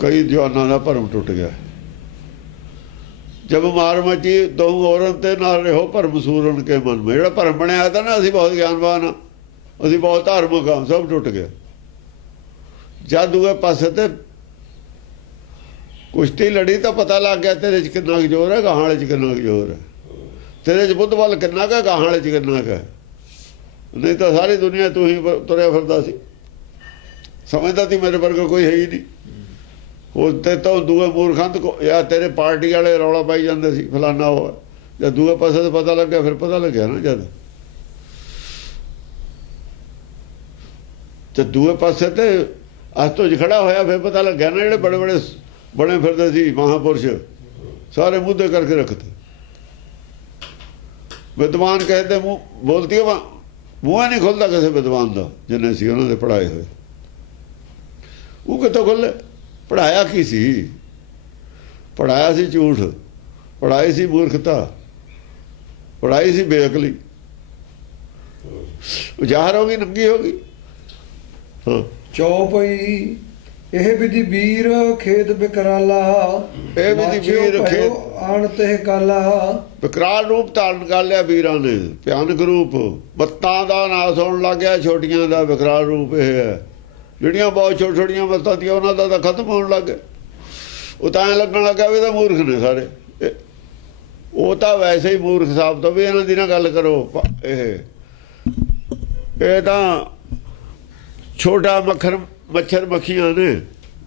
ਕਈ ਜਵਾਨਾਂ ਦਾ ਭਰਮ ਟੁੱਟ ਗਿਆ। ਜਬ ਮਾਰ ਮਚੀ ਦੋ ਔਰਨ ਤੇ ਨਾਲ ਰਹੋ ਭਰਮ ਸੂਰਨ ਕੇ ਮਨ ਮੇਂ। ਜਿਹੜਾ ਭਰਮ ਬਣਿਆ ਤਾਂ ਨਾ, ਅਸੀਂ ਬਹੁਤ ਗਿਆਨਵਾਨ ਹਾਂ, ਅਸੀਂ ਬਹੁਤ ਧਾਰਮਿਕ ਹਾਂ, ਸਭ ਟੁੱਟ ਗਿਆ। ਜਦ ਦੂਏ ਪਾਸੇ ਤੇ ਕੁਸ਼ਤੀ ਲੜੀ ਤਾਂ ਪਤਾ ਲੱਗ ਗਿਆ ਤੇਰੇ 'ਚ ਕਿੰਨਾ ਕੁ ਜ਼ੋਰ ਹੈ, ਗਾਹਾਂ ਵਾਲੇ 'ਚ ਕਿੰਨਾ ਕੁ ਜ਼ੋਰ ਹੈ, ਤੇਰੇ 'ਚ ਬੁੱਧ ਵੱਲ ਕਿੰਨਾ ਕੁ, ਗਾਹਾਂ ਵਾਲੇ 'ਚ ਕਿੰਨਾ ਕੁ ਹੈ। ਨਹੀਂ ਤਾਂ ਸਾਰੀ ਦੁਨੀਆ ਤੂੰ ਹੀ ਤੁਰਿਆ ਫਿਰਦਾ ਸੀ, ਸਮਝਦਾ ਸੀ ਮੇਰੇ ਵਰਗਾ ਕੋਈ ਹੈ ਹੀ ਨਹੀਂ। ਉਹ ਤੇ ਤਾਂ ਦੂਏ ਮੂਰਖੰਦ ਕੋ ਜਾਂ ਤੇਰੇ ਪਾਰਟੀ ਵਾਲੇ ਰੌਲਾ ਪਾਈ ਜਾਂਦੇ ਸੀ ਫਲਾਨਾ ਹੋਇਆ। ਜਦ ਦੂਏ ਪਾਸੇ ਤੋਂ ਪਤਾ ਲੱਗਿਆ, ਫਿਰ ਪਤਾ ਲੱਗਿਆ ਨਾ, ਜਦ ਦੂਏ ਪਾਸੇ ਤੇ ਅਸਤੋਂ 'ਚ ਖੜਾ ਹੋਇਆ, ਫਿਰ ਪਤਾ ਲੱਗਿਆ ਨਾ। ਜਿਹੜੇ ਬੜੇ ਬੜੇ ਬਣੇ ਫਿਰਦੇ ਸੀ ਮਹਾਂਪੁਰਸ਼, ਸਾਰੇ ਮੁੱਦੇ ਕਰਕੇ ਰੱਖਦੇ। ਵਿਦਵਾਨ ਕਹਿੰਦੇ ਮੂੰਹ ਬੋਲਤੀ, ਮੂੰਹ ਨਹੀਂ ਖੁੱਲਦਾ ਕਿਸੇ ਵਿਦਵਾਨ ਦਾ, ਜਿੰਨੇ ਸੀ ਉਹਨਾਂ ਦੇ ਪੜ੍ਹਾਏ ਹੋਏ। ਉਹ ਕਿੱਥੋਂ ਖੁੱਲੇ? ਪੜ੍ਹਾਇਆ ਕੀ ਸੀ? ਪੜ੍ਹਾਇਆ ਸੀ ਝੂਠ, ਪੜ੍ਹਾਈ ਸੀ ਮੂਰਖਤਾ, ਪੜ੍ਹਾਈ ਸੀ ਬੇਅਕਲੀ। ਜ਼ਾਹਰ ਹੋ ਗਈ, ਨੰਗੀ ਹੋ ਗਈ। ਹਾਂ, ਚੌਪਈ ਇਹ ਵਿਧੀ ਵੀਰ ਖੇਤ ਬਿਕਰਾਲਾ। ਇਹ ਵਿਧੀ ਵੀਰ ਖੇਤ ਆਣ ਤੇ ਕਾਲਾ। ਵਿਕਰਾਲ ਰੂਪ ਧਾਰਨ ਕਰ ਲਿਆ ਵੀਰਾਂ ਨੇ, ਭਿਆਨਕ ਰੂਪ। ਮੱਤਾਂ ਦਾ ਨਾਸ ਹੋਣ ਲੱਗ ਗਿਆ, ਛੋਟੀਆਂ ਦਾ ਵਿਕਰਾਲ ਰੂਪ ਇਹ ਹੈ। ਜਿਹੜੀਆਂ ਬਹੁਤ ਛੋਟੀਆਂ ਛੋਟੀਆਂ ਮੱਤਾਂ ਦੀਆਂ, ਉਹਨਾਂ ਦਾ ਤਾਂ ਖਤਮ ਹੋਣ ਲੱਗ ਗਿਆ। ਉਹ ਤਾਂ ਐਂ ਲੱਗਣ ਲੱਗਾ ਵੀ ਇਹ ਤਾਂ ਮੂਰਖ ਨੇ ਸਾਰੇ। ਉਹ ਤਾਂ ਵੈਸੇ ਹੀ ਮੂਰਖ ਸਾਬਤ ਹੋ ਵੀ ਇਹਨਾਂ ਦੀ ਨਾ ਗੱਲ ਕਰੋ। ਇਹ ਤਾਂ ਛੋਟਾ ਮੱਛਰ ਮੱਖੀਆਂ ਨੇ।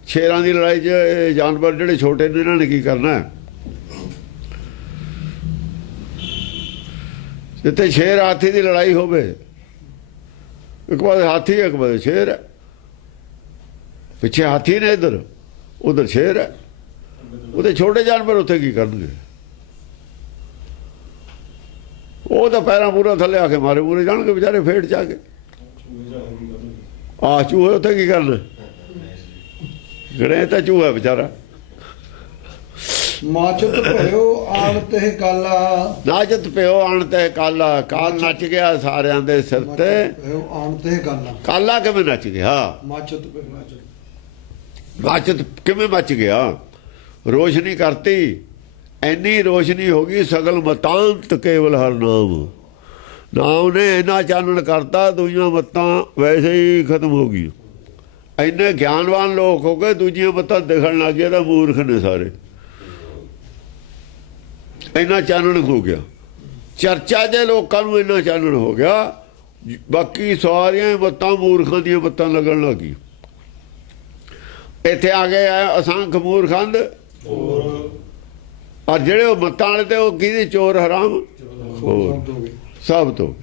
ਸ਼ੇਰਾਂ ਦੀ ਲੜਾਈ 'ਚ ਇਹ ਜਾਨਵਰ ਜਿਹੜੇ ਛੋਟੇ ਨੇ, ਇਹਨਾਂ ਨੇ ਕੀ ਕਰਨਾ? ਜਿੱਥੇ ਸ਼ੇਰ ਹਾਥੀ ਦੀ ਲੜਾਈ ਹੋਵੇ, ਇੱਕ ਪਾਸੇ ਹਾਥੀ ਇੱਕ ਪਾਸੇ ਸ਼ੇਰ ਹੈ, ਪਿੱਛੇ ਹਾਥੀ ਨੇ, ਇੱਧਰ ਉਧਰ ਸ਼ੇਰ ਹੈ। ਉਹਦੇ ਛੋਟੇ ਜਾਨਵਰ ਉੱਥੇ ਕੀ ਕਰਨਗੇ? ਉਹ ਤਾਂ ਪੈਰਾਂ ਪੂਰਾ ਥੱਲੇ ਆ ਕੇ ਮਾਰੇ ਮੂਰੇ ਜਾਣਗੇ ਵਿਚਾਰੇ, ਫੇਟ 'ਚ ਆ ਕੇ। ਚੂਹੇ ਉੱਥੇ ਕੀ ਕਰਨ? ਗੜੇ ਤਾਂ ਚੂਹਾ ਵਿਚਾਰਾ। ਮਾਚਤ ਭਇਓ ਆਣ ਤੇ ਕਾਲਾ, ਨਾਚਤ ਪਿਓ ਆਣ ਤੇ ਕਾਲਾ। ਕਾਲ ਨੱਚ ਗਿਆ ਸਾਰਿਆਂ ਦੇ ਸਿਰ ਤੇ। ਭਇਓ ਆਣ ਤੇ ਕਾਲਾ, ਕਾਲਾ ਕਿਵੇਂ ਨੱਚ ਗਿਆ? ਮਾਚਤ ਭਇਓ ਨਾਚਤ ਕਿਵੇਂ ਮੱਚ ਗਿਆ? ਰੋਸ਼ਨੀ ਕਰਤੀ, ਐਨੀ ਰੋਸ਼ਨੀ ਹੋ ਗਈ ਸਗਲ ਮਤਾਂਤ ਕੇਵਲ ਹਰ ਨਾਮ। ਨਾਮ ਨੇ ਇੰਨਾ ਚਾਨਣ ਕਰਤਾ, ਦੂਜੀਆਂ ਮੱਤਾਂ ਵੈਸੇ ਹੀ ਖਤਮ ਹੋ ਗਈ। ਇੰਨੇ ਗਿਆਨਵਾਨ ਲੋਕ ਹੋ ਗਏ, ਦੂਜੀਆਂ ਮੱਤਾਂ ਦਿਖਣ ਲੱਗ ਗਏ ਤਾਂ ਮੂਰਖ ਨੇ ਸਾਰੇ। ਇੰਨਾ ਚਾਨਣ ਹੋ ਗਿਆ, ਚਰਚਾ ਦੇ ਲੋਕਾਂ ਨੂੰ ਇੰਨਾ ਚਾਨਣ ਹੋ ਗਿਆ, ਬਾਕੀ ਸਾਰੀਆਂ ਮੱਤਾਂ ਮੂਰਖਾਂ ਦੀਆਂ ਮੱਤਾਂ ਲੱਗਣ ਲੱਗੀ। ਇੱਥੇ ਆ ਗਏ ਆ ਅਸੰਖ ਮੂਰਖੰਦ, ਔਰ ਜਿਹੜੇ ਉਹ ਮੱਤਾਂ ਵਾਲੇ ਤੇ ਉਹ ਕਿਹਦੇ ਚੋਰ ਹਰਾਮ ਸਭ ਤੋਂ।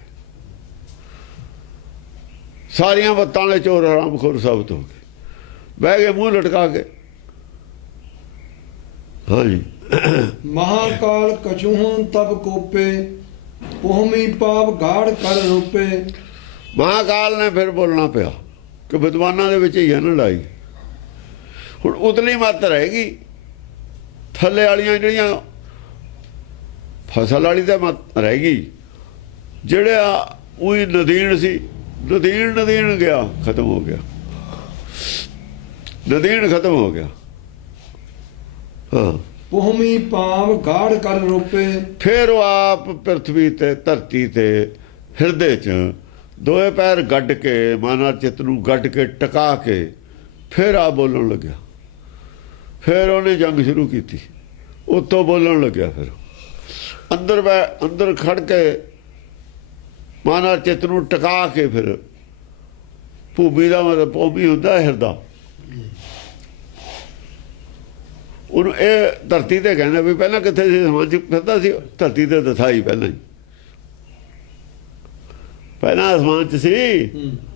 ਸਾਰੀਆਂ ਮੱਤਾਂ ਵਾਲੇ ਚੋਰ ਹਰਾਮ ਖੋਰ ਸਭ ਤੋਂ ਬਹਿ ਗਏ ਮੂੰਹ ਲਟਕਾ ਕੇ। ਹਾਂਜੀ। ਮਹਾਕਾਲ ਕਛੂਹਨ ਤਬ ਕੋਪੇ, ਪੋਹਮੀ ਪਾਪ ਗਾੜ ਕਰ ਰੂਪੇ। ਮਹਾਕਾਲ ਨੇ ਫਿਰ ਬੋਲਣਾ ਪਿਆ ਕਿ ਵਿਦਵਾਨਾਂ ਦੇ ਵਿੱਚ ਹੀ ਹੈ ਨਾ ਲੜਾਈ। ਹੁਣ ਉਤਲੀ ਮੱਤ ਰਹੇਗੀ, ਥੱਲੇ ਵਾਲੀਆਂ ਜਿਹੜੀਆਂ ਫਸਲ ਵਾਲੀ ਤਾਂ ਮੱਤ ਰਹਿ ਗਈ। ਜਿਹੜਾ ਉਹੀ ਨਦੀਨ ਸੀ, ਨਦੀਨ ਗਿਆ, ਖਤਮ ਹੋ ਗਿਆ। ਨਦੀਨ ਖਤਮ ਹੋ ਗਿਆ। ਹਾਂ। ਪੋਹਮੀ ਪਾਪ ਗਾੜ ਕਰ ਰੂਪੇ। ਫਿਰ ਉਹ ਆਪ ਪ੍ਰਥਵੀ ਤੇ ਧਰਤੀ ਤੇ ਹਿਰਦੇ 'ਚ ਦੋਏ ਪੈਰ ਗੱਡ ਕੇ, ਮਾਨਾ ਚਿੱਤ ਨੂੰ ਗੱਡ ਕੇ ਟਿਕਾ ਕੇ ਫਿਰ ਆ ਬੋਲਣ ਲੱਗਿਆ। ਫਿਰ ਉਹਨੇ ਜੰਗ ਸ਼ੁਰੂ ਕੀਤੀ, ਉੱਤੋਂ ਬੋਲਣ ਲੱਗਿਆ। ਫਿਰ ਅੰਦਰ ਖੜ ਕੇ ਮਾਨਾ ਚਿੱਤ ਨੂੰ ਟਿਕਾ ਕੇ, ਫਿਰ ਭੂਮੀ ਦਾ ਮਤਲਬ ਭੂਮੀ ਹੁੰਦਾ ਹਿਰਦਾ। ਉਹਨੂੰ ਇਹ ਧਰਤੀ ਤੇ ਕਹਿੰਦਾ ਵੀ ਪਹਿਲਾਂ ਕਿੱਥੇ ਸੀ, ਸਮਾਜ ਚ ਫਿਰਦਾ ਸੀ, ਧਰਤੀ ਤੇ ਦਿਖਾਈ ਪਹਿਲਾਂ ਹੀ। ਪਹਿਲਾਂ ਅਸਮਾਨ ਚ ਸੀ,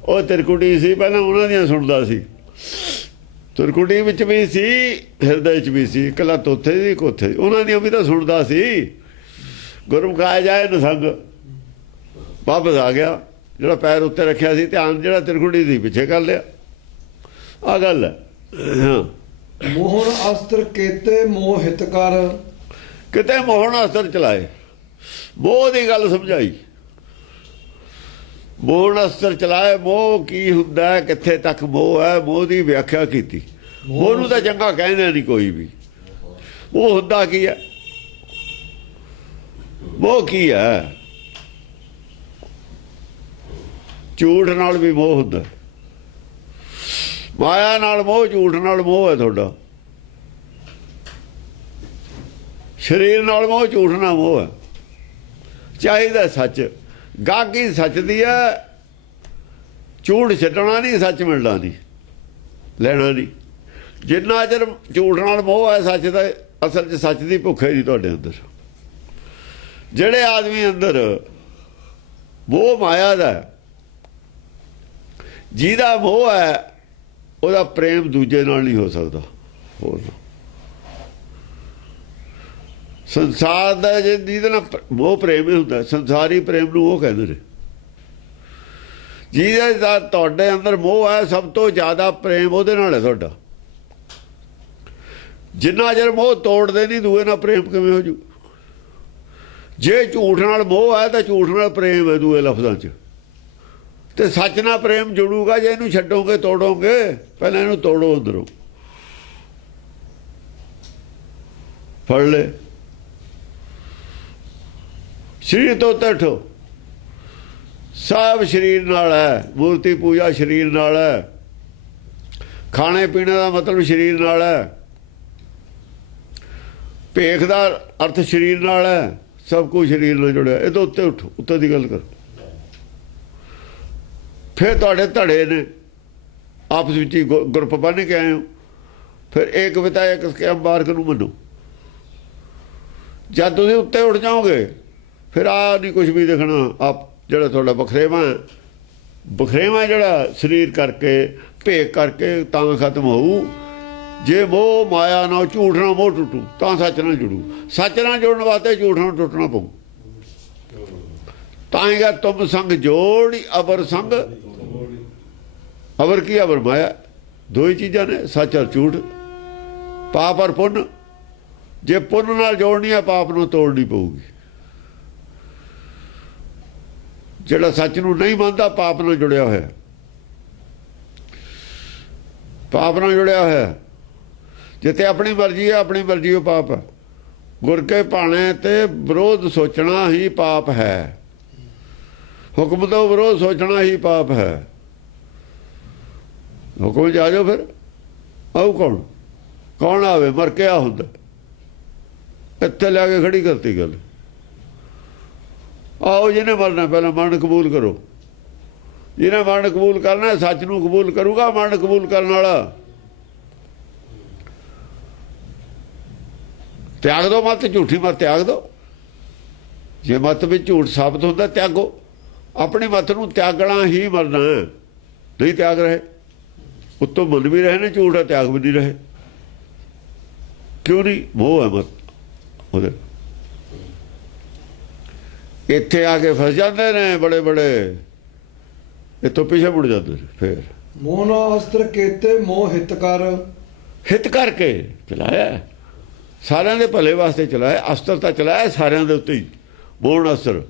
ਉਹ ਤਿਰਕੁਟੀ ਸੀ, ਪਹਿਲਾਂ ਉਹਨਾਂ ਦੀਆਂ ਸੁਣਦਾ ਸੀ। ਤਿਰਕੁਟੀ ਵਿੱਚ ਵੀ ਸੀ, ਹਿਰਦੇ ਚ ਵੀ ਸੀ, ਇਕੱਲਾ ਤੋਥੇ ਸੀ ਕੋਥੇ, ਉਹਨਾਂ ਦੀਆਂ ਵੀ ਤਾਂ ਸੁਣਦਾ ਸੀ। ਗੁਰਮੁਖਾਇਆ ਜਾਏ ਨਸੰਗ, ਵਾਪਸ ਆ ਗਿਆ। ਜਿਹੜਾ ਪੈਰ ਉੱਤੇ ਰੱਖਿਆ ਸੀ, ਧਿਆਨ ਜਿਹੜਾ ਤਿਰਕੁਟੀ ਸੀ ਪਿੱਛੇ ਕਰ ਲਿਆ। ਆ ਗੱਲ ਹੈ। ਹਾਂ। ਮੋਹਨ ਅਸਤਰ ਕੇਤੇ ਮੋਹਿਤ ਕਰ। ਕਿਤੇ ਮੋਹਨ ਅਸਤਰ ਚਲਾਏ, ਮੋਹ ਦੀ ਗੱਲ ਸਮਝਾਈ। ਮੋਹਨ ਅਸਤਰ ਚਲਾਏ, ਮੋਹ ਕੀ ਹੁੰਦਾ, ਕਿੱਥੇ ਤੱਕ ਮੋਹ ਹੈ, ਮੋਹ ਦੀ ਵਿਆਖਿਆ ਕੀਤੀ। ਮੋਹ ਨੂੰ ਤਾਂ ਚੰਗਾ ਕਹਿੰਦੇ ਨਹੀਂ ਕੋਈ ਵੀ। ਮੋਹ ਹੁੰਦਾ ਕੀ ਹੈ? ਮੋਹ ਕੀ ਹੈ? ਝੂਠ ਨਾਲ ਵੀ ਮੋਹ ਹੁੰਦਾ, ਮਾਇਆ ਨਾਲ ਮੋਹ, ਝੂਠ ਨਾਲ ਮੋਹ ਹੈ ਤੁਹਾਡਾ। ਸਰੀਰ ਨਾਲ ਮੋਹ, ਝੂਠ ਨਾਲ ਮੋਹ ਹੈ। ਚਾਹੀਦਾ ਸੱਚ, ਗਾਹਕੀ ਸੱਚ ਦੀ ਹੈ। ਝੂਠ ਛੱਡਣਾ ਨਹੀਂ, ਸੱਚ ਮਿਲਣਾ ਨਹੀਂ, ਲੈਣਾ ਨਹੀਂ। ਜਿੰਨਾ ਚਿਰ ਝੂਠ ਨਾਲ ਮੋਹ ਹੈ, ਸੱਚ ਦਾ ਅਸਲ 'ਚ ਸੱਚ ਦੀ ਭੁੱਖ ਹੈ ਜੀ ਤੁਹਾਡੇ ਅੰਦਰ। ਜਿਹੜੇ ਆਦਮੀ ਅੰਦਰ ਮੋਹ ਮਾਇਆ ਦਾ, ਜਿਹਦਾ ਮੋਹ ਹੈ, ਉਹਦਾ ਪ੍ਰੇਮ ਦੂਜੇ ਨਾਲ ਨਹੀਂ ਹੋ ਸਕਦਾ। ਹੋਰ ਸੰਸਾਰ ਦਾ ਜਿਹਦੇ ਨਾਲ ਮੋਹ ਪ੍ਰੇਮ ਹੀ ਹੁੰਦਾ, ਸੰਸਾਰੀ ਪ੍ਰੇਮ ਨੂੰ ਉਹ ਕਹਿੰਦੇ ਨੇ। ਜਿਹਦੇ ਦਾ ਤੁਹਾਡੇ ਅੰਦਰ ਮੋਹ ਹੈ, ਸਭ ਤੋਂ ਜ਼ਿਆਦਾ ਪ੍ਰੇਮ ਉਹਦੇ ਨਾਲ ਹੈ ਤੁਹਾਡਾ। ਜਿੰਨਾ ਚਿਰ ਮੋਹ ਤੋੜਦੇ ਨਹੀਂ, ਦੂਏ ਨਾਲ ਪ੍ਰੇਮ ਕਿਵੇਂ ਹੋ ਜੂ? ਜੇ ਝੂਠ ਨਾਲ ਮੋਹ ਹੈ ਤਾਂ ਝੂਠ ਨਾਲ ਪ੍ਰੇਮ ਹੈ ਦੂਏ ਲਫ਼ਜ਼ਾਂ 'ਚ, ਤੇ ਸੱਚ ਨਾਲ ਪ੍ਰੇਮ ਜੁੜੂਗਾ ਜੇ ਇਹਨੂੰ ਛੱਡੋਗੇ, ਤੋੜੋਗੇ। ਪਹਿਲਾਂ ਇਹਨੂੰ ਤੋੜੋ ਅੰਦਰੋਂ, ਫੜ ਲੈ। ਸਰੀਰ ਤੋਂ ਉੱਠੋ, ਸਭ ਸਰੀਰ ਨਾਲ ਹੈ। ਮੂਰਤੀ ਪੂਜਾ ਸਰੀਰ ਨਾਲ ਹੈ, ਖਾਣੇ ਪੀਣੇ ਦਾ ਮਤਲਬ ਸਰੀਰ ਨਾਲ ਹੈ, ਭੇਖ ਦਾ ਅਰਥ ਸਰੀਰ ਨਾਲ ਹੈ, ਸਭ ਕੁਝ ਸਰੀਰ ਨਾਲ ਜੁੜਿਆ। ਇਹ ਤੋਂ ਉੱਤੇ ਉੱਠੋ, ਉੱਤੇ ਦੀ ਗੱਲ ਕਰੋ। ਫਿਰ ਤੁਹਾਡੇ ਧੜੇ ਨੇ ਆਪਸ ਵਿੱਚ ਹੀ ਗਰੁੱਪ ਬਣ ਕੇ ਆਏ ਹੋ। ਫਿਰ ਇੱਕ ਵਿਤਾ ਇੱਕ ਮਾਰਗ ਨੂੰ ਮੰਨੋ। ਜਦ ਤੁਸੀਂ ਉੱਤੇ ਉੱਠ ਜਾਓਗੇ, ਫਿਰ ਆ ਨਹੀਂ ਕੁਝ ਵੀ ਦੇਖਣਾ। ਆਪ ਜਿਹੜਾ ਤੁਹਾਡਾ ਬਖਰੇਵਾ ਜਿਹੜਾ ਸਰੀਰ ਕਰਕੇ ਭੇਖ ਕਰਕੇ ਤਾਂ ਖਤਮ ਹੋਊ। ਜੇ ਮੋਹ ਮਾਇਆ ਨਾਲ ਝੂਠ ਨਾਲ ਮੋਹ ਟੁੱਟੂ ਤਾਂ ਸੱਚ ਨਾਲ ਜੁੜੂ। ਸੱਚ ਨਾਲ ਜੁੜਨ ਵਾਸਤੇ ਝੂਠ ਨਾਲ ਟੁੱਟਣਾ ਪਊ। ਤਾਂ ਹੀ ਤੁਮ ਸੰਗ ਜੋੜੀ ਅਬਰ ਸੰਗ। ਅਬਰ ਕੀ? ਅਬਰ ਮਾਇਆ। ਦੋ ਹੀ ਚੀਜ਼ਾਂ ਨੇ, ਸੱਚ ਔਰ ਝੂਠ, ਪਾਪ ਔਰ ਪੁੰਨ। ਜੇ ਪੁੰਨ ਨਾਲ ਜੋੜਨੀ ਹੈ ਪਾਪ ਨੂੰ ਤੋੜਨੀ ਪਊਗੀ। ਜਿਹੜਾ ਸੱਚ ਨੂੰ ਨਹੀਂ ਮੰਨਦਾ ਪਾਪ ਨਾਲ ਜੁੜਿਆ ਹੋਇਆ, ਪਾਪ ਨਾਲ ਜੁੜਿਆ ਹੋਇਆ। ਜਿੱਥੇ ਆਪਣੀ ਮਰਜ਼ੀ ਹੈ, ਆਪਣੀ ਮਰਜ਼ੀ ਉਹ ਪਾਪ ਹੈ। ਗੁਰ ਕੇ ਭਾਣੇ ਤੇ ਵਿਰੋਧ ਸੋਚਣਾ ਹੀ ਪਾਪ ਹੈ। ਹੁਕਮ ਤੋਂ ਵਿਰੋਧ ਸੋਚਣਾ ਹੀ ਪਾਪ ਹੈ। ਹੁਕਮ 'ਚ ਆ ਜਾਓ, ਫਿਰ ਆਊ ਕੌਣ? ਕੌਣ ਆਵੇ? ਮਰ ਕੇ ਆ ਹੁੰਦਾ। ਇੱਥੇ ਲਿਆ ਕੇ ਖੜੀ ਕਰਤੀ ਗੱਲ। ਆਓ ਜਿਹਨੇ ਮਰਨਾ ਪਹਿਲਾਂ ਮਰਨ ਕਬੂਲ ਕਰੋ। ਜਿਹਨੇ ਮਰਨ ਕਬੂਲ ਕਰਨਾ ਸੱਚ ਨੂੰ ਕਬੂਲ ਕਰੂਗਾ। ਮਰਨ ਕਬੂਲ ਕਰਨ ਵਾਲਾ ਤਿਆਗ ਦੋ ਮਤ, ਝੂਠੀ ਮਤ ਤਿਆਗ ਦੋ। ਜੇ ਮਤ ਵਿੱਚ ਝੂਠ ਸਾਬਤ ਹੁੰਦਾ ਤਿਆਗੋ। ਆਪਣੀ ਮਤ ਨੂੰ ਤਿਆਗਣਾ ਹੀ ਮਰਨਾ, ਨਹੀਂ ਤਿਆਗ ਰਹੇ। ਉੱਤੋਂ ਮੰਨ ਵੀ ਰਹੇ ਨੇ ਝੂਠ ਹੈ, ਤਿਆਗ ਵੀ ਨਹੀਂ ਰਹੇ। ਕਿਉਂ ਨਹੀਂ? ਮੋਹ ਹੈ ਮਤ ਉਹਦੇ। ਇੱਥੇ ਆ ਕੇ ਫਸ ਜਾਂਦੇ ਨੇ ਬੜੇ ਬੜੇ, ਇੱਥੋਂ ਪਿੱਛੇ ਮੁੜ ਜਾਂਦੇ ਨੇ। ਫੇਰ ਮੋਹ ਨਾ ਅਸਤਰ ਕੀਤੇ ਮੋਹ ਹਿਤ ਕਰ। ਹਿੱਤ ਕਰਕੇ ਚਲਾਇਆ, ਸਾਰਿਆਂ ਦੇ ਭਲੇ ਵਾਸਤੇ ਚਲਾਇਆ। ਅਸਤਰ ਤਾਂ ਚਲਾਇਆ ਸਾਰਿਆਂ ਦੇ ਉੱਤੇ ਹੀ, ਮੋਹਨ ਅਸਤਰ,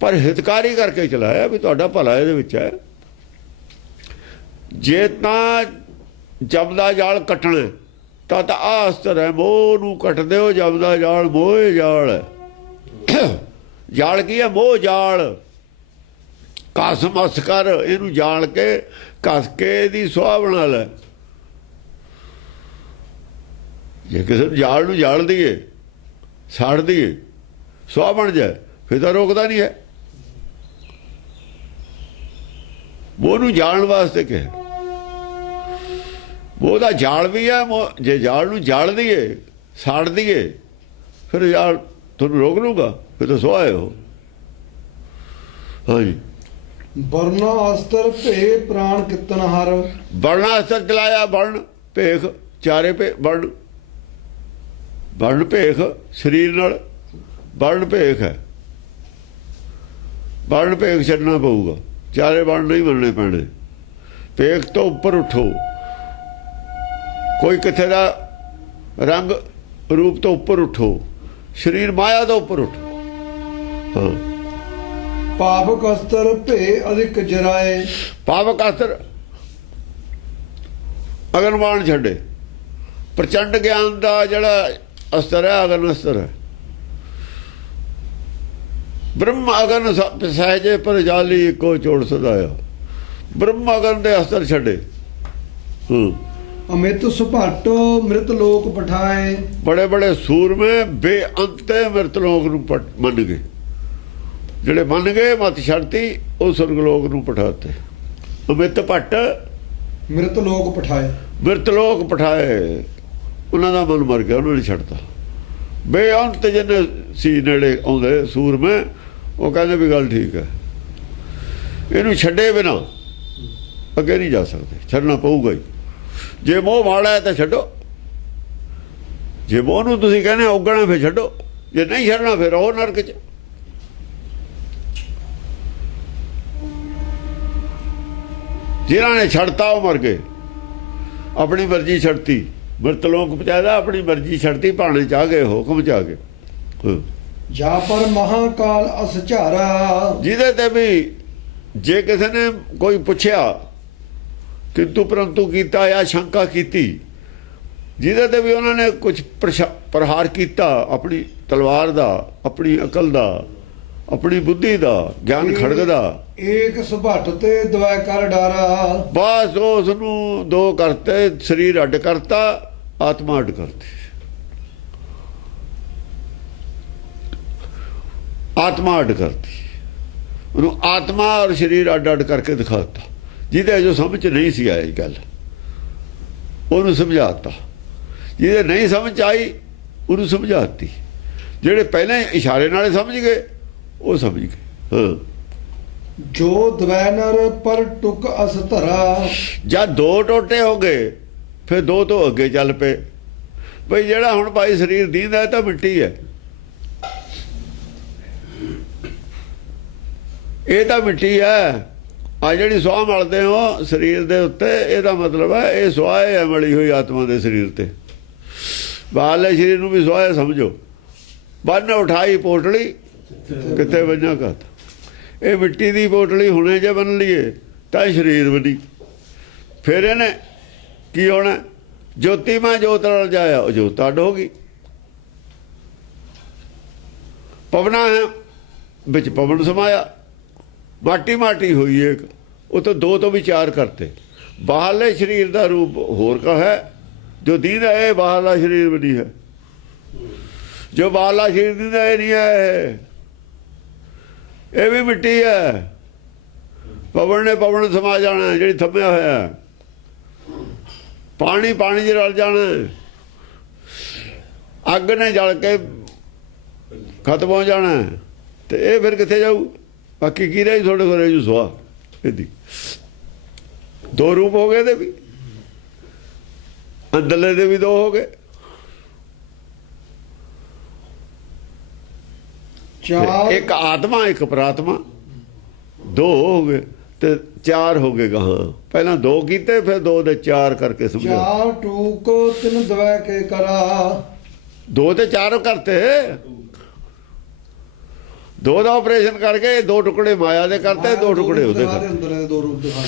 ਪਰ ਹਿਤਕਾਰੀ ਕਰਕੇ ਚਲਾਇਆ ਵੀ ਤੁਹਾਡਾ ਭਲਾ ਇਹਦੇ ਵਿੱਚ ਹੈ। ਜੇ ਤਾਂ ਜਮ ਦਾ ਜਾਲ ਕੱਟਣਾ ਤਾਂ ਆਹ ਅਸਤਰ ਹੈ, ਮੋਹ ਨੂੰ ਕੱਟ ਦਿਓ। ਜਮ ਦਾ ਜਾਲ ਮੋਹ ਜਾਲ ਹੈ। ਜਾਲ ਕੀ ਹੈ? ਮੋਹ ਜਾਲ। ਕਸ ਮਸ ਕਰ, ਇਹਨੂੰ ਜਾਲ ਕੇ ਕਸ ਕੇ ਇਹਦੀ ਸੁਆਹ ਬਣਾ ਲੈ। ਜੇ ਕਿਸੇ ਜਾਲ ਨੂੰ ਜਾਲ ਦਈਏ, ਸਾੜ ਦਈਏ, ਸੁਆਹ ਬਣ ਜਾਏ, ਫਿਰ ਤਾਂ ਰੋਕਦਾ ਨਹੀਂ ਹੈ। ਮੋਹ ਨੂੰ ਜਾਲਣ ਵਾਸਤੇ ਕਿਹਾ। ਮੋਹ ਦਾ ਜਾਲ ਵੀ ਹੈ। ਜੇ ਜਾਲ ਨੂੰ ਜਾਲ ਦਈਏ, ਸਾੜ ਦਈਏ, ਫਿਰ ਜਾਲ ਤੁਹਾਨੂੰ ਰੋਕ ਲੂਗਾ, ਫਿਰ ਤਾਂ ਸੁਆਹ ਹੈ ਉਹ। ਹਾਂਜੀ। ਵਰਨਾ ਅਸਤਰ ਭੇ ਪ੍ਰਾਣ ਕਿਤਨ ਹਰ। ਵਰਨਾ ਅਸਤਰ ਚਲਾਇਆ। ਵਰਣ ਭੇਖ, ਚਾਰੇ ਵਰਣ। ਵਰਣ ਭੇਖ ਸਰੀਰ ਨਾਲ, ਵਰਣ ਭੇਖ ਹੈ। ਵਰਣ ਭੇਖ ਛੱਡਣਾ ਪਊਗਾ। ਚਾਰੇ ਵਰਣ ਨਹੀਂ ਮੰਨਣੇ ਪੈਣੇ। ਭੇਖ ਤੋਂ ਉੱਪਰ ਉੱਠੋ। ਕੋਈ ਕਿੱਥੇ ਦਾ ਰੰਗ ਰੂਪ ਤੋਂ ਉੱਪਰ ਉੱਠੋ। ਸਰੀਰ ਮਾਇਆ ਤੋਂ ਉੱਪਰ ਉੱਠੋ। ਹਾਂ। ਪਾਵਕ ਅਸਤਰ ਭੇ ਅਧਿਕ ਜਰਾਏ। ਪਾਵਕ ਅਸਤਰ ਅਗਨਵਾਨ ਛੱਡੇ। ਪ੍ਰਚੰਡ ਗਿਆਨ ਦਾ ਜਿਹੜਾ ਅਸਤਰ ਹੈ, ਅਗਨ ਅਸਤਰ ਹੈ। ਬ੍ਰਹਮ ਅਗਨ ਸਹਿਜੇ ਪਰ ਜਾਲੀ ਇੱਕੋ ਚੋੜ ਸਦਾਇਆ। ਬ੍ਰਹਮ ਅਗਨ ਦੇ ਅਸਤਰ ਛੱਡੇ। ਅਮਿਤ ਸੁਭਾਟ ਮ੍ਰਿਤ ਲੋਕ ਪਠਾਏ। ਬੜੇ ਬੜੇ ਸੂਰਮੇ ਬੇਅੰਤੇ ਮ੍ਰਿਤ ਲੋਕ ਨੂੰ ਮੰਨ ਗਏ। ਜਿਹੜੇ ਮੰਨ ਗਏ, ਮਤ ਛੱਡਤੀ, ਉਹ ਸੁਰਗ ਲੋਕ ਨੂੰ ਪਠਾਤੇ। ਅਮਿਤ ਭੱਟ ਮ੍ਰਿਤ ਲੋਕ ਪਠਾਏ। ਮ੍ਰਿਤ ਲੋਕ ਪਠਾਏ। ਉਹਨਾਂ ਦਾ ਮਨ ਮਰ ਗਿਆ, ਉਹਨਾਂ ਨੇ ਛੱਡਤਾ। ਬੇਅੰਤ ਜਿਹਨੇ ਸੀ ਨੇੜੇ ਆਉਂਦੇ ਸੂਰਮੇ, ਉਹ ਕਹਿੰਦੇ ਵੀ ਗੱਲ ਠੀਕ ਹੈ, ਇਹਨੂੰ ਛੱਡੇ ਬਿਨਾਂ ਅੱਗੇ ਨਹੀਂ ਜਾ ਸਕਦੇ। ਛੱਡਣਾ ਪਊਗਾ ਹੀ। ਜੇ ਮੋਹ ਮਾੜਾ ਹੈ ਤਾਂ ਛੱਡੋ। ਜੇ ਮੋਹ ਨੂੰ ਤੁਸੀਂ ਕਹਿੰਦੇ ਉਗਣਾ, ਫਿਰ ਛੱਡੋ। ਜੇ ਨਹੀਂ ਛੱਡਣਾ, ਫਿਰ ਉਹ ਨਰਕ 'ਚ। ਜਿਨ੍ਹਾਂ ਨੇ ਛੱਡਤਾ ਉਹ ਮਰ ਗਏ। ਆਪਣੀ ਮਰਜ਼ੀ ਛੱਡਤੀ, ਮ੍ਰਿਤ ਲੋਕ ਪਹੁੰਚਾਇਆ। ਆਪਣੀ ਮਰਜ਼ੀ ਛੱਡਤੀ, ਭਾਣੇ 'ਚ ਆ ਗਏ, ਹੁਕਮ 'ਚ ਆ ਗਏ। ਜਾ ਪਰ ਮਹਾਕਾਲ ਅਸਝਾਰਾ। ਜਿਹਦੇ ਤੇ ਵੀ ਜੇ ਕਿਸੇ ਨੇ ਕੋਈ ਪੁੱਛਿਆ, ਕਿੰਤੂ ਪਰੰਤੂ ਕੀਤਾ ਜਾਂ ਸ਼ੰਕਾ ਕੀਤੀ, ਜਿਹਦੇ ਤੇ ਵੀ ਉਹਨਾਂ ਨੇ ਕੁਝ ਪ੍ਰਹਾਰ ਕੀਤਾ, ਆਪਣੀ ਤਲਵਾਰ ਦਾ, ਆਪਣੀ ਅਕਲ ਦਾ, ਆਪਣੀ ਬੁੱਧੀ ਦਾ, ਗਿਆਨ ਖੜਗ ਦਾ, ਇੱਕ ਸੁਭੱਟ ਤੇ ਦਵਾ ਕਰ ਡਾਰਾ। ਬਸ ਉਸ ਨੂੰ ਦੋ ਕਰਤੇ। ਸਰੀਰ ਅੱਡ ਕਰਤਾ, ਆਤਮਾ ਅੱਡ ਕਰਤੀ। ਆਤਮਾ ਅੱਡ ਕਰਤੀ ਉਹਨੂੰ। ਆਤਮਾ ਔਰ ਸਰੀਰ ਅੱਡ ਅੱਡ ਕਰਕੇ ਦਿਖਾਤਾ। ਜਿਹਦੇ ਜੋ ਸਮਝ ਨਹੀਂ ਸੀ ਆਈ ਗੱਲ, ਉਹਨੂੰ ਸਮਝਾਤਾ। ਜਿਹਦੇ ਨਹੀਂ ਸਮਝ ਆਈ, ਉਹਨੂੰ ਸਮਝਾਤੀ। ਜਿਹੜੇ ਪਹਿਲਾਂ ਇਸ਼ਾਰੇ ਨਾਲ ਸਮਝ ਗਏ, ਉਹ ਸਮਝ ਗਏ। ਹਾਂ। ਜੋ ਦਵੈਨਰ ਪਰ ਟੁਕ ਅਸ ਧਰਾ। ਜਦ ਦੋ ਟੋਟੇ ਹੋ ਗਏ, ਫਿਰ ਦੋ ਤੋਂ ਅੱਗੇ ਚੱਲ ਪਏ। ਬਈ ਜਿਹੜਾ ਹੁਣ ਭਾਈ ਸਰੀਰ ਦੀਂਦਾ ਤਾਂ ਮਿੱਟੀ ਹੈ, ਇਹ ਤਾਂ ਮਿੱਟੀ ਹੈ। ਆ ਜਿਹੜੀ ਸੁਆਹ ਮਲਦੇ ਹੋ ਸਰੀਰ ਦੇ ਉੱਤੇ, ਇਹਦਾ ਮਤਲਬ ਹੈ ਇਹ ਸੁਆਹ ਹੈ ਮਲੀ ਹੋਈ ਆਤਮਾ ਦੇ ਸਰੀਰ ਤੇ। ਬਾਹਰਲੇ ਸਰੀਰ ਨੂੰ ਵੀ ਸੁਆਹ ਸਮਝੋ। ਬੰਨ ਉਠਾਈ ਪੋਟਲੀ ਕਿੱਥੇ ਵਜਾ ਘਾਤ। ਇਹ ਮਿੱਟੀ ਦੀ ਪੋਟਲੀ ਹੁਣੇ ਜੇ ਬਣ ਲਈਏ ਤਾਂ ਸਰੀਰ ਬਣੀ। ਫਿਰ ਇਹਨੇ ਕੀ ਹੋਣਾ? ਜੋਤੀ ਮਾਂ ਜੋਤ ਨਾਲ ਜਾਇਆ, ਉਹ ਜੋਤ ਅੱਡ ਹੋ ਗਈ। ਪਵਨਾ ਹੈ ਵਿੱਚ ਪਵਨ ਸਮਾਇਆ, ਮਾਟੀ ਮਾਟੀ ਹੋਈ ਇੱਕ। ਉਹ ਤਾਂ ਦੋ ਤੋਂ ਵੀ ਚਾਰ ਕਰਤੇ। ਬਾਹਰਲੇ ਸਰੀਰ ਦਾ ਰੂਪ ਹੋਰ ਕਾ ਹੈ, ਜੋ ਦੀਨ ਹੈ ਇਹ ਬਾਹਰਲਾ ਸਰੀਰ ਬਣੀ ਹੈ। ਜੋ ਬਾਹਰਲਾ ਸਰੀਰ ਦੀਦਾ ਇਹ ਨਹੀਂ ਹੈ, ਇਹ ਵੀ ਮਿੱਟੀ ਹੈ। ਪਵਨ ਨੇ ਪਵਨ ਸਮਾ ਜਾਣਾ, ਜਿਹੜੀ ਥੰਮਿਆ ਹੋਇਆ। ਪਾਣੀ ਪਾਣੀ 'ਚ ਰਲ ਜਾਣਾ। ਅੱਗ ਨੇ ਜਲ ਕੇ ਖਤਮ ਹੋ ਜਾਣਾ। ਤੇ ਇਹ ਫਿਰ ਕਿੱਥੇ ਜਾਊ? ਬਾਕੀ ਕੀ ਰਹੀ ਤੁਹਾਡੇ ਕੋਲ? ਜੋ ਸੁਆਹ ਇਹਦੀ ਦੋ ਰੂਪ ਹੋ ਗਏ। ਇਹਦੇ ਵੀ ਅੰਦਰਲੇ ਦੇ ਵੀ ਦੋ ਹੋ ਗਏ। ਚਾਰ ਇੱਕ ਆਤਮਾ ਇੱਕ ਪ੍ਰਾਤਮਾ, ਦੋ ਹੋ ਗਏ ਤੇ ਚਾਰ ਹੋ ਗਏ ਗਾਹਾਂ। ਪਹਿਲਾਂ ਦੋ ਕੀਤੇ, ਫਿਰ ਦੋ ਦੇ ਚਾਰ ਕਰਕੇ ਸਮਝੋ। ਚਾਰ ਟੂਕ ਤਿਨ ਦਵੈ ਕੇ ਕਰਾ। ਦੋ ਤੇ ਚਾਰ ਕਰਤੇ। ਦੋ ਦਾ ਆਪਰੇਸ਼ਨ ਕਰਕੇ ਦੋ ਟੁਕੜੇ ਮਾਇਆ ਦੇ ਕਰਤੇ, ਦੋ ਟੁਕੜੇ ਉਹਦੇ ਕਰਤੇ। ਅੰਦਰ ਦੋ ਰੂਪ ਦਿਖਾ।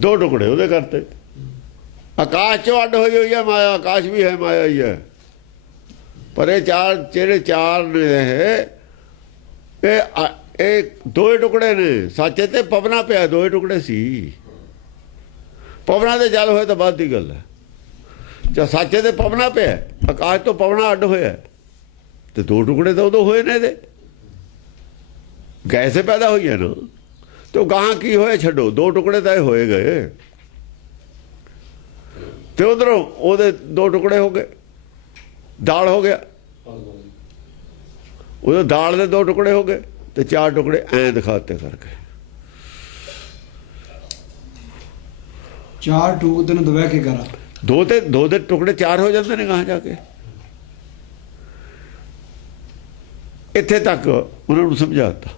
ਦੋ ਟੁਕੜੇ ਉਹਦੇ ਕਰਤੇ। ਆਕਾਸ਼ ਚੋਂ ਅੱਡ ਹੋਈ ਹੋਈ ਹੈ ਮਾਇਆ। ਆਕਾਸ਼ ਵੀ ਹੈ, ਮਾਇਆ ਹੀ ਹੈ। ਪਰ ਇਹ ਚਾਰ ਜਿਹੜੇ ਚਾਰ ਨੇ ਇਹ ਦੋਏ ਟੁਕੜੇ ਨੇ। ਸੱਚੇ ਤੇ ਪਵਨਾ ਪਿਆ, ਦੋਏ ਟੁਕੜੇ ਸੀ। ਪਵਨਾ ਦੇ ਜਲ ਹੋਏ ਤਾਂ ਬਾਅਦ ਦੀ ਗੱਲ ਹੈ। ਜੇ ਸੱਚੇ ਤੇ ਪਵਨਾ ਪਿਆ, ਆਕਾਸ਼ ਤੋਂ ਪਵਨਾ ਅੱਡ ਹੋਇਆ, ਤੇ ਦੋ ਟੁਕੜੇ ਤਾਂ ਉਦੋਂ ਹੋਏ ਨੇ। ਇਹਦੇ ਗੈਸੇ ਪੈਦਾ ਹੋਈ ਹੈ ਨਾ। ਤੇ ਗਾਹਾਂ ਕੀ ਹੋਇਆ ਛੱਡੋ, ਦੋ ਟੁਕੜੇ ਤਾਂ ਇਹ ਹੋਏ ਗਏ। ਤੇ ਉਧਰੋਂ ਉਹਦੇ ਦੋ ਟੁਕੜੇ ਹੋ ਗਏ। ਦਾਲ ਹੋ ਗਿਆ, ਉਹਦੇ ਦਾਲ ਦੇ ਦੋ ਟੁਕੜੇ ਹੋ ਗਏ ਤੇ ਚਾਰ ਟੁਕੜੇ ਐਂ ਦਿਖਾਤੇ ਕਰਕੇ। ਚਾਰ ਟੂਕ ਤਿਨ ਦਵੈ ਕੇ ਕਰਾ। ਦੋ ਦੇ ਟੁਕੜੇ ਚਾਰ ਹੋ ਜਾਂਦੇ ਨੇ ਗਾਹਾਂ ਜਾ ਕੇ। ਇੱਥੇ ਤੱਕ ਉਹਨਾਂ ਨੂੰ ਸਮਝਾਤਾ।